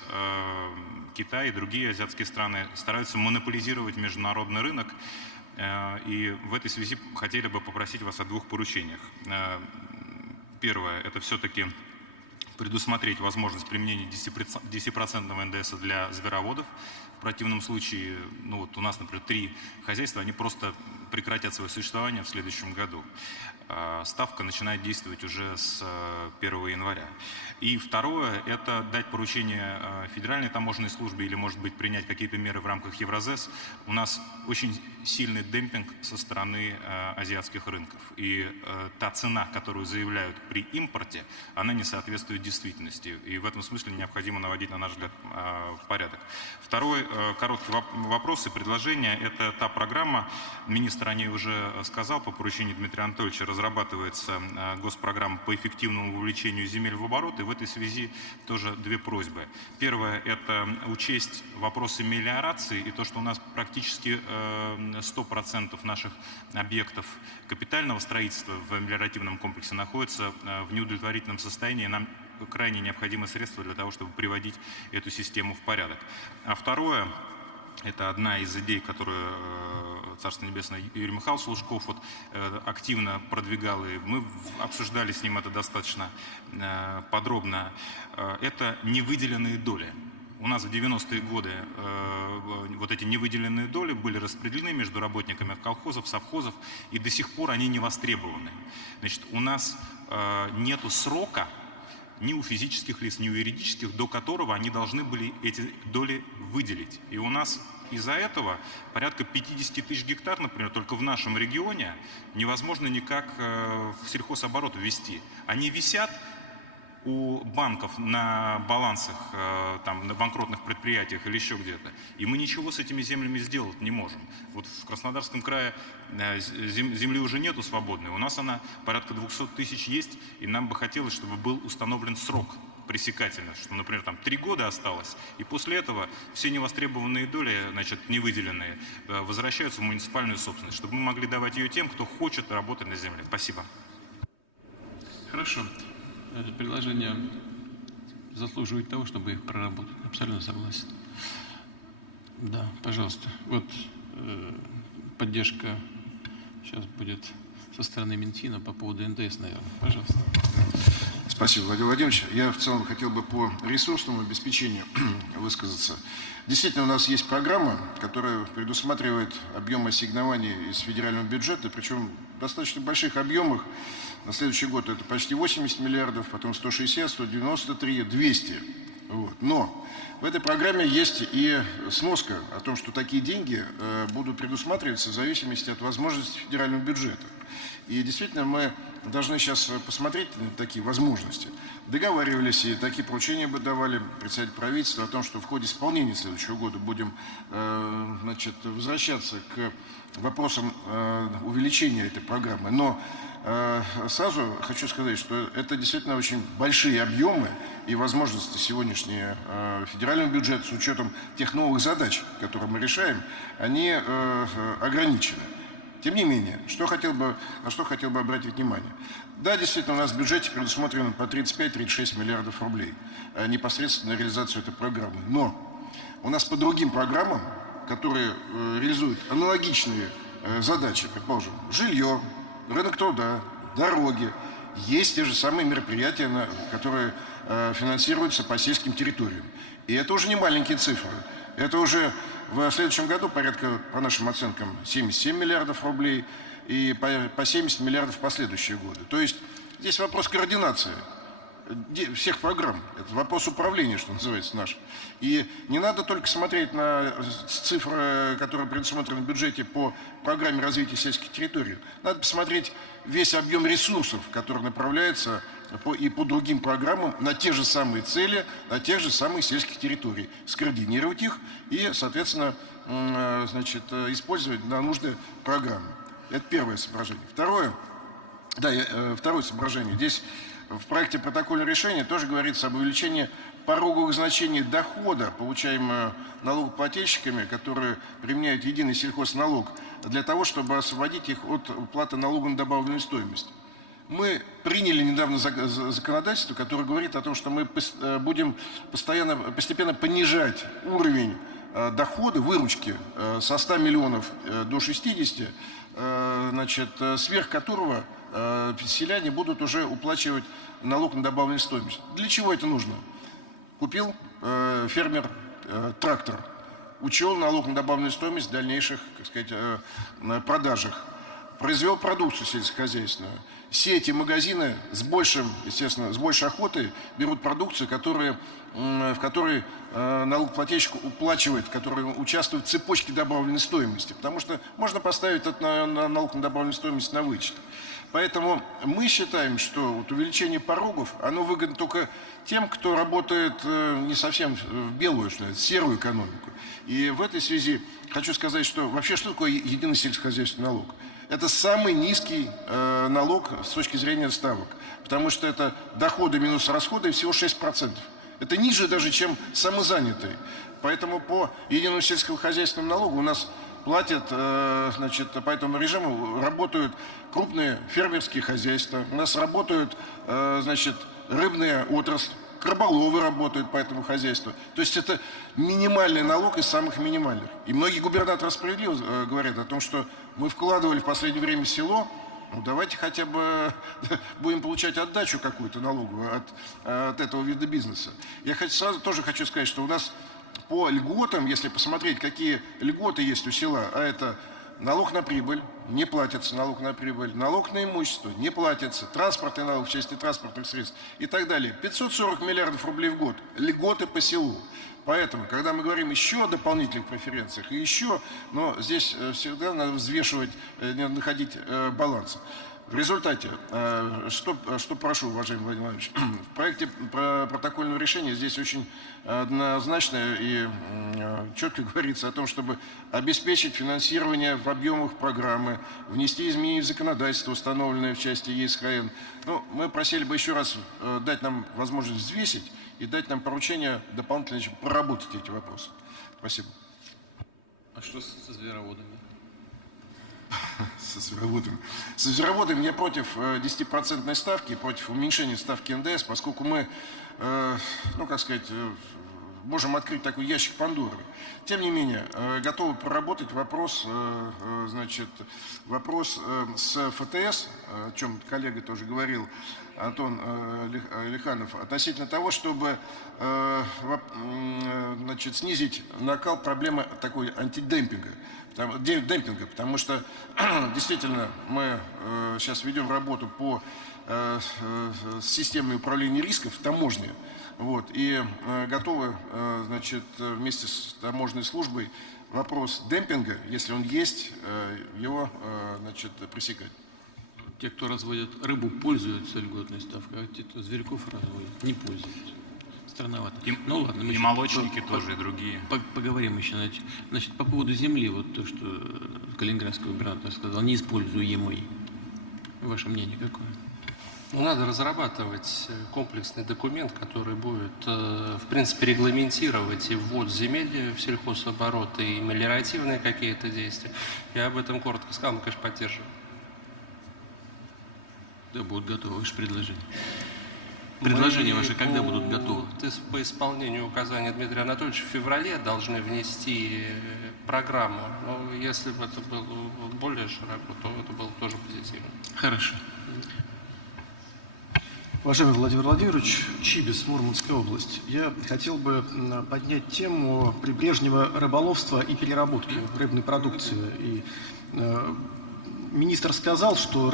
Китай и другие азиатские страны стараются монополизировать международный рынок. И в этой связи хотели бы попросить вас о двух поручениях. Первое – это все-таки предусмотреть возможность применения 10% НДС для звероводов. В противном случае, ну вот у нас, например, 3 хозяйства, они просто прекратят свое существование в следующем году. Ставка начинает действовать уже с 1 января. И второе – это дать поручение Федеральной таможенной службе или, может быть, принять какие-то меры в рамках Евразес. У нас очень сильный демпинг со стороны азиатских рынков. И та цена, которую заявляют при импорте, она не соответствует действительности. И в этом смысле необходимо наводить, на наш взгляд, порядок. Второй короткий вопрос и предложение – это та программа, министр о ней уже сказал, по поручению Дмитрия Анатольевича разрабатывается госпрограмма по эффективному вовлечению земель в оборот. И в этой связи тоже две просьбы. Первое – это учесть вопросы мелиорации и то, что у нас практически 100% наших объектов капитального строительства в мелиоративном комплексе находятся в неудовлетворительном состоянии. Нам крайне необходимы средства для того, чтобы приводить эту систему в порядок. А второе – это одна из идей, которую Царство Небесное Юрий Михайлович Лужков активно продвигал, и мы обсуждали с ним это достаточно подробно. Это невыделенные доли. У нас в 90-е годы вот эти невыделенные доли были распределены между работниками колхозов, совхозов, и до сих пор они не востребованы. Значит, у нас нету срока ни у физических лиц, ни у юридических, до которого они должны были эти доли выделить. И у нас из-за этого порядка 50 тысяч гектар, например, только в нашем регионе невозможно никак в сельхозоборот ввести. Они висят у банков на балансах, там, на банкротных предприятиях или еще где-то. И мы ничего с этими землями сделать не можем. Вот в Краснодарском крае земли уже нету свободной. У нас она порядка 200 тысяч есть, и нам бы хотелось, чтобы был установлен срок пресекательно, что, например, там 3 года осталось, и после этого все невостребованные доли, значит, невыделенные, возвращаются в муниципальную собственность, чтобы мы могли давать ее тем, кто хочет работать на земле. Спасибо. Хорошо. Предложение заслуживает того, чтобы их проработать. Абсолютно согласен. Да, пожалуйста. Вот поддержка сейчас будет со стороны Минфина по поводу НДС, наверное. Пожалуйста. Спасибо, Владимир Владимирович. Я в целом хотел бы по ресурсному обеспечению высказаться. Действительно, у нас есть программа, которая предусматривает объем ассигнований из федерального бюджета, причем в достаточно больших объемах. На следующий год это почти 80 миллиардов, потом 160, 193, 200. Вот. Но в этой программе есть и сноска о том, что такие деньги будут предусматриваться в зависимости от возможностей федерального бюджета. И действительно мы должны сейчас посмотреть на такие возможности. Договаривались, и такие поручения бы давали представитель правительства о том, что в ходе исполнения следующего года будем возвращаться к вопросам увеличения этой программы. Но сразу хочу сказать, что это действительно очень большие объемы и возможности сегодняшнего федерального бюджета с учетом тех новых задач, которые мы решаем, они ограничены. Тем не менее, на что хотел бы обратить внимание. Да, действительно, у нас в бюджете предусмотрено по 35-36 миллиардов рублей непосредственно на реализацию этой программы. Но у нас по другим программам, которые реализуют аналогичные задачи, предположим, жилье, рынок труда, дороги, есть те же самые мероприятия, которые финансируются по сельским территориям. И это уже не маленькие цифры. Это уже в следующем году порядка, по нашим оценкам, 77 миллиардов рублей и по 70 миллиардов в последующие годы. То есть здесь вопрос координации всех программ. Это вопрос управления, что называется, наш. И не надо только смотреть на цифры, которые предусмотрены в бюджете по программе развития сельских территорий. Надо посмотреть весь объем ресурсов, который направляется и по другим программам на те же самые цели, на тех же самых сельских территорий. Скоординировать их и, соответственно, использовать на нужды программы. Это первое соображение. Второе соображение. Здесь в проекте протокольного решения тоже говорится об увеличении пороговых значений дохода, получаемого налогоплательщиками, которые применяют единый сельхозналог, для того, чтобы освободить их от уплаты налога на добавленную стоимость. Мы приняли недавно законодательство, которое говорит о том, что мы будем постепенно понижать уровень дохода, выручки со 100 миллионов до 60, сверх которого селяне будут уже уплачивать налог на добавленную стоимость. Для чего это нужно? Купил фермер трактор, учел налог на добавленную стоимость в дальнейших, продажах, произвел продукцию сельскохозяйственную. Сети, магазины с большей охотой берут продукцию, в которой налогоплательщик уплачивает, который участвует в цепочке добавленной стоимости. Потому что можно поставить этот налог на добавленную стоимость на вычет. Поэтому мы считаем, что увеличение порогов, оно выгодно только тем, кто работает не совсем в белую, серую экономику. И в этой связи хочу сказать, что вообще что такое единый сельскохозяйственный налог? Это самый низкий налог с точки зрения ставок, потому что это доходы минус расходы всего 6%. Это ниже даже, чем самозанятый. Поэтому по единому сельскохозяйственному налогу у нас платят, по этому режиму работают крупные фермерские хозяйства, у нас работают, рыбная отрасль, рыболовы работают по этому хозяйству. То есть это минимальный налог из самых минимальных. И многие губернаторы справедливо говорят о том, что мы вкладывали в последнее время в село, давайте хотя бы будем получать отдачу какую-то налоговую от этого вида бизнеса. Я сразу тоже хочу сказать, что у нас по льготам, если посмотреть, какие льготы есть у села, а это налог на прибыль, не платится налог на прибыль, налог на имущество, не платится, транспортный налог в части транспортных средств и так далее. 540 миллиардов рублей в год льготы по селу. Поэтому, когда мы говорим еще о дополнительных преференциях и еще, но здесь всегда надо взвешивать, находить баланс. В результате, что прошу, уважаемый Владимир Владимирович, в проекте протокольного решения здесь очень однозначно и четко говорится о том, чтобы обеспечить финансирование в объемах программы, внести изменения в законодательство, установленное в части ЕСХН. Но мы просили бы еще раз дать нам возможность взвесить и дать нам поручение дополнительно проработать эти вопросы. Спасибо. А что со звероводами? Со звероводами я против 10% ставки, против уменьшения ставки НДС, поскольку мы, можем открыть такой ящик Пандоры. Тем не менее, готовы проработать вопрос с ФТС, о чем коллега тоже говорил, Антон Лиханов, относительно того, чтобы снизить накал проблемы такой антидемпинга. Потому что действительно мы сейчас ведем работу по системе управления рисков в таможне. Вот, и готовы вместе с таможенной службой вопрос демпинга, если он есть, его пресекать. Те, кто разводят рыбу, пользуются льготной ставкой, а те, кто зверьков разводят, не пользуются. Странновато. Ну ладно, и молочники тоже, и другие. Поговорим еще. Значит, по поводу земли, вот то, что калининградский губернатор сказал, неиспользуемый. Ваше мнение какое? Ну, надо разрабатывать комплексный документ, который будет, в принципе, регламентировать и ввод земель в сельхозоборот, и мелиоративные какие-то действия. Я об этом коротко сказал, мы, конечно, поддерживаем. Да, будут готовы ваши предложения. Предложения ваши когда будут готовы? По исполнению указания Дмитрия Анатольевича в феврале должны внести программу. Но если бы это было более широко, то это было тоже позитивно. Хорошо. Уважаемый Владимир Владимирович, Чибис, Мурманская область. Я хотел бы поднять тему прибрежнего рыболовства и переработки рыбной продукции. И министр сказал, что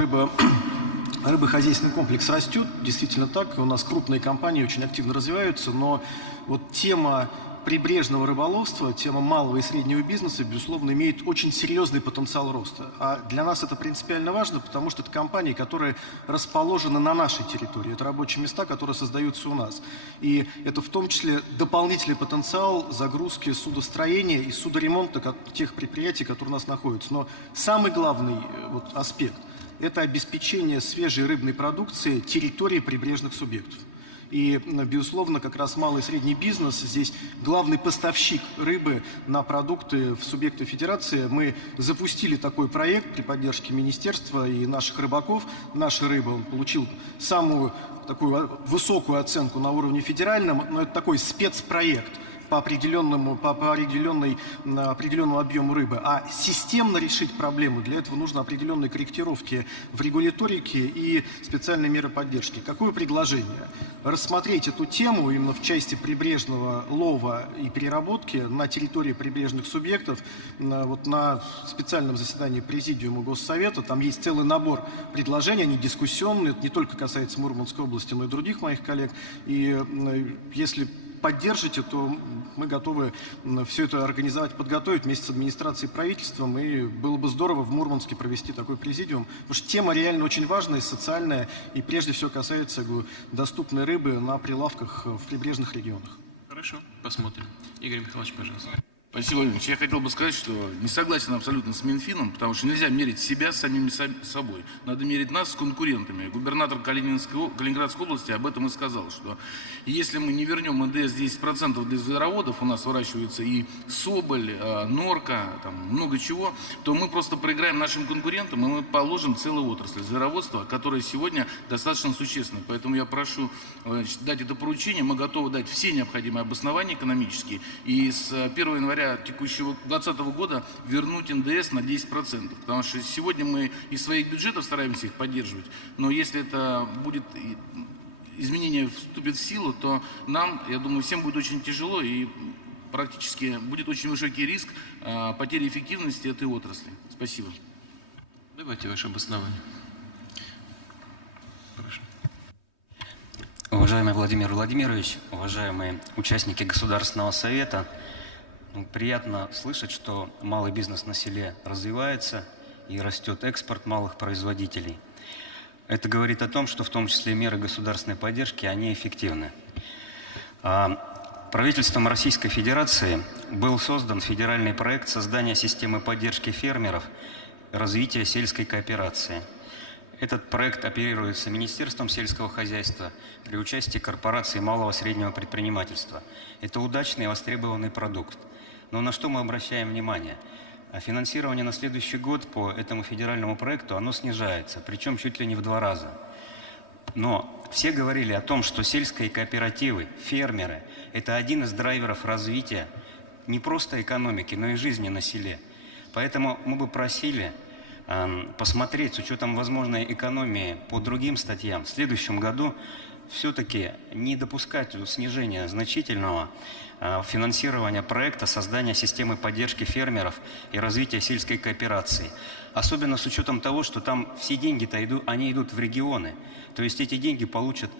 рыбохозяйственный комплекс растет, действительно так, и у нас крупные компании очень активно развиваются, но вот тема прибрежного рыболовства, тема малого и среднего бизнеса, безусловно, имеет очень серьезный потенциал роста. А для нас это принципиально важно, потому что это компании, которые расположены на нашей территории, это рабочие места, которые создаются у нас. И это в том числе дополнительный потенциал загрузки судостроения и судоремонта тех предприятий, которые у нас находятся. Но самый главный аспект – это обеспечение свежей рыбной продукции территории прибрежных субъектов. И, безусловно, как раз малый и средний бизнес здесь главный поставщик рыбы на продукты в субъекты федерации. Мы запустили такой проект при поддержке министерства и наших рыбаков. Наша рыба, он получил самую такую высокую оценку на уровне федеральном, но это такой спецпроект по определенному объему рыбы. А системно решить проблему, для этого нужно определенные корректировки в регуляторике и специальные меры поддержки. Какое предложение? Рассмотреть эту тему именно в части прибрежного лова и переработки на территории прибрежных субъектов на специальном заседании Президиума Госсовета. Там есть целый набор предложений, они дискуссионные, это не только касается Мурманской области, но и других моих коллег. И если поддержите, то мы готовы все это организовать, подготовить вместе с администрацией и правительством, и было бы здорово в Мурманске провести такой президиум, потому что тема реально очень важная, социальная, и прежде всего касается доступной рыбы на прилавках в прибрежных регионах. Хорошо, посмотрим. Игорь Михайлович, пожалуйста. Спасибо, Владимир Ильич. Я хотел бы сказать, что не согласен абсолютно с Минфином, потому что нельзя мерить себя с самими собой. Надо мерить нас с конкурентами. Губернатор Калининградской области об этом и сказал, что если мы не вернем НДС 10% для звероводов, у нас выращивается и соболь, норка, там много чего, то мы просто проиграем нашим конкурентам, и мы положим целую отрасль звероводства, которая сегодня достаточно существенна. Поэтому я прошу дать это поручение. Мы готовы дать все необходимые обоснования экономические. И с 1 января текущего 2020 года вернуть НДС на 10%. Потому что сегодня мы из своих бюджетов стараемся их поддерживать, но если это будет, изменение вступит в силу, то нам, я думаю, всем будет очень тяжело и практически будет очень высокий риск потери эффективности этой отрасли. Спасибо. Давайте ваше обоснование. Прошу. Уважаемый Владимир Владимирович, уважаемые участники Государственного совета, приятно слышать, что малый бизнес на селе развивается и растет экспорт малых производителей. Это говорит о том, что в том числе меры государственной поддержки, они эффективны. Правительством Российской Федерации был создан федеральный проект создания системы поддержки фермеров и развития сельской кооперации. Этот проект оперируется Министерством сельского хозяйства при участии корпораций малого и среднего предпринимательства. Это удачный и востребованный продукт. Но на что мы обращаем внимание? Финансирование на следующий год по этому федеральному проекту, оно снижается, причем чуть ли не в 2 раза. Но все говорили о том, что сельские кооперативы, фермеры – это один из драйверов развития не просто экономики, но и жизни на селе. Поэтому мы бы просили посмотреть с учетом возможной экономии по другим статьям в следующем году все-таки не допускать снижения значительного финансирования проекта создания системы поддержки фермеров и развития сельской кооперации. Особенно с учетом того, что там все деньги-то идут в регионы. То есть эти деньги получат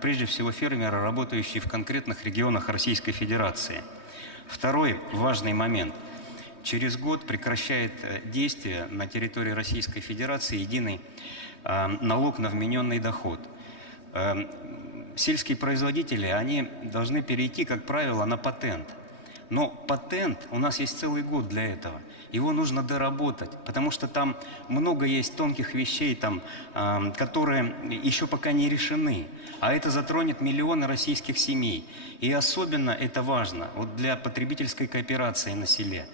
прежде всего фермеры, работающие в конкретных регионах Российской Федерации. Второй важный момент. Через год прекращает действие на территории Российской Федерации единый налог на вмененный доход. Сельские производители, они должны перейти, как правило, на патент. Но патент, у нас есть целый год для этого. Его нужно доработать, потому что там много есть тонких вещей, которые еще пока не решены. А это затронет миллионы российских семей. И особенно это важно для потребительской кооперации на селе.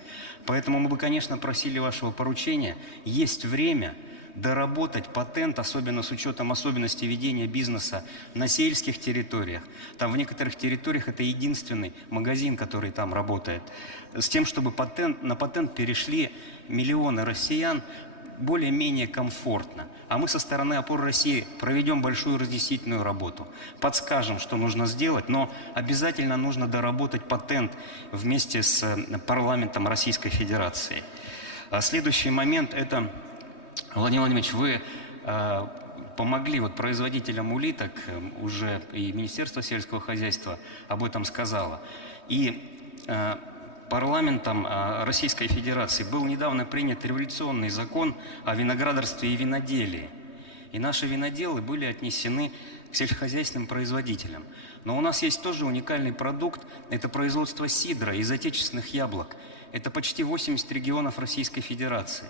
Поэтому мы бы, конечно, просили вашего поручения. Есть время доработать патент, особенно с учетом особенностей ведения бизнеса на сельских территориях. Там в некоторых территориях это единственный магазин, который там работает. С тем, чтобы на патент перешли миллионы россиян более-менее комфортно. А мы со стороны «Опор России» проведем большую разъяснительную работу. Подскажем, что нужно сделать, но обязательно нужно доработать патент вместе с парламентом Российской Федерации. Следующий момент – это, Владимир Владимирович, вы помогли производителям улиток, уже и Министерство сельского хозяйства об этом сказало. И парламентом Российской Федерации был недавно принят революционный закон о виноградарстве и виноделии. И наши виноделы были отнесены к сельскохозяйственным производителям. Но у нас есть тоже уникальный продукт – это производство сидра из отечественных яблок. Это почти 80 регионов Российской Федерации.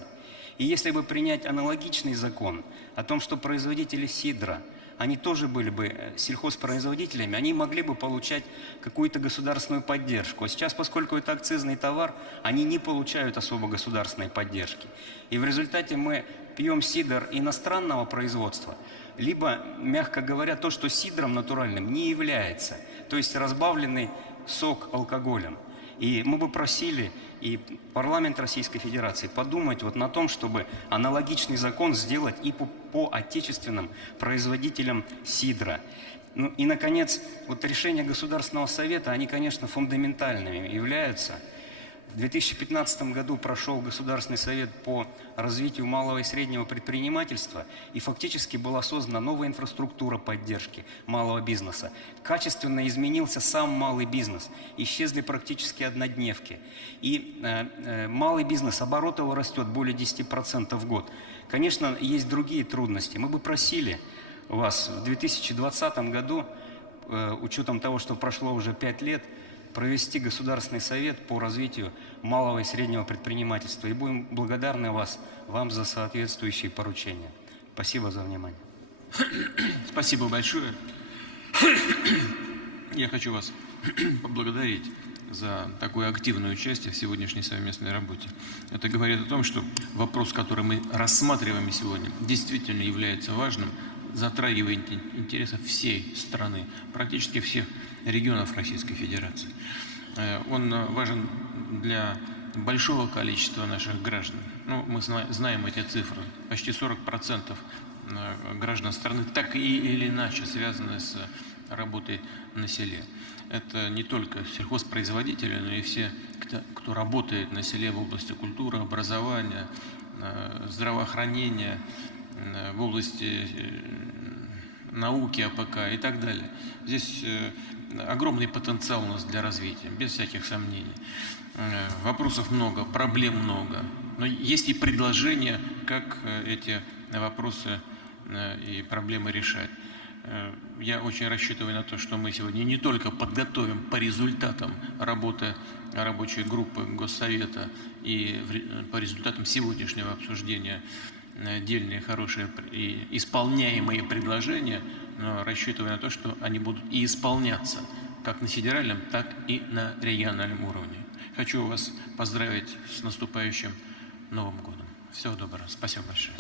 И если бы принять аналогичный закон о том, что производители сидра, они тоже были бы сельхозпроизводителями, они могли бы получать какую-то государственную поддержку. А сейчас, поскольку это акцизный товар, они не получают особо государственной поддержки. И в результате мы пьем сидр иностранного производства, либо, мягко говоря, то, что сидром натуральным не является, то есть разбавленный сок алкоголем. И мы бы просили и парламент Российской Федерации подумать на том, чтобы аналогичный закон сделать и по отечественным производителям сидра. Ну и, наконец, решения Государственного Совета, они, конечно, фундаментальными являются. В 2015 году прошел Государственный совет по развитию малого и среднего предпринимательства, и фактически была создана новая инфраструктура поддержки малого бизнеса. Качественно изменился сам малый бизнес, исчезли практически однодневки. И малый бизнес, оборот его растет более 10% в год. Конечно, есть другие трудности. Мы бы просили вас в 2020 году, учетом того, что прошло уже 5 лет, провести Государственный совет по развитию малого и среднего предпринимательства. И будем благодарны вам за соответствующие поручения. Спасибо за внимание. Спасибо большое. Я хочу вас поблагодарить за такое активное участие в сегодняшней совместной работе. Это говорит о том, что вопрос, который мы рассматриваем сегодня, действительно является важным, затрагивает интересы всей страны, практически всех регионов Российской Федерации. Он важен для большого количества наших граждан. Мы знаем эти цифры. Почти 40% граждан страны так или иначе связаны с работой на селе. Это не только сельхозпроизводители, но и все, кто работает на селе в области культуры, образования, здравоохранения, в области науки, АПК и так далее. Здесь огромный потенциал у нас для развития, без всяких сомнений. Вопросов много, проблем много, но есть и предложения, как эти вопросы и проблемы решать. Я очень рассчитываю на то, что мы сегодня не только подготовим по результатам работы рабочей группы Госсовета и по результатам сегодняшнего обсуждения дельные, хорошие и исполняемые предложения, но рассчитываю на то, что они будут и исполняться как на федеральном, так и на региональном уровне. Хочу вас поздравить с наступающим Новым годом. Всего доброго. Спасибо большое.